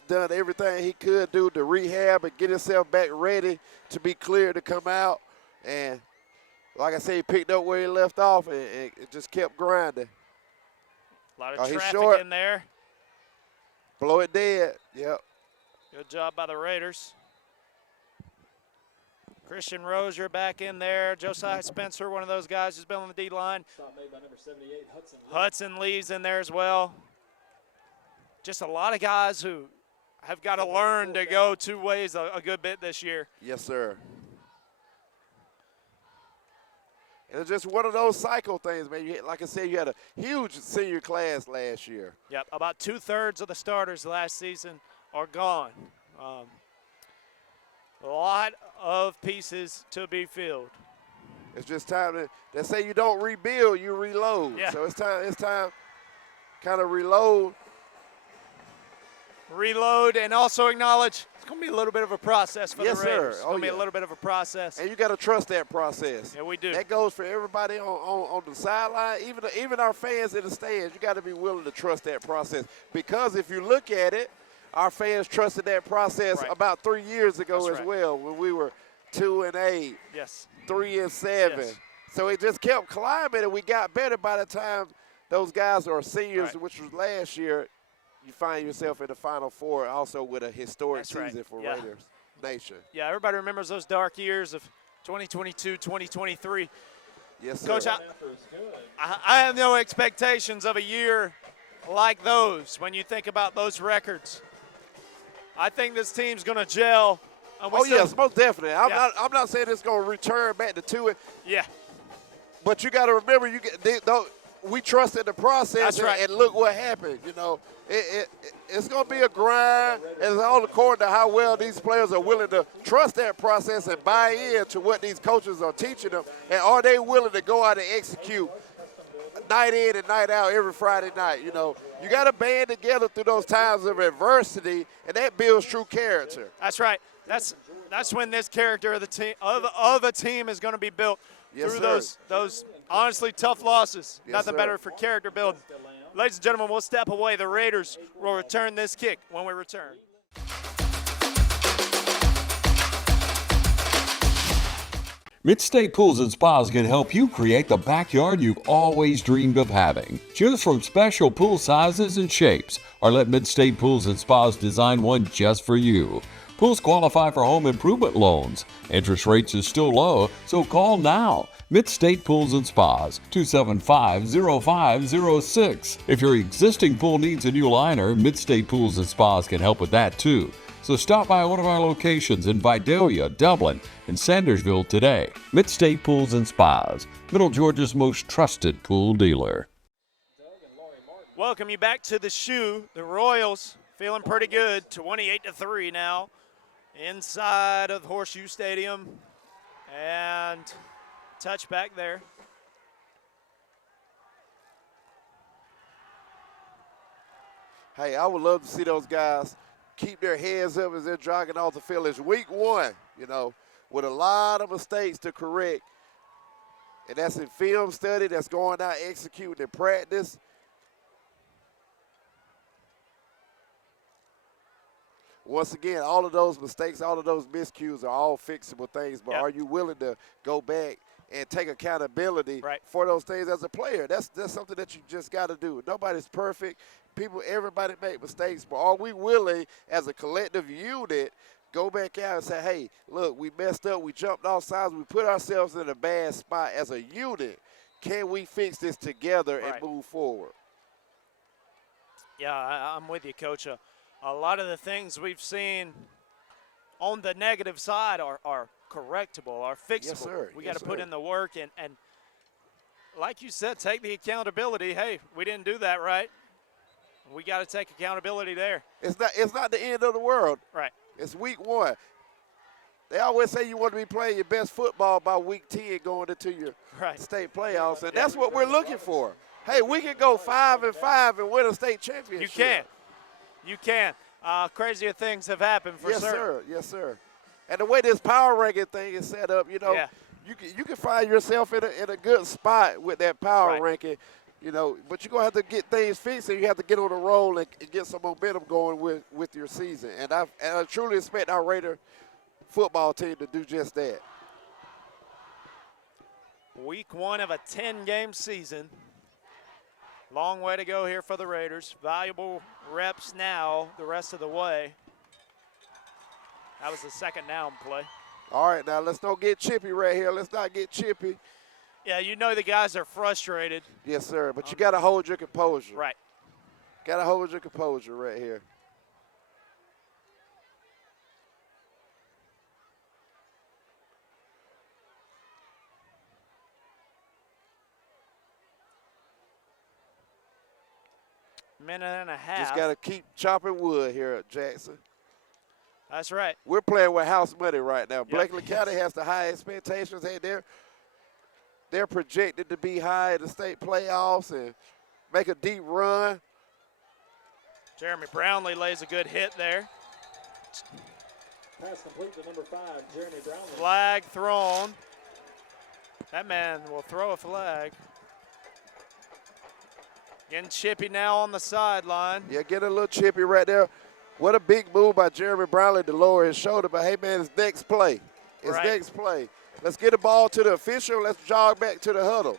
done everything he could do to rehab and get himself back ready to be clear to come out. And like I said, he picked up where he left off and just kept grinding. A lot of traffic in there. Blow it dead. Yep. Good job by the Raiders. Christian Rozier back in there. Josiah Spencer, one of those guys who's been on the D-line. Stop made by number 78, Hudson. Hudson Lee's in there as well. Just a lot of guys who have got to learn to go two ways a good bit this year. Yes, sir. And it's just one of those cycle things, man. Like I said, you had a huge senior class last year. Yep, about 2/3 of the starters last season are gone. A lot of pieces to be filled. It's just time to, they say you don't rebuild, you reload. Yeah. So it's time kind of reload. Reload and also acknowledge it's going to be a little bit of a process for Yes, the Raiders. sir. It's going to be yeah. a little bit of a process. And you got to trust that process. Yeah, we do. That goes for everybody on the sideline, even our fans in the stands. You got to be willing to trust that process. Because if you look at it, our fans trusted that process about 3 years ago as well, when we were 2-8, yes, 3-7. Yes. So it just kept climbing, and we got better by the time those guys are seniors, which was last year. You find yourself in the Final Four, also with a historic season for Raiders Nation. Yeah, everybody remembers those dark years of 2022, 2023. Yes, sir. Coach, I have no expectations of a year like those when you think about those records. I think this team's going to gel. Yes, most definitely. I'm not saying it's going to return back to 2. Yeah. But you got to remember, we trusted the process, and look what happened. You know, it's going to be a grind, and it's all according to how well these players are willing to trust that process and buy in to what these coaches are teaching them, and are they willing to go out and execute night in and night out every Friday night. You know, you got to band together through those times of adversity, and that builds true character. That's right. That's when this character of the team of a team is going to be built through those honestly tough losses. Nothing better for character building. Ladies and gentlemen, we'll step away. The Raiders will return this kick when we return. Mid-State Pools and Spas can help you create the backyard you've always dreamed of having. Choose from special pool sizes and shapes, or let Mid-State Pools and Spas design one just for you. Pools qualify for home improvement loans. Interest rates are still low, so call now. Mid-State Pools and Spas, 275-0506. If your existing pool needs a new liner, Mid-State Pools and Spas can help with that too. So stop by one of our locations in Vidalia, Dublin, and Sandersville today. Mid-State Pools and Spas, Middle Georgia's most trusted pool dealer. Welcome you back to the shoe. The Royals feeling pretty good. 28-3 now inside of Horseshoe Stadium. And touchback there. Hey, I would love to see those guys keep their heads up as they're jogging off the field. It's week one, you know, with a lot of mistakes to correct. And that's in film study, that's going out executing in practice. Once again, all of those mistakes, all of those miscues are all fixable things, but are you willing to go back and take accountability for those things as a player? That's something that you just got to do. Nobody's perfect. Everybody make mistakes, but are we willing as a collective unit go back out and say, hey, look, we messed up, we jumped off sides, we put ourselves in a bad spot as a unit. Can we fix this together and move forward? Yeah, I'm with you, Coach. A lot of the things we've seen on the negative side are correctable, are fixable. Yes, sir. We got to put in the work and like you said, take the accountability. Hey, we didn't do that right. We got to take accountability there. It's not the end of the world. Right. It's week one. They always say you want to be playing your best football by week 10 going into your state playoffs, and that's what we're looking for. Hey, we can go 5-5 and win a state championship. You can. Crazier things have happened for certain. Yes, sir. And the way this power ranking thing is set up, you know, you can find yourself in a good spot with that power ranking. You know, but you're going to have to get things fixed, and you have to get on a roll and get some momentum going with your season. And I truly expect our Raider football team to do just that. Week one of a 10-game season. Long way to go here for the Raiders. Valuable reps now the rest of the way. That was the second down play. All right, now let's don't get chippy right here. Let's not get chippy. Yeah, you know the guys are frustrated. Yes, sir, but you got to hold your composure. Right. Got to hold your composure right here. Minute and a half. Just got to keep chopping wood here at Jackson. That's right. We're playing with house money right now. Yep. Bleckley County has the high expectations. Hey, they're projected to be high in the state playoffs and make a deep run. Jeremy Brownlee lays a good hit there. Pass complete to number 5, Jeremy Brownlee. Flag thrown. That man will throw a flag. Getting chippy now on the sideline. Yeah, getting a little chippy right there. What a big move by Jeremy Brownlee to lower his shoulder. But, hey, man, it's next play. It's next play. Let's get the ball to the official. Let's jog back to the huddle.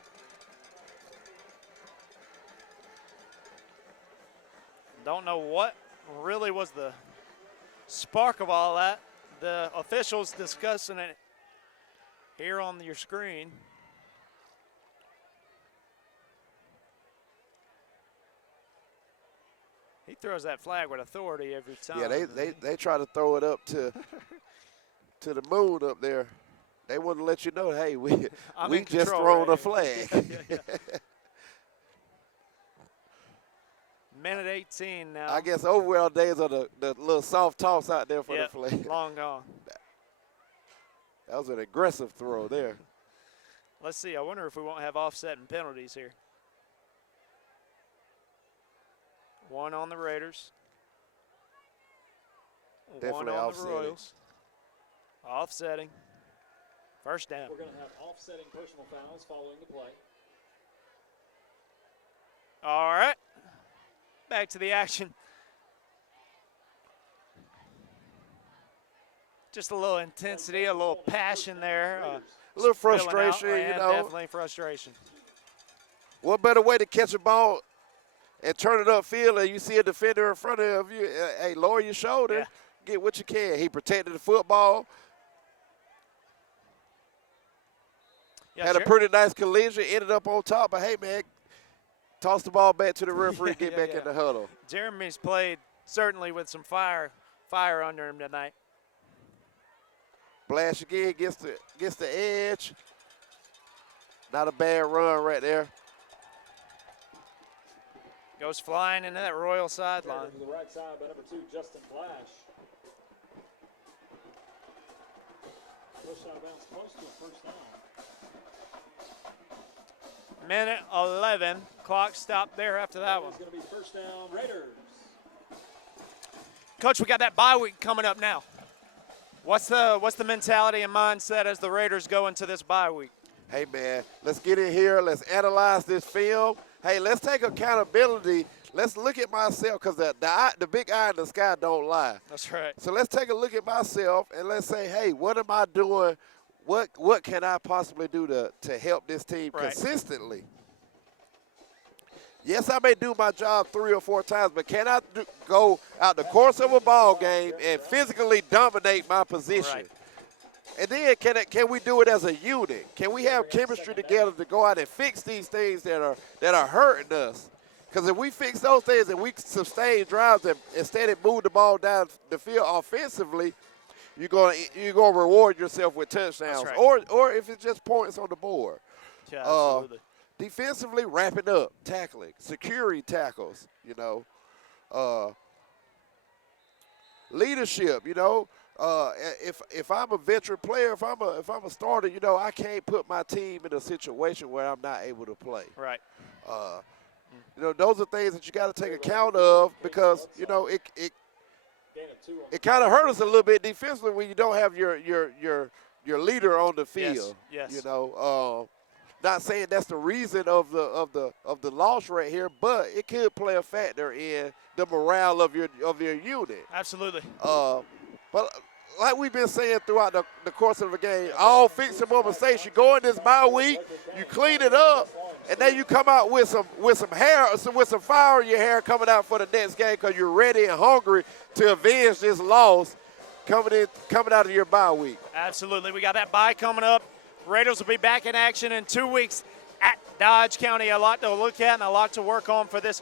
Don't know what really was the spark of all that. The officials discussing it here on your screen. He throws that flag with authority every time. Yeah, they try to throw it up to the moon up there. They wouldn't let you know, hey, we just thrown a flag. Minute 18 now. I guess overall days are the little soft toss out there for the flag. Long gone. That was an aggressive throw there. Let's see. I wonder if we won't have offset and penalties here. One on the Raiders. Definitely one on offsetting. the Royals. Offsetting. First down. We're going to have offsetting personal fouls following the play. All right. Back to the action. Just a little intensity, a little passion there. A little spilling frustration, out, you and know. Definitely frustration. What better way to catch a ball and turn it upfield and you see a defender in front of you? Hey, lower your shoulder, get what you can. He protected the football. Had a pretty nice collision, ended up on top, but hey, man, toss the ball back to the referee, get back in the huddle. Jeremy's played certainly with some fire under him tonight. Blash again, gets the edge. Not a bad run right there. Goes flying into that Royal sideline. To the right side by number 2, Justin Flash. Push out of bounds close to a first down. Minute 11. Clock stopped there after that one. It's going to be first down, Raiders. Coach, we got that bye week coming up now. What's the mentality and mindset as the Raiders go into this bye week? Hey, man, let's get in here. Let's analyze this film. Hey, let's take accountability. Let's look at myself because the big eye in the sky don't lie. That's right. So let's take a look at myself and let's say, hey, what am I doing? What can I possibly do to help this team consistently? Yes, I may do my job 3 or 4 times, but can I go out the course of a ball game and physically dominate my position? Right. And then can we do it as a unit? Can we have chemistry together to go out and fix these things that are hurting us? Because if we fix those things and we sustain drives and instead of move the ball down the field offensively, you're gonna reward yourself with touchdowns, right. or if it's just points on the board. Yeah, absolutely. Defensively, wrapping up, tackling, securing tackles. Leadership. If I'm a veteran player, if I'm a starter, I can't put my team in a situation where I'm not able to play. Right. Those are things that you got to take account of because it kind of hurt us a little bit defensively when you don't have your leader on the field. Yes. Not saying that's the reason of the loss right here, but it could play a factor in the morale of your unit. Absolutely. But like we've been saying throughout the course of the game, all fixable mistakes. You go in this bye week, you clean it up, and then you come out with some fire in your hair coming out for the next game because you're ready and hungry to avenge this loss. coming out of your bye week. Absolutely. We got that bye coming up. Raiders will be back in action in 2 weeks at Dodge County. A lot to look at and a lot to work on for this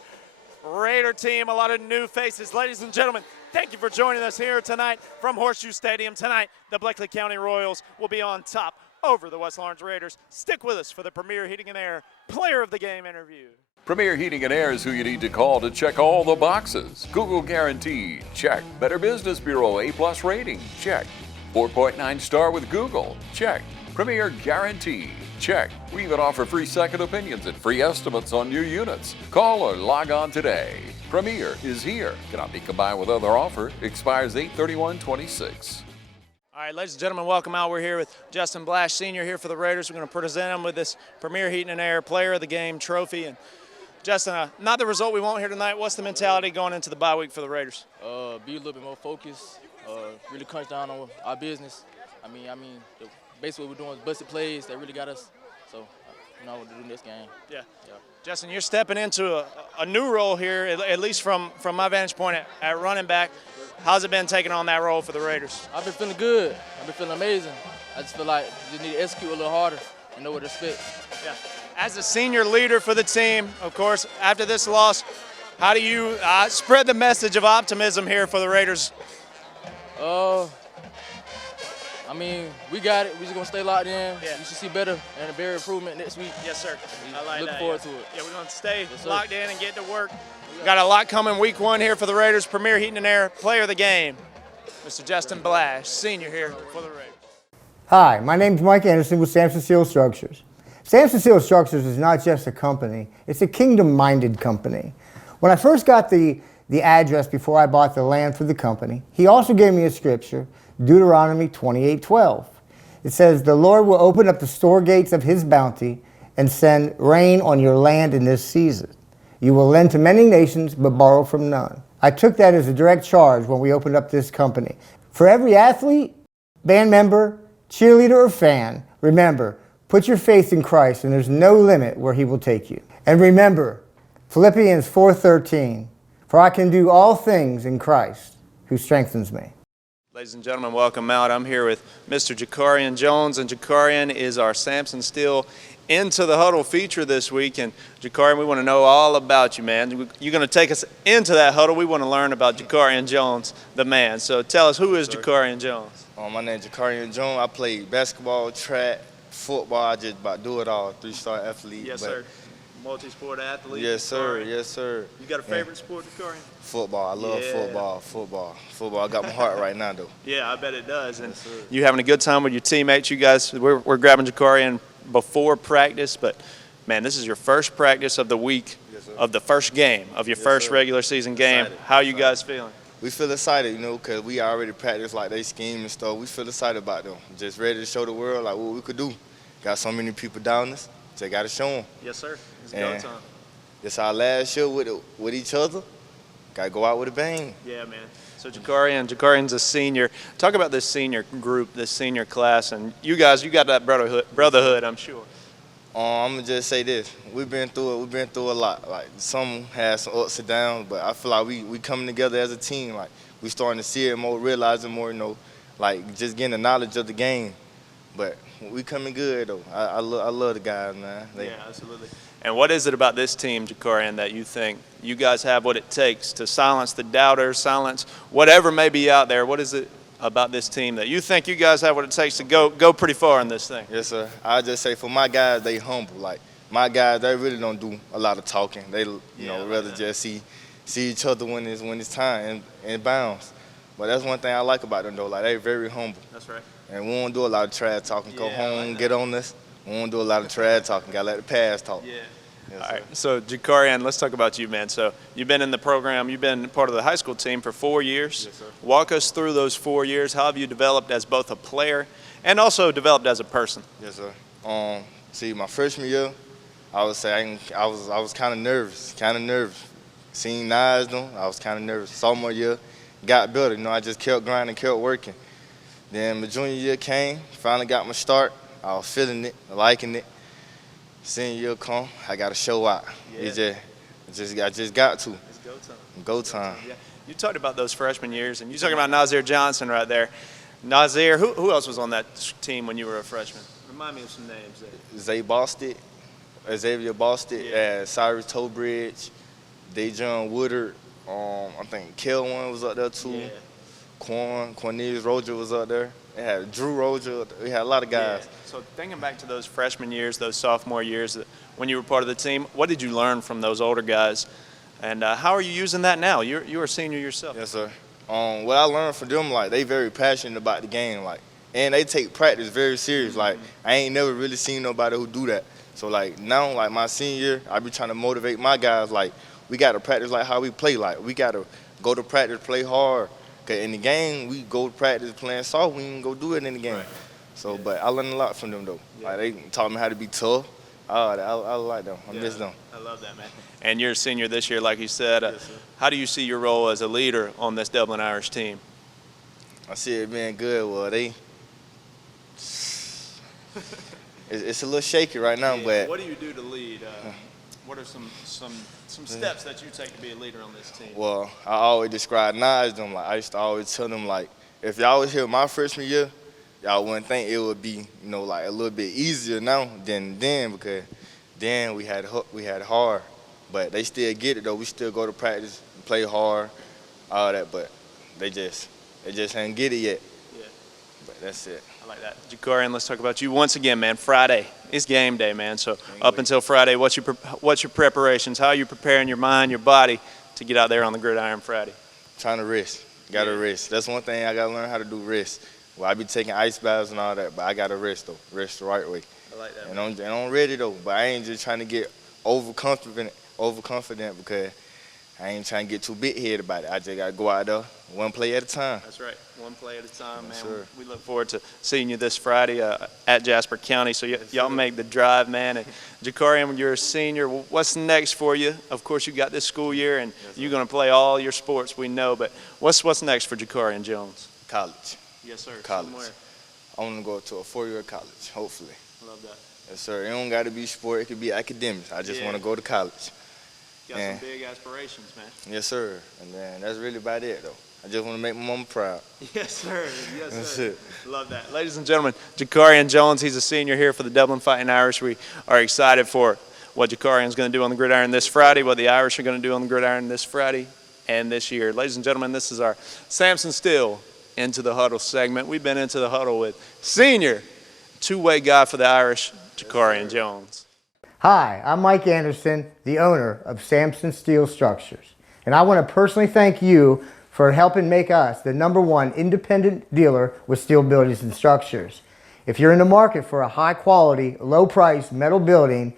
Raider team. A lot of new faces. Ladies and gentlemen, thank you for joining us here tonight from Horseshoe Stadium. Tonight, the Bleckley County Royals will be on top over the West Lawrence Raiders. Stick with us for the Premier Heating and Air Player of the Game interview. Premier Heating and Air is who you need to call to check all the boxes. Google Guaranteed, check. Better Business Bureau A+ rating, check. 4.9 star with Google, check. Premier Guaranteed, check. We even offer free second opinions and free estimates on new units. Call or log on today. Premier is here. Cannot be combined with other offer. Expires 8/31/26. All right, ladies and gentlemen, welcome out. We're here with Justin Blash, Sr. here for the Raiders. We're going to present him with this Premier Heating and Air Player of the Game trophy. And Justin, not the result we want here tonight. What's the mentality going into the bye week for the Raiders? Be a little bit more focused. Really crunch down on our business. Basically what we're doing is busted plays that really got us. So, what to do in this game. Yeah. Justin, you're stepping into a new role here, at least from my vantage point at running back. How's it been taking on that role for the Raiders? I've been feeling good. I've been feeling amazing. I just feel like you need to execute a little harder and know where to fit. Yeah. As a senior leader for the team, of course, after this loss, how do you spread the message of optimism here for the Raiders? We got it. We're just going to stay locked in. Yeah. You should see better and a better improvement next week. Yes, sir. I like Looking that. forward to it. Yeah, we're going to stay locked in and get to work. Got a lot coming week 1 here for the Raiders. Premier Heating and Air Player of the Game, Mr. Justin Blash, Sr. here for the Raiders. Hi, my name is Mike Anderson with Samson Steel Structures. Samson Steel Structures is not just a company, it's a kingdom-minded company. When I first got the address before I bought the land for the company, he also gave me a scripture, Deuteronomy 28:12. It says, "The Lord will open up the store gates of his bounty and send rain on your land in this season. You will lend to many nations, but borrow from none." I took that as a direct charge when we opened up this company. For every athlete, band member, cheerleader, or fan, remember, put your faith in Christ and there's no limit where he will take you. And remember, Philippians 4:13, "For I can do all things in Christ who strengthens me." Ladies and gentlemen, welcome out. I'm here with Mr. Jakarian Jones, and Jakarian is our Samson Steel Into the Huddle feature this week. And Jakarian, we want to know all about you, man. You're going to take us into that huddle. We want to learn about Jakarian Jones, the man. So tell us, who is Jakarian Jones? My name is Jakarian Jones. I play basketball, track, football. I just about do it all. 3-star athlete. Yes, sir. Multi-sport athlete. Yes, sir. Jakarian. Yes, sir. You got a favorite sport, Jakarian? Football. I love football. I got my heart right now, though. Yeah, I bet it does. And you having a good time with your teammates. You guys, we're grabbing Jakarian before practice, but man, this is your first practice of the week, of the first game, of your first regular season game. How are you guys feeling? We feel excited, because we already practiced like they scheme and stuff. We feel excited about them. Just ready to show the world like what we could do. Got so many people down us. Just got to show them. Yes, sir. It's go time. This our last show with each other. Got to go out with a bang. Yeah, man. So Jakarian's a senior. Talk about this senior group, this senior class, and you guys, you got that brotherhood, I'm sure. I'm gonna just say this: we've been through it. We've been through a lot. Like some had some ups and downs, but I feel like we coming together as a team. Like we starting to see it more, realizing more. Like just getting the knowledge of the game. But we coming good though. I love the guys, man. Yeah, absolutely. And what is it about this team, Jakarian, that you think you guys have what it takes to silence the doubters, silence whatever may be out there? What is it about this team that you think you guys have what it takes to go pretty far in this thing? Yes, sir. I just say for my guys, they humble. Like my guys, they really don't do a lot of talking. They rather just see each other when it's time and bounce. But that's one thing I like about them though. Like they very humble. That's right. And we won't do a lot of trash talking. Go home, get on this. We won't do a lot of trash talking. Gotta let the past talk. Yeah. Yes, all right. So Jakarian, let's talk about you, man. So you've been in the program. You've been part of the high school team for 4 years. Yes, sir. Walk us through those 4 years. How have you developed as both a player and also developed as a person? Yes, sir. See, my freshman year, I would say I was kind of nervous. Seeing Nas, though, I was kind of nervous. Sophomore year, got better. I just kept grinding, kept working. Then my junior year came, finally got my start. I was feeling it, liking it. Senior year come, I got to show out. Yeah. I just got to. It's go time. Go time. Yeah. You talked about those freshman years, and you talking about Nazir Johnson right there. Nazir, who else was on that team when you were a freshman? Remind me of some names there. Xavier Bostic, Cyrus Tobridge, Dejon Woodard. I think Kelwin was up there too. Yeah. Cornelius Roger was up there. They had Drew Roger. We had a lot of guys. Yeah. So thinking back to those freshman years, those sophomore years, when you were part of the team, what did you learn from those older guys? And how are you using that now? You're a senior yourself. Yes, sir. What I learned from them, like, they very passionate about the game, like, and they take practice very serious. Like, I ain't never really seen nobody who do that. So, like, now, like, my senior year, I be trying to motivate my guys, like, we got to practice like how we play. Like, we got to go to practice, play hard. Because in the game, we go to practice playing soft. We ain't go do it in the game. Right. So, but I learned a lot from them, though. Yeah. Like, they taught me how to be tough. I like them. I miss them. I love that, man. And you're a senior this year, like you said. Yes, how do you see your role as a leader on this Dublin Irish team? I see it being good. Well, it's a little shaky right now, but. What do you do to lead? What are some steps that you take to be a leader on this team? Well, I always describe Nas them. Like, I used to always tell them, like, if y'all was here my freshman year, y'all wouldn't think it would be, like a little bit easier now than then, because then we had hard. But they still get it though. We still go to practice, play hard, all that. But they just ain't get it yet. Yeah. But that's it. I like that. Jakarian, let's talk about you once again, man. Friday is game day, man. So up until Friday, what's your preparations? How are you preparing your mind, your body to get out there on the gridiron Friday? Trying to rest. Got to rest. That's one thing I got to learn how to do, rest. Well, I be taking ice baths and all that, but I got to rest, though. Rest the right way. I like that. And I'm ready, though, but I ain't just trying to get overconfident because I ain't trying to get too big-headed about it. I just got to go out there one play at a time. That's right. One play at a time, yes, man. Sir. We look forward to seeing you this Friday at Jasper County. So y'all make the drive, man. And Jakarian, you're a senior. What's next for you? Of course, you got this school year, and you're going to play all your sports, we know. But what's next for Jakarian Jones? College. Yes, sir. College. Somewhere. I want to go to a 4-year college, hopefully. I love that. Yes, sir. It don't got to be sport. It could be academics. I just want to go to college. Got some big aspirations, man. Yes, sir. And then that's really about it, though. I just want to make my mama proud. Yes, sir. Yes, sir. That's it. Love that. Ladies and gentlemen, Jakarian Jones, he's a senior here for the Dublin Fighting Irish. We are excited for what Jakarian's going to do on the gridiron this Friday, what the Irish are going to do on the gridiron this Friday and this year. Ladies and gentlemen, this is our Samson Steele Into the Huddle segment. We've been into the huddle with senior two-way guy for the Irish, Jakarian Jones. Hi, I'm Mike Anderson, the owner of Samson Steel Structures, and I want to personally thank you for helping make us the #1 independent dealer with steel buildings and structures. If you're in the market for a high-quality, low-price metal building,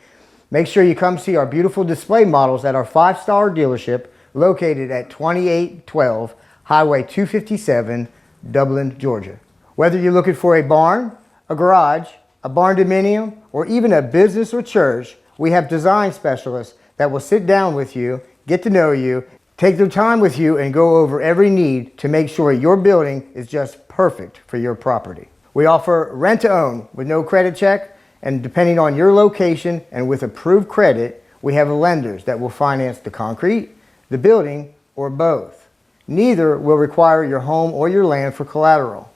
make sure you come see our beautiful display models at our 5-star dealership located at 2812 Highway 257, Dublin, Georgia. Whether you're looking for a barn, a garage, a barn dominium, or even a business or church, we have design specialists that will sit down with you, get to know you, take their time with you, and go over every need to make sure your building is just perfect for your property. We offer rent-to-own with no credit check, and depending on your location and with approved credit, we have lenders that will finance the concrete, the building, or both. Neither will require your home or your land for collateral.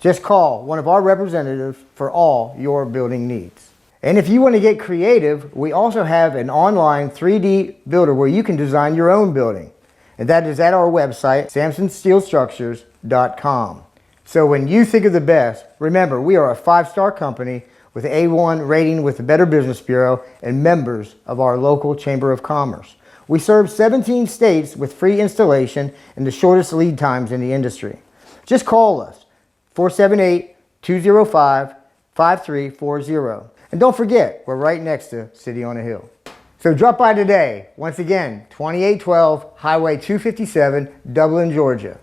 Just call one of our representatives for all your building needs. And if you want to get creative, we also have an online 3D builder where you can design your own building. And that is at our website, samsonsteelstructures.com. So when you think of the best, remember we are a 5-star company with A1 rating with the Better Business Bureau and members of our local Chamber of Commerce. We serve 17 states with free installation and the shortest lead times in the industry. Just call us. 478-205-5340. And don't forget, we're right next to City on a Hill. So drop by today. Once again, 2812 Highway 257, Dublin, Georgia.